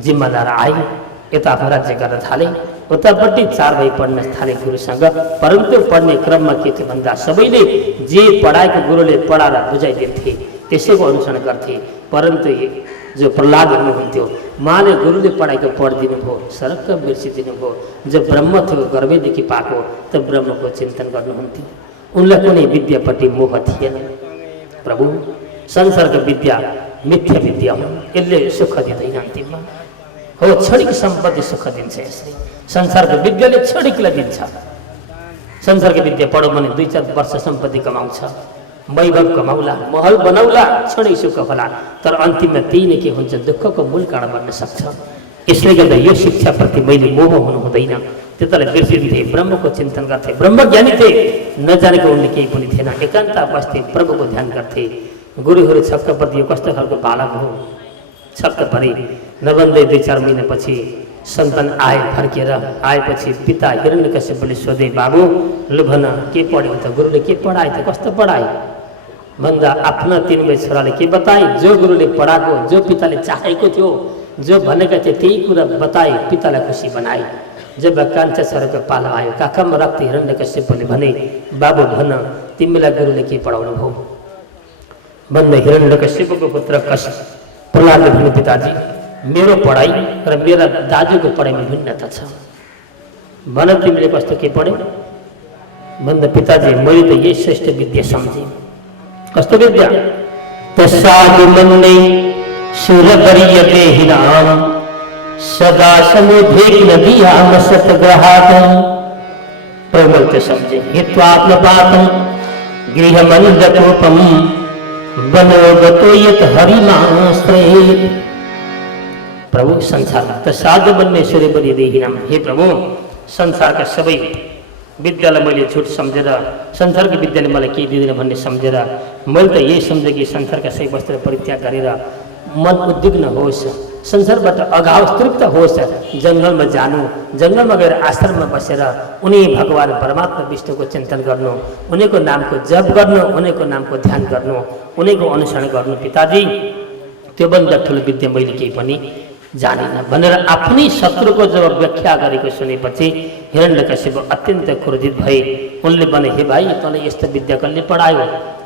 जिम्मेदार आए। यता आफ्नो राज्य गर्न थाले, उतापट्टि 4 भाइ पढ्न थाले गुरुसँग। परन्तु पढ्ने क्रममा के थियो भन्दा सबैले जे पढाएको गुरुले पढाएर बुझाइदिन्थे त्यसैको अनुसरण गर्थे। परन्तु जो प्रहलाद हुनुहुन्थ्यो उहाँले गुरुले पढाएको पढिदिनु भयो, सरक्क बिर्सिदिनु भयो। जो ब्रह्म थियो गर्भैदेखि पाएको त ब्रह्मको चिन्तन गर्नुहुन्थ्यो। उनलाई कुनै विद्यापट्टि मोह थिएन। प्रभु संसारको विद्या मिथ्या विद्या हो, यसले सुख दिँदैन अन्तिममा। हो क्षणिक सम्पत्ति सुख दिन्छ यसले, संसारको विद्याले क्षणिकलाई दिन्छ। संसारको विद्या पढौँ भने 2-4 वर्ष सम्पत्ति कमाउँछ, वैभव कमाउला, महल बनाउला, क्षणिक सुख होला, तर अन्तिममा त्यही नै के हुन्छ, दुःखको मूल कारण बन्न सक्छ। यसले गर्दा यो शिक्षाप्रति मैले मोह हुनु हुँदैन। त्यतिलाई बिर्सिन्थे, ब्रह्मको चिन्तन गर्थे, ब्रह्मज्ञानी थिए, नजानेको उनले केही पनि थिएन। एकान्त बस्थे, प्रभुको ध्यान गर्थे। गुरुहरू छक्क पर्थे, यो कस्तो खालको बालक हो, छक्क परे। नभन्दै 2-4 महिनापछि सन्तान आए, फर्केर आएपछि पिता हिरण्यकशिपुले सोधे, बाबु लु भन के पढ्यो त, गुरुले के पढाए त, कस्तो पढाए भन्दा आफ्ना 3 भाइ छोराले के बताए, जो गुरुले पढाएको, जो पिताले चाहेको थियो, जो भनेका थिए त्यही कुरा बताए, पितालाई खुसी बनाए। जब कान्छा छोराको पालो आयो, काखमा राख्दै हिरण्यकशिपुले भने, बाबु भन तिमीलाई गुरुले के पढाउनु भयो भन्दा हिरण्यकशिपुको पुत्र प्रहलादले भन्नु, पिताजी मेरो पढाइ र मेरा दाजुको पढाइमा भिन्नता छ, भन तिमीले कस्तो के पढ्यौ भन्दा, पिताजी मैले त यही श्रेष्ठ विद्या सम्झेँ। कस्तो विद्या? तस्सादु मन्ने सुरपरियते हिराम सदा समुद्रेक नदिया मसत ग्रहात प्रबल तो समझे हित्वात्मपातम गृहमंडकोपम बनोगतो यत हरिमाश्रयेत। प्रभु संसार त साधु बन्ने सूर्य बनिदेहिनम। हे प्रभु संसारका सबै विद्यालाई मैले झुट सम्झेर संसारको विद्याले मलाई केही दिँदैन भन्ने सम्झेर मैले त यही सम्झेँ कि संसारका सबै वस्तुलाई परित्याग गरेर मन उद्विग्न होस्, संसारबाट अगाव तृप्त होस्, जङ्गलमा जानु, जङ्गलमा गएर आश्रममा बसेर उनी भगवान् परमात्मा विष्णुको चिन्तन गर्नु, उनीको नामको जप गर्नु, उनीको नामको ध्यान गर्नु, उनीको अनुसरण गर्नु। पिताजी त्योभन्दा ठुलो विद्या मैले केही पनि जानिनँ भनेर आफ्नै शत्रुको जब व्याख्या गरेको सुनेपछि हिरण्यकशिपु अत्यन्त क्रोधित भए। उनले भने हे भाइ तँलाई यस्तो विद्या कसले पढायो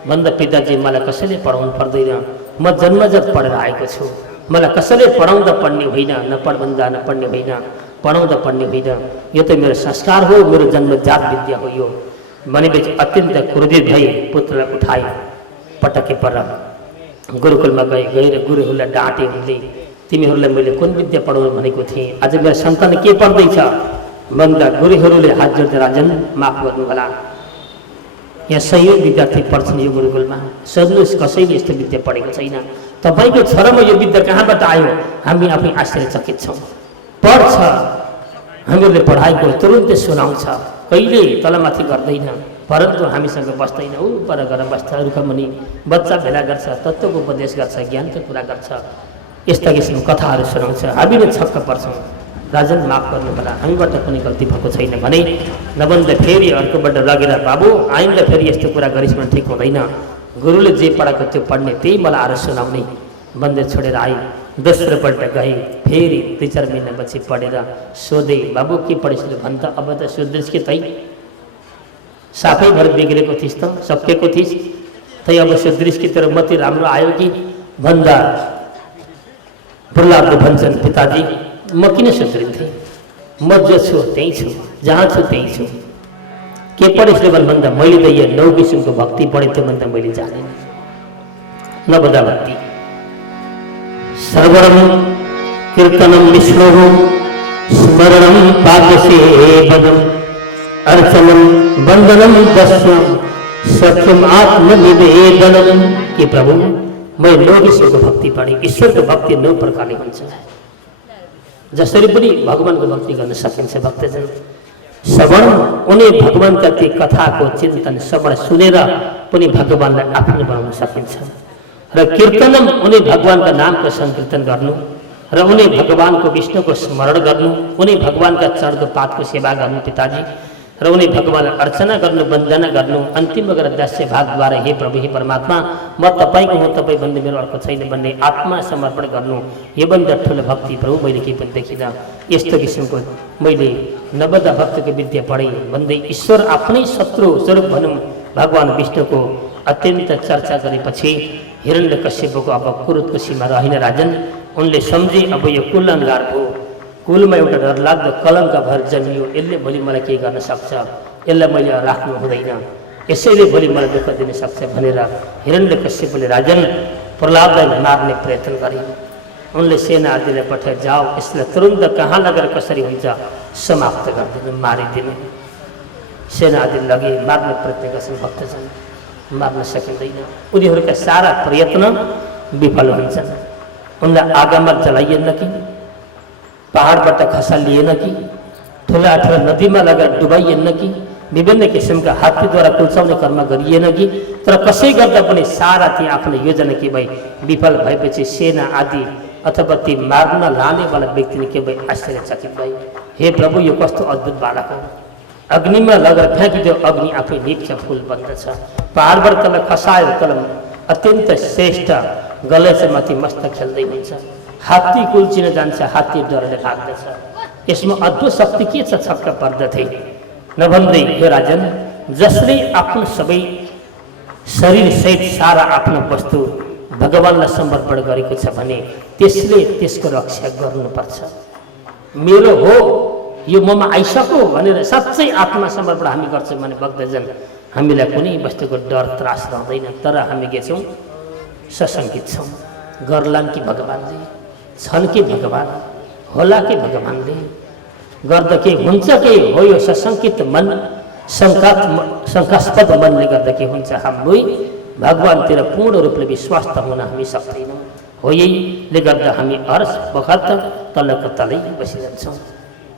भन्दा पिताजी मलाई कसैले पढाउनु पर्दैन, म जन्मजात पढेर आएको छु, मलाई कसैले पढाउँदा पढ्ने होइन, नपढ्दा नपढ्ने होइन, पढाउँदा पढ्ने होइन, यो त मेरो संस्कार हो, मेरो जन्मजात विद्या हो यो भनेपछि अत्यन्त क्रोधित भए। पुत्रलाई उठाए पटके पर गुरुकुलमा गएर गुरुहरूलाई डाँटे। उनले तिमीहरूलाई मैले कुन विद्या पढाउनु भनेको थिएँ, आज मेरो सन्तान के पढ्दैछ भन्दा गुरुहरूले हात जोड्दै राजन माफ गर्नुहोला, यहाँ सयौँ विद्यार्थी पढ्छन् यो गुरुकुलमा, सोध्नुहोस् कसैले यस्तो विद्या पढेको छैन, तपाईँको छोरामा यो विद्या कहाँबाट आयो, हामी आफै आश्चर्यचकित छौँ। पढ्छ, हामीहरूले पढाएको तुरुन्तै सुनाउँछ, कहिले तलमाथि गर्दैन, परन्तु हामीसँग बस्दैन, ऊ पर गएर बस्छ, रुखमुनि बच्चा भेला गर्छ, तत्त्वको उपदेश गर्छ, ज्ञानको कुरा गर्छ, यस्ता किसिमको कथाहरू सुनाउँछ, हामीले छक्क पर्छौँ। राजन माफ गर्नु होला, हामीबाट कुनै गल्ती भएको छैन भने नभन्दा फेरि अर्कोबाट लगेर बाबु आइन्दा फेरि यस्तो कुरा गरिस् भने ठिक हुँदैन, गुरुले जे पढाएको त्यो पढ्ने त्यही मलाई आएर सुनाउने भन्दै छोडेर आए। दोस्रोपल्ट गए, फेरि 2-4 महिनापछि पढेर सोधे बाबु के पढिस् भन् त, अब त सोध्दैस् कि तै साफै भएर बिग्रेको थिइस् त, सकिएको थिइस् तै अब सोध्दैस् कि तेरो मति राम्रो आयो कि भन्दा प्रहलादले भन्छन् पिताजी म किन सुध्रिन्थेँ, म जो छु त्यहीँ छु, जहाँ छु त्यहीँ छु, के पढेस् भन्दा मैले त यहाँ 9 किसिमको भक्ति पढेँ, त्यो भन्दा मैले जानेन। नवदा भक्ति श्रवणम कीर्तनम विष्णु स्मरणम पादसेवनम अर्चनम वंदनम दर्शनम सत्यम आत्मनिवेदनम। के प्रभु मैं 9 किसिमको भक्ति पढेँ। ईश्वरको भक्ति 9 प्रकारले हुन्छ, जसरी पनि भगवानको भक्ति गर्न सकिन्छ। भक्तजन श्रवण उनी भगवानका ती कथाको चिन्तन श्रवण सुनेर पनि भगवानलाई आफ्नो बनाउन सकिन्छ, र कीर्तनम उनी भगवानका नामको संकीर्तन गर्नु, र उनी भगवानको विष्णुको स्मरण गर्नु, उनी भगवानका चरणको पातको सेवा गर्नु पिताजी, र उनी भगवानलाई अर्चना गर्नु, वन्दना गर्नु, अन्तिम गरेर 10 भागद्वारा हे प्रभु हे परमात्मा म तपाईँको हुँ, तपाईँ भन्ने मेरो अर्को छैन भन्ने आत्मा समर्पण गर्नु। योभन्दा ठुलो भक्ति प्रभु मैले केही पनि देखिनँ। यस्तो किसिमको मैले नवदा भक्तको विद्या पढेँ भन्दै ईश्वर आफ्नै शत्रु स्वरूप भनौँ भगवान विष्णुको अत्यन्त चर्चा गरेपछि हिरण्यकश्यपको अब क्रोधको सीमा रहेन। राजन उनले सम्झे अब यो कुलङ्गार हो, कुलमा एउटा डरलाग्दो कलङ्क भएर जन्मियो, यसले भोलि मलाई केही गर्न सक्छ, यसलाई मैले राख्नु हुँदैन, यसैले भोलि मलाई दुःख दिन सक्छ भनेर हिरण्यकश्यपले राजन प्रहलादलाई मार्ने प्रयत्न गरे। उनले सेना आदिलाई पठाए, जाओ यसलाई तुरुन्त कहाँ लगेर कसरी हुन्छ समाप्त गरिदिनु, मारिदिनु। सेना आदि लगे, मार्ने प्रयत्न गर्छन्, भक्तजन मार्न सकिँदैन। उनीहरूका सारा प्रयत्न विफल हुन्छन्। उनलाई आगामा जलाइएन कि, पहाडबाट खसालिएन कि, ठुला ठुला नदीमा लगेर डुबाइएन कि, विभिन्न किसिमका हात्तीद्वारा कुल्चाउने कर्म गरिएन कि, तर कसै गर्दा पनि सारा ती आफ्नो योजना के भई विफल भएपछि सेना आदि अथवा ती मार्न लानेवाला व्यक्तिले के भई आश्चर्यचकित भए। हे प्रभु यो कस्तो अद्भुत बालक हो, अग्निमा लगेर फ्याँकिदियो, अग्नि आफै निप्छ, फुल बन्दछ, पहाडबाट तल खसायो, तल अत्यन्त श्रेष्ठ गले चाहिँ माथि मस्त खेल्दै हुन्छ, हात्ती कुल्चिन जान्छ, हात्ती डरले भाग्दछ, यसमा अद्भुत शक्ति के छ छक्क पर्दथे। नभन्दै हे राजन जसले आफ्नो सबै शरीर सहित सारा आफ्नो वस्तु भगवानलाई समर्पण गरेको छ भने त्यसले त्यसको रक्षा गर्नुपर्छ। मेरो हो यो ममा आइसक्यो भनेर साँच्चै आत्मा समर्पण हामी गर्छौँ भने भक्तजन हामीलाई कुनै वस्तुको डर त्रास रहँदैन। तर हामी के छौँ, सशङ्कित छौँ, गर्लान् कि भगवानले, छन् कि भगवान, होला कि भगवानले, गर्दा के हुन्छ के हो, यो सशङ्कित मन शङ्कास्पद मनले गर्दा के हुन्छ, हाम्रो भगवानतिर पूर्ण रूपले विश्वास त हुन हामी सक्दैनौँ। हो यहीले गर्दा हामी हर वखत तलको तलै बसिरहन्छौँ।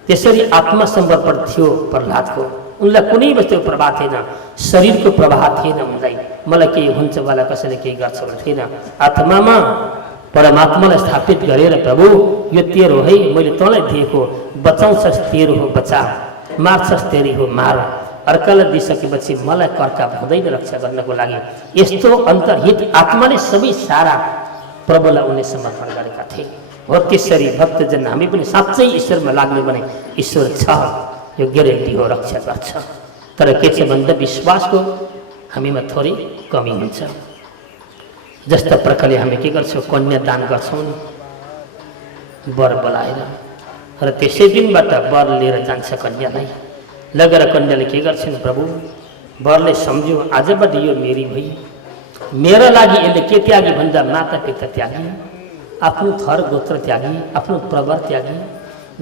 त्यसरी आत्मसमर्पण थियो प्रहलादको। उनलाई कुनै वस्तुको प्रभाव थिएन, शरीरको प्रभाव थिएन उनलाई। मलाई केही हुन्छ वाला कसैले केही गर्छ भने थिएन। आत्मामा परमात्मालाई स्थापित गरेर प्रभु यो तेरो है, मैले तँलाई दिएको, बचाउँछस् तेरो हो बचा, मार्छस् तेरी हो मार, अर्कालाई दिइसकेपछि मलाई कर्का हुँदैन रक्षा गर्नको लागि। यस्तो अन्तर्हित आत्माले सबै सारा प्रभुलाई उनले समर्पण गरेका थिए। हो त्यसरी भक्तजन हामी पनि साँच्चै ईश्वरमा लाग्ने भने ईश्वर छ, यो ग्यारेन्टी हो, रक्षा गर्छ। तर के छ भन्दा विश्वासको हामीमा थोरै कमी हुन्छ। जस्ता प्रकारले हामी के गर्छौँ, कन्यादान गर्छौँ नि वर बोलाएर, र त्यसै दिनबाट वर लिएर जान्छ कन्यालाई। लगेर कन्याले के गर्छन्, प्रभु वरले सम्झ्यो आजबाट यो मेरी भई, मेरा लागि यसले के त्यागी भन्दा माता पिता त्यागी, आफ्नो थर गोत्र त्यागी, आफ्नो प्रवर त्यागी,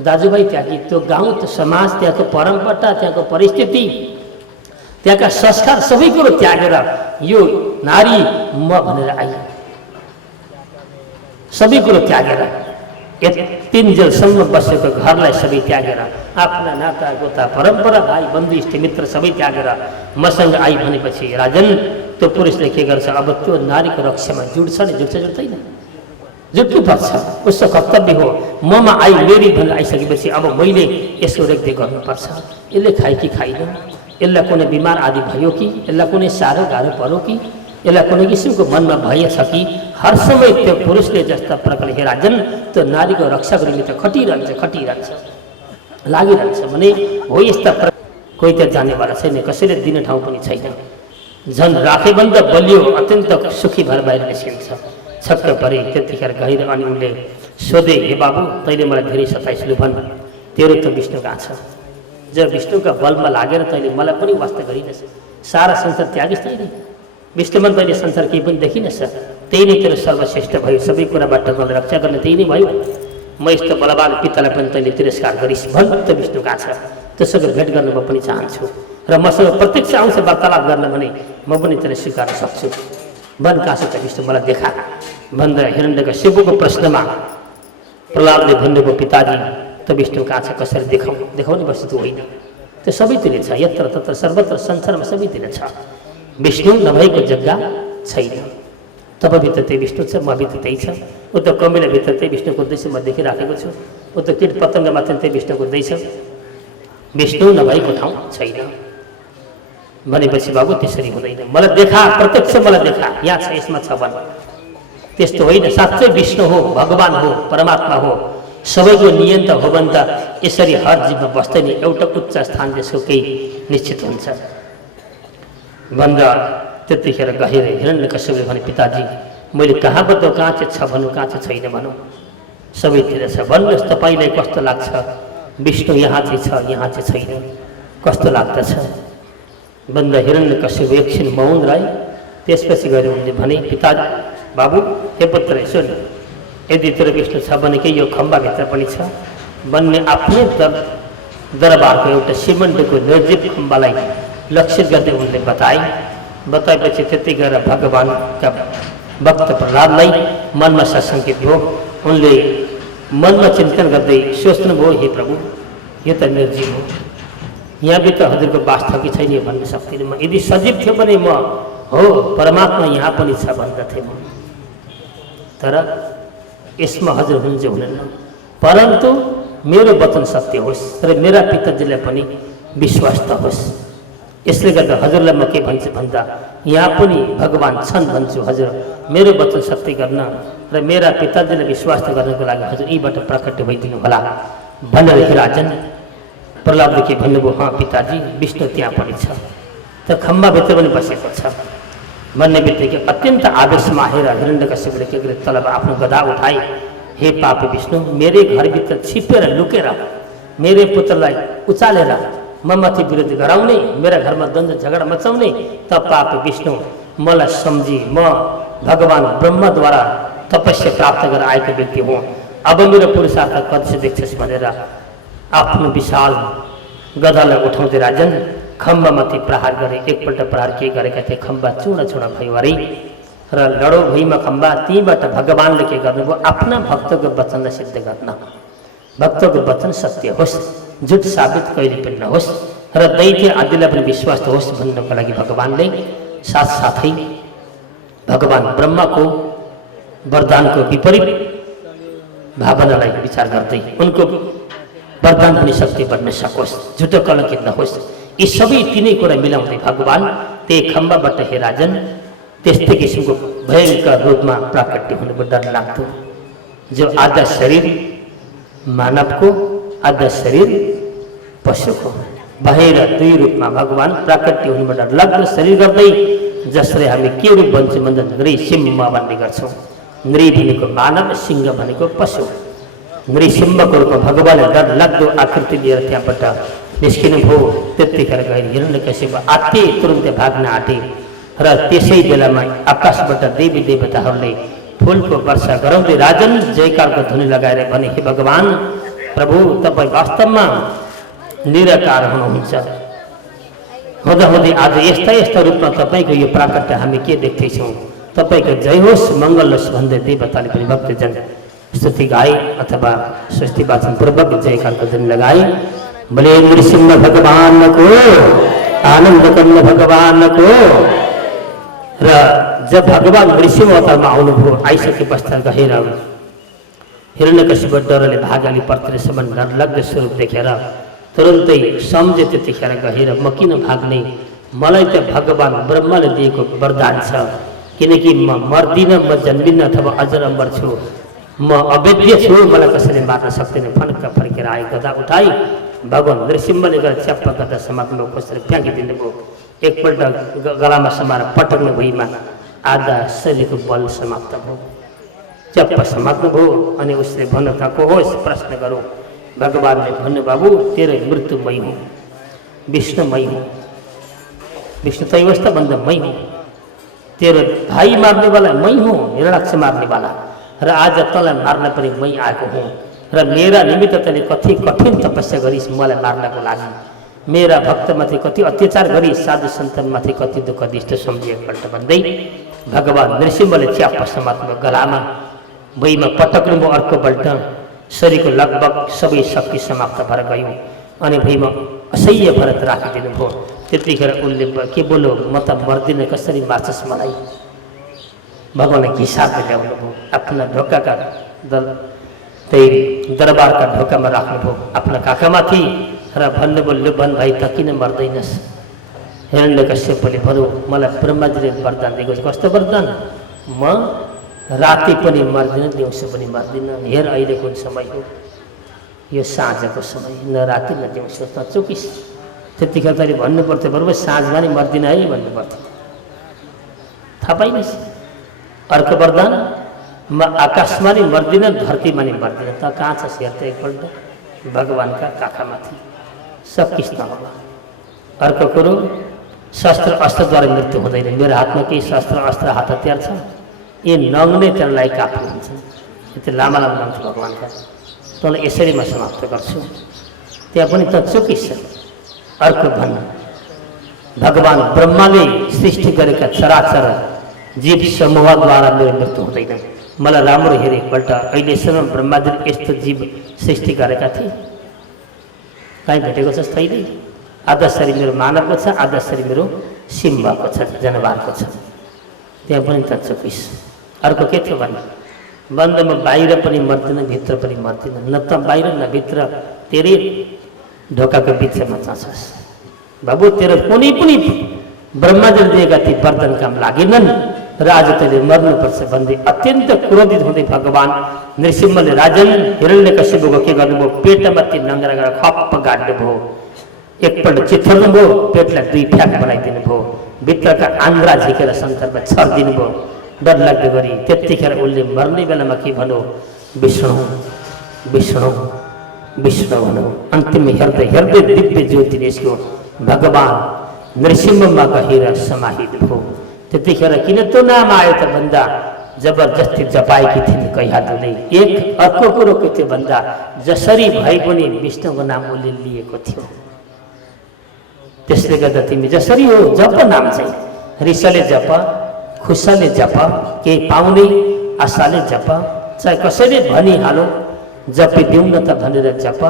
दाजुभाइ त्यागी, त्यो गाउँ, त्यो समाज, त्यहाँको परम्परा, त्यहाँको परिस्थिति, त्यहाँका संस्कार सबै कुरो त्यागेर यो नारी म भनेर आई। सबै कुरो त्यागेर यतिन्जेलसम्म बसेको घरलाई सबै त्यागेर, आफ्ना नाता गोता परम्परा भाइ बन्धु इष्टमित्र सबै त्यागेर मसँग आई भनेपछि राजन त्यो पुरुषले के गर्छ, अब त्यो नारीको रक्षामा जुट्छ नि, जुट्दैन, जुट्नु पर्छ। उसको कर्तव्य हो। ममा आई मेरी भनेर आइसकेपछि अब मैले यसको रेखदेख गर्नुपर्छ। यसले खाइ कि खाइन, यसलाई कुनै बिमार आदि भयो कि, यसलाई कुनै साह्रो गाह्रो पर्यो कि, यसलाई कुनै किसिमको मनमा भएछ कि, हर समय त्यो पुरुषले जस्ता प्रकारले हे राजन त्यो नारीको रक्षा गर्ने त खटिरहन्छ लागिरहन्छ भने हो। यस्ता कोही त जानेवाला छैन, कसैले दिने ठाउँ पनि छैन। झन् राखेभन्दा बलियो अत्यन्त सुखी भएर बाहिर निस्किन्छ। छक्क परे त्यतिखेर गएर अनि उनले सोधे, हे बाबु तैँले मलाई धेरै सताइस, लु भन् तेरो त विष्णु कहाँ छ? जब विष्णुका बलमा लागेर तैँले मलाई पनि वास्ता गरिनस्, सारा संसार त्यागिस् तैँले, विष्णुमा तैँले संसार केही पनि देखिनस्, त्यही नै तेरो सर्वश्रेष्ठ भयो, सबै कुराबाट तँलाई रक्षा गर्ने त्यही नै भयो। म यस्तो बलवान पितालाई पनि तैँले तिरस्कार गरिस्, भन् त विष्णु कहाँ छ? त्यसको भेट गर्न म पनि चाहन्छु र मसँग प्रत्यक्ष आउँछ वार्तालाप गर्न भने म पनि त्यसलाई स्वीकार्न सक्छु। भन् कहाँ छ त विष्णु, मलाई देखा भन्दा हिरण्यकश्यपको प्रश्नमा प्रहलादले भन्नुभयो, पिताजी त विष्णु कहाँ छ, कसरी देखाउने वस्तु होइन, त्यो सबैतिर छ, यत्र तत्र सर्वत्र संसारमा सबैतिर छ। विष्णु नभएको जग्गा छैन। तपाईँभित्र त्यही विष्णु छ, मभित्र त्यही छ, उता कमिलाभित्र त्यही विष्णु कुद्दैछ, म देखिराखेको छु, उता किट पतङ्गमाथि त्यही विष्णु कुद्दैछ, विष्णु नभएको ठाउँ छैन। भनेपछि बाबु त्यसरी हुँदैन, मलाई देखा, प्रत्यक्ष मलाई देखा, यहाँ छ, यसमा छ भन्। त्यस्तो होइन, साँच्चै विष्णु हो, भगवान हो, परमात्मा हो, सबैको नियन्ता हो भने त यसरी हर जीवमा बस्दैन, एउटा उच्च स्थान त्यसको केही निश्चित हुन्छ भन्दा त्यतिखेर गएर हिरण्यकश्यपले भने, पिताजी मैले कहाँ बताउँ, कहाँ चाहिँ छ भनौँ, कहाँ चाहिँ छैन भनौँ, सबैतिर छ, भन्नुहोस् तपाईँलाई कस्तो लाग्छ, विष्णु यहाँ चाहिँ छ, यहाँ चाहिँ छैन, कस्तो लाग्दछ भन्दा हिरण्यकश्यप एकछिन मौन रहे। त्यसपछि गएर उनले भने, पिताजी बाबु हे पुत्र सुन, यदि तेरो विष्णु छ भने के यो खम्बाभित्र पनि छ भन्ने आफ्नै दरबारको एउटा सिमण्टको निर्जीव खम्बालाई लक्षित गर्दै उनले बताएपछि त्यति गएर भगवानका भक्त प्रहलादलाई मनमा सशङ्कित भयो। उनले मनमा चिन्तन गर्दै सोच्नुभयो, हे प्रभु यो त निर्जीव हो, यहाँभित्र हजुरको वास छ कि छैन भन्न सक्दिनँ म। यदि सजीव थियो भने म हो परमात्मा यहाँ पनि छ भन्दथे म, तर यसमा हजुर हुनुहुन्छ हुनुहुन्न, परन्तु मेरो वचन सत्य होस् र मेरा पिताजीलाई पनि विश्वास त होस्। यसले गर्दा हजुरलाई म के भन्छु भन्दा यहाँ पनि भगवान छन् भन्छु, हजुर मेरो वचन सत्य गर्न र मेरा पिताजीलाई विश्वास गर्नको लागि हजुर यीबाट प्रकट भइदिनु होला भनेर हे राजन प्रहलादले के भन्नुभयो, हाँ पिताजी विष्णु त्यहाँ पनि छ, त खम्बाभित्र पनि बसेको छ भन्ने बित्तिकै अत्यन्त आवेशमा आएर हिरण्यकश्यपले के गरे, तलब आफ्नो गदा उठाए, हे पापी विष्णु मेरै घरभित्र छिपेर लुकेर मेरै पुत्रलाई उचालेर म माथि विरोध गराउने, मेरा घरमा द्वन्द्व झगडा मचाउने, त पापी विष्णु मलाई सम्झी म भगवान ब्रह्मद्वारा तपस्या प्राप्त गरेर आएको व्यक्ति हुँ, अब मेरो पुरुषार्थ कति देख्छस् भनेर आफ्नो विशाल गदालाई उठाउँदै राजन खम्बामाथि प्रहार गरे। एकपल्ट प्रहार के गरेका थिए, खम्बा चूर्ण चूर्ण भयो अरे र लडो भुइँमा खम्बा। त्यहीँबाट भगवान्ले के गर्नुभयो, आफ्ना भक्तको वचनलाई सिद्ध गर्न। भक्तको वचन सत्य होस्, झुट साबित कहिले पनि नहोस् र दैत्य आदिलाई पनि विश्वास होस् भन्नको लागि भगवान्ले साथसाथै भगवान ब्रह्माको वरदानको विपरीत भावनालाई विचार गर्दै उनको वरदान पनि सत्य बन्न सकोस्, झुटो कलङ्कित नहोस्, यी सबै तिनै कुरा मिलाउँदै भगवान त्यही खम्बाबाट हे राजन त्यस्तै किसिमको भयङ्कर रूपमा प्राकट्य हुनुको डर लाग्दो। जो आधा शरीर मानवको, आधा शरीर पशुको भएर दुई रूपमा भगवान प्राकट्य हुनुको डर लाग्दो शरीर गर्दै, जसले हामी के रूप भन्छौँ भन्दा नृसिंह भन्ने गर्छौँ। नृ भनेको मानव, सिंह भनेको पशु। नृसिंहको रूपमा भगवानले डर लाग्दो आकृति लिएर त्यहाँबाट निस्किनु भयो। त्यतिखेर गएर हिरण्यकश्यप आत्ते तुरुन्तै भाग्न आँटे र त्यसै बेलामा आकाशबाट देवी देवताहरूले फुलको वर्षा गराउँदै राजन जयकारको ध्वनि लगाएर भने, हे भगवान प्रभु तपाईँ वास्तवमा निराकार हुनुहुन्छ। हुँदाहुँदै आज यस्ता यस्ता रूपमा तपाईँको यो प्राकट्य हामी के देख्दैछौँ। तपाईँको जय होस्, मङ्गल होस् भन्दै देवताले पनि भक्तजन स्तुति गाए अथवा स्वस्ति वाचन पूर्वक जयकारको ध्वनि लगाए। बोले नृसिंह भगवानको, आनन्द कन्न भगवानको। र जब भगवान नृसिंह अवतारमा आउनुभयो, आइसके पश्चात गएर हिरण्यकश्यप डरले भागाली पर्तिसम्म डरलाग्दो स्वरूप देखेर तुरन्तै सम्झे। त्यतिखेर गएर म किन भाग्ने, मलाई त भगवान ब्रह्माले दिएको वरदान छ, किनकि म मर्दिनँ, म जन्मिन्न अथवा अजर अमर छु, म अवेद्य छु, मलाई कसैले मार्न सक्दैन। फनक्क फर्केर आए, गदा उठाई भगवान नृसिंहले गएर च्याप्प गदा समात्नु, खोसेर फ्याँकिदिनु भयो। एकपल्ट गलामा समाएर पटक्नु भुइँमा, आधा शरीरको बल समाप्त भयो, च्याप्प समात्नु भयो। अनि उसले भन्नु त को होस् प्रश्न गरौँ। भगवानले भन्नु, बाबु तेरो मृत्युमै हुँ, विष्णुमै हुँ, विष्णु तै होस् त भन्दा मै हुँ, तेरो भाइ मार्नेवाला मै हुँ, हिरण्याक्ष मार्नेवाला, र आज तँलाई मार्न पनि मै आएको हुँ। र मेरा निमित्त तैँले कति कठिन तपस्या गरिस् मलाई मार्नको लागि, मेरा भक्तमाथि कति अत्याचार गरी, साधु सन्तमाथि कति दुःख दिष्ट सम्झी एकपल्ट भन्दै भगवान नृसिंहले च्याप्प समात्नु गलामा, भुइँमा पटक्नुभयो। अर्कोपल्ट शरीरको लगभग सबै शक्ति समाप्त भएर गयो अनि भुइँमा असह्य भरत राखिदिनु भयो। त्यतिखेर उसले के बोल्यो, म त मर्दिनँ, कसरी मार्छस् मलाई। भगवानले घिसार्दै ल्याउनु भयो, आफ्ना ढोकाका त्यही दरबारका ढोकामा राख्नुभयो आफ्ना काखमाथि र भन्नुभयो, भन भाइ त किन मर्दैनस्। हिरण्यकश्यपले भन्यो, मलाई ब्रह्माजीले वरदान दिएको छ। कस्तो वरदान? म राति पनि मर्दिनँ, दिउँसो पनि मर्दिनँ। हेर अहिले कुन समय हो, यो साँझको समय, न राति न दिउँसो, त चुकिस्। त्यतिखेर तैँले भन्नु पर्थ्यो, बरु साँझमा नि मर्दिनँ है भन्नु पर्थ्यो, थाहा पाइनस्। अर्को वरदान, म आकाशमा नि मर्दिनँ, धरतीमा नि मर्दिनँ। त कहाँ छस् हेर त एकपल्ट, भगवानका काखमाथि, सकिस् न होला। अर्को कुरो, शस्त्र अस्त्रद्वारा मृत्यु हुँदैन। मेरो हातमा केही शस्त्र अस्त्र हात हतियार छ, यी नङ्नै त्यसलाई काफी हुन्छ। यति लामा लामा नाम छ भगवान्का, तँलाई यसरी म समाप्त गर्छु, त्यहाँ पनि त चुकिस्। अर्को भन्न, भगवान ब्रह्माले सृष्टि गरेका चराचर जीव समूहद्वारा मेरो मृत्यु हुँदैन। मलाई राम्रो हेरे एकपल्ट, अहिलेसम्म ब्रह्माजीले यस्तो जीव सृष्टि गरेका थिए, कहीँ भेटेको छ छैन। आधा शरीर मेरो मानवको छ, आधा शरीर मेरो सिंहको छ, जनावरको छ, त्यहाँ पनि त चुकिस्। अर्को के थियो भन्दा म बाहिर पनि मर्दिनँ, भित्र पनि मर्दिनँ, न त बाहिर न भित्र, तेरै ढोकाको बिचमा छस्। बाबु तेरो कुनै पनि ब्रह्माजीले दिएका ती वरदान काम लागेनन् र आज तैँले मर्नुपर्छ भन्दै अत्यन्त क्रोधित हुँदै भगवान नृसिंहले राजन हिरण्यकश्यपको के गर्नुभयो, पेटमा ती नङ्ग्रा गरेर खप्प गाड्नुभयो। एकपल्ट चिथर्नुभयो, पेटलाई दुई फ्याक बनाइदिनु भयो, भित्रका आन्द्रा झिकेर सन्तर्पमा छरिदिनु भयो डरलाग्दो गरी। त्यतिखेर उसले मर्ने बेलामा के भन्यो, विष्णु विष्णु विष्णु भन्यो। अन्तिम हेर्दै हेर्दै दिव्य ज्योति निस्क्यो, भगवान नृसिंहमा गएर समाहित भयो। त्यतिखेर किन त्यो नाम आयो त भन्दा जबरजस्ती जपाएकी थिइन् कही हात हुँदै। एक अर्को कुरो के थियो भन्दा जसरी भए पनि विष्णुको नाम उसले लिएको थियो। त्यसले गर्दा तिमी जसरी हो जप नाम चाहिँ रिसले जप, खुसले जप, केही पाउने आशाले जप, चाहे कसैले भनिहालो जपिदिउँ न त भनेर जप,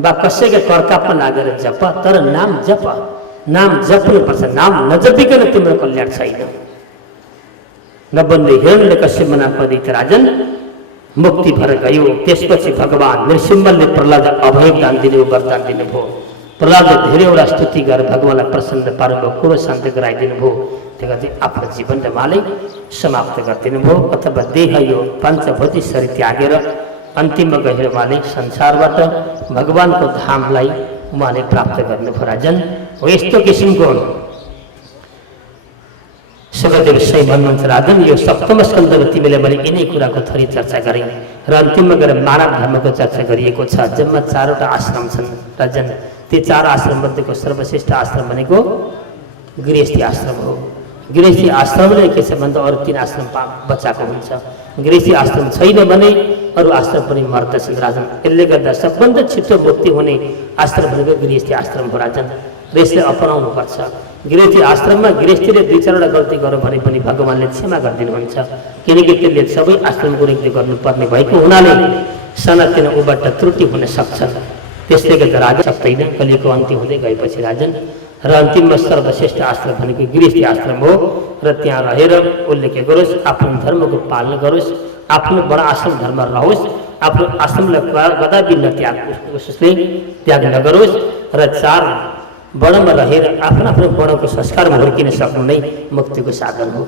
वा कसैको कर्कापमा लागेर जप, तर नाम जप, नाम जप्नुपर्छ। नाम नजपिकन तिम्रो कल्याण छैन। नबन्ने हिरण्य कश्यपना पदित राजन मुक्ति भएर गयो। त्यसपछि भगवान नृसिंहले प्रहलाद अभय दान दिने वरदान दिनुभयो। प्रहलादले धेरैवटा स्तुति गरेर भगवानलाई प्रसन्न पार्नुभयो, कुरो शान्ति गराइदिनु भयो। त्यहाँ चाहिँ आफ्नो जीवन उहाँले समाप्त गरिदिनु भयो, अथवा देह यो पञ्चभौतिक शरीर त्यागेर अन्तिममा गएर उहाँले संसारबाट भगवानको धामलाई उहाँले प्राप्त गर्नुभयो। राजन हो यस्तो किसिमको सुखदेव स्वयं भन्नुहुन्छ, राजन यो सप्तम स्कन्धमा तिमीले मैले यिनै कुराको थरी चर्चा गरेँ र अन्तिममा गएर मानव धर्मको चर्चा गरिएको छ। जम्मा 4वटा आश्रम छन् राजन। ती 4 आश्रम मध्येको सर्वश्रेष्ठ आश्रम भनेको गृहस्थी आश्रम हो। गृहस्थी आश्रमले के छ भन्दा अरू 3 आश्रम बचाएको हुन्छ। गृहस्थी आश्रम छैन भने अरू आश्रम पनि मर्दछन् राजन। यसले गर्दा सबभन्दा छिटो मुक्ति हुने आश्रम भनेको गृहस्थी आश्रम हो राजन। र यसले अपनाउनु पर्छ। गृहस्थी आश्रममा गृहस्थीले 2-4वटा गल्ती गर्यो भने पनि भगवानले क्षमा गरिदिनुहुन्छ, किनकि त्यसले सबै आश्रमको निम्ति गर्नुपर्ने भएको हुनाले सानातिना उबाट त्रुटि हुन सक्छन्। त्यसले गर्दा राजा सक्दैन। कलियुगको अन्त्य हुँदै गएपछि राजन र अन्तिममा सर्वश्रेष्ठ आश्रम भनेको गृहस्थी आश्रम हो। र त्यहाँ रहेर उसले के गरोस्, आफ्नो धर्मको पालना गरोस्, आफ्नो बडा आश्रम धर्म रहोस्, आफ्नो आश्रमलाई कदापि नत्याग उसले त्याग नगरोस्। र 4 वर्णमा रहेर आफ्नो आफ्नो वर्णको संस्कारमा हुर्किन सक्नु नै मुक्तिको साधन हो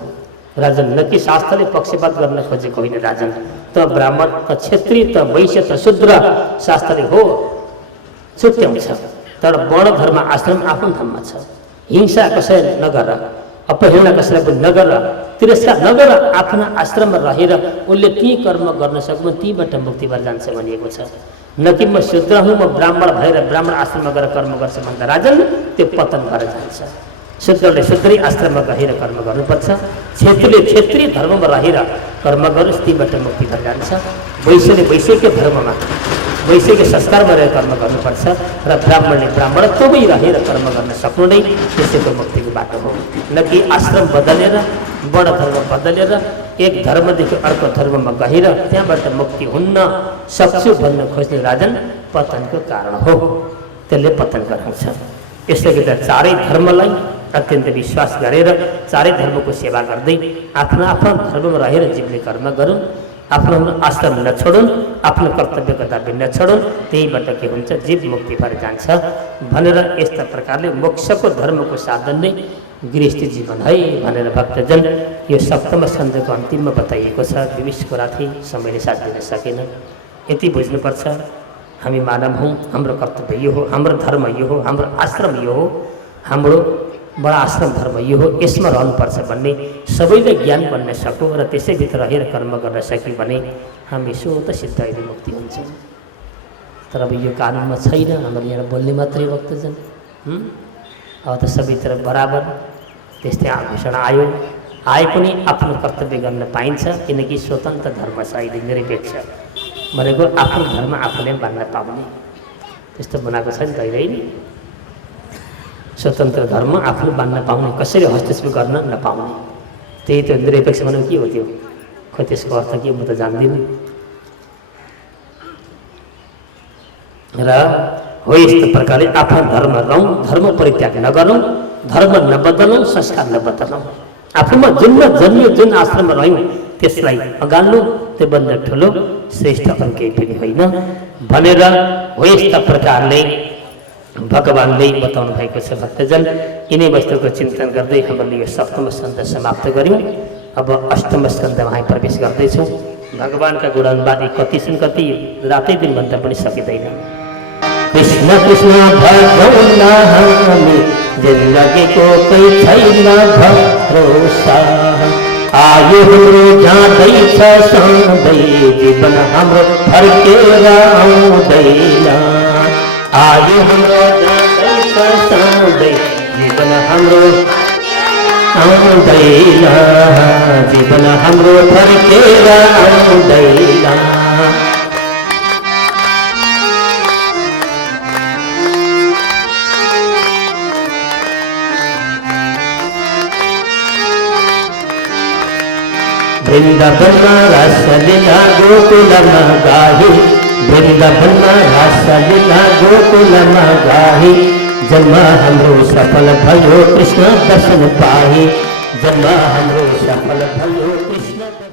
राजन। न कि शास्त्रले पक्षपात गर्न खोजेको होइन राजन। त ब्राह्मण, त क्षेत्री, त वैश्य, त शूद्र शास्त्रले हो छुट्याउँछ, तर वर्ण धर्म आश्रम आफ्नो ठाउँमा छ। हिंसा कसैले नगर, अपहेलना कसैलाई पनि नगर, तिरस्कार नगर, आफ्ना आश्रममा रहेर उसले ती कर्म गर्न सक्नु, तीबाट मुक्ति भएर जान्छ भनिएको छ। न कि म शूद्र हुँ, म ब्राह्मण भएर ब्राह्मण आश्रममा गएर कर्म गर्छ भन्दा राजन त्यो पतन भएर जान्छ। शूद्रले शूद्री आश्रममा गएर कर्म गर्नुपर्छ, क्षेत्रीले क्षेत्रीय धर्ममा रहेर कर्म गरोस्, तीबाट मुक्ति भएर जान्छ। वैश्यले वैश्यकै धर्ममा वैश्यकै संस्कारमा रहेर कर्म गर्नुपर्छ र ब्राह्मणले ब्राह्मणत्वमै रहेर कर्म गर्न सक्नु नै त्यसैको मुक्तिको बाटो हो। न कि आश्रम बदलेर, वर्ण धर्म बदलेर एक धर्मदेखि अर्को धर्ममा गएर त्यहाँबाट मुक्ति हुन्न सक्छु भन्न खोज्ने राजन पतनको कारण हो। त्यसले पतन गराउँछ। यसले गर्दा 4 धर्मलाई अत्यन्त विश्वास गरेर 4 धर्मको सेवा गर्दै आफ्नो आफ्नो धर्ममा रहेर जीवले कर्म गरून्, आफ्नो आश्रम नछोडुन्, आफ्नो कर्तव्य कर्तव्य नछोडुन्, त्यहीबाट के हुन्छ जीव मुक्ति भएर जान्छ भनेर यस्ता प्रकारले मोक्षको धर्मको साधन नै गृहस्थी जीवन है भनेर भक्तजन यो सप्तम स्कन्धको अन्तिममा बताइएको छ। 20 कुरा थिए, समयले साथ दिन सकेन। यति बुझ्नुपर्छ, हामी मानव हौँ, हाम्रो कर्तव्य यो हो, हाम्रो धर्म यो हो, हाम्रो आश्रम यो हो, हाम्रो बडा आश्रम धर्म यो हो, यसमा रहनुपर्छ भन्ने सबैले ज्ञान बन्न सक्यो र त्यसैभित्र रहेर कर्म गर्न सक्यो भने हामी स्वत सिद्ध अहिले मुक्ति हुन्छ। तर अब यो कानुनमा छैन, हाम्रो यहाँ बोल्ने मात्रै भक्तजन। अब त सबैतिर बराबर त्यस्तै घोषणा आए पनि आफ्नो कर्तव्य गर्न पाइन्छ, किनकि स्वतन्त्र धर्म छ अहिले निरपेक्ष भनेको आफ्नो धर्म आफूले मान्न पाउने त्यस्तो बनाएको छ नि त अहिले। स्वतन्त्र धर्म आफूले मान्न पाउने, कसैले हस्तक्षेप गर्न नपाउने, त्यही त निरपेक्ष भनेको के हो त्यो? खै त्यसको अर्थ के म त जान्दिनँ। र हो यस्तो प्रकारले आफ्नो धर्म रहौँ, धर्म परित्याग नगरौँ, धर्म नबदलौँ, संस्कार नबदलौँ, आफूमा जुनमा जन्मियो जुन आश्रममा रह्यौँ त्यसलाई अगाल्नु, त्योभन्दा ठुलो श्रेष्ठ अरू केही पनि होइन भनेर हो यस्ता प्रकारले भगवानले बताउनु भएको छ। भक्तजन यिनै वस्तुको चिन्तन गर्दै हामीले यो सप्तम स्कन्ध समाप्त गऱ्यौँ। अब अष्टम स्कन्धमा हामी प्रवेश गर्दैछौँ। भगवानका गुणवादी कति छन्, कति रातै दिन भन्दा पनि सकिँदैन। कृष्ण कृष्ण भगवान हामी जिन्दगीको कोही छैन भरोसा, आयो हाम्रो जाँदैछ सधैँ जीवन हाम्रो फर्केर आउँदैन, आयो हाम्रो जाँदैछ सधैँ जीवन हाम्रो आउँदैन, जीवन हाम्रो फर्केर आउँदैन। वृन्दावनमा रासलीला गोकुलमा गाही वृन्दावनमा रासलीला गोकुलमा गाही जन्म हाम्रो सफल भयो कृष्ण दर्शन पाही जन्म हाम्रो सफल भयो कृष्ण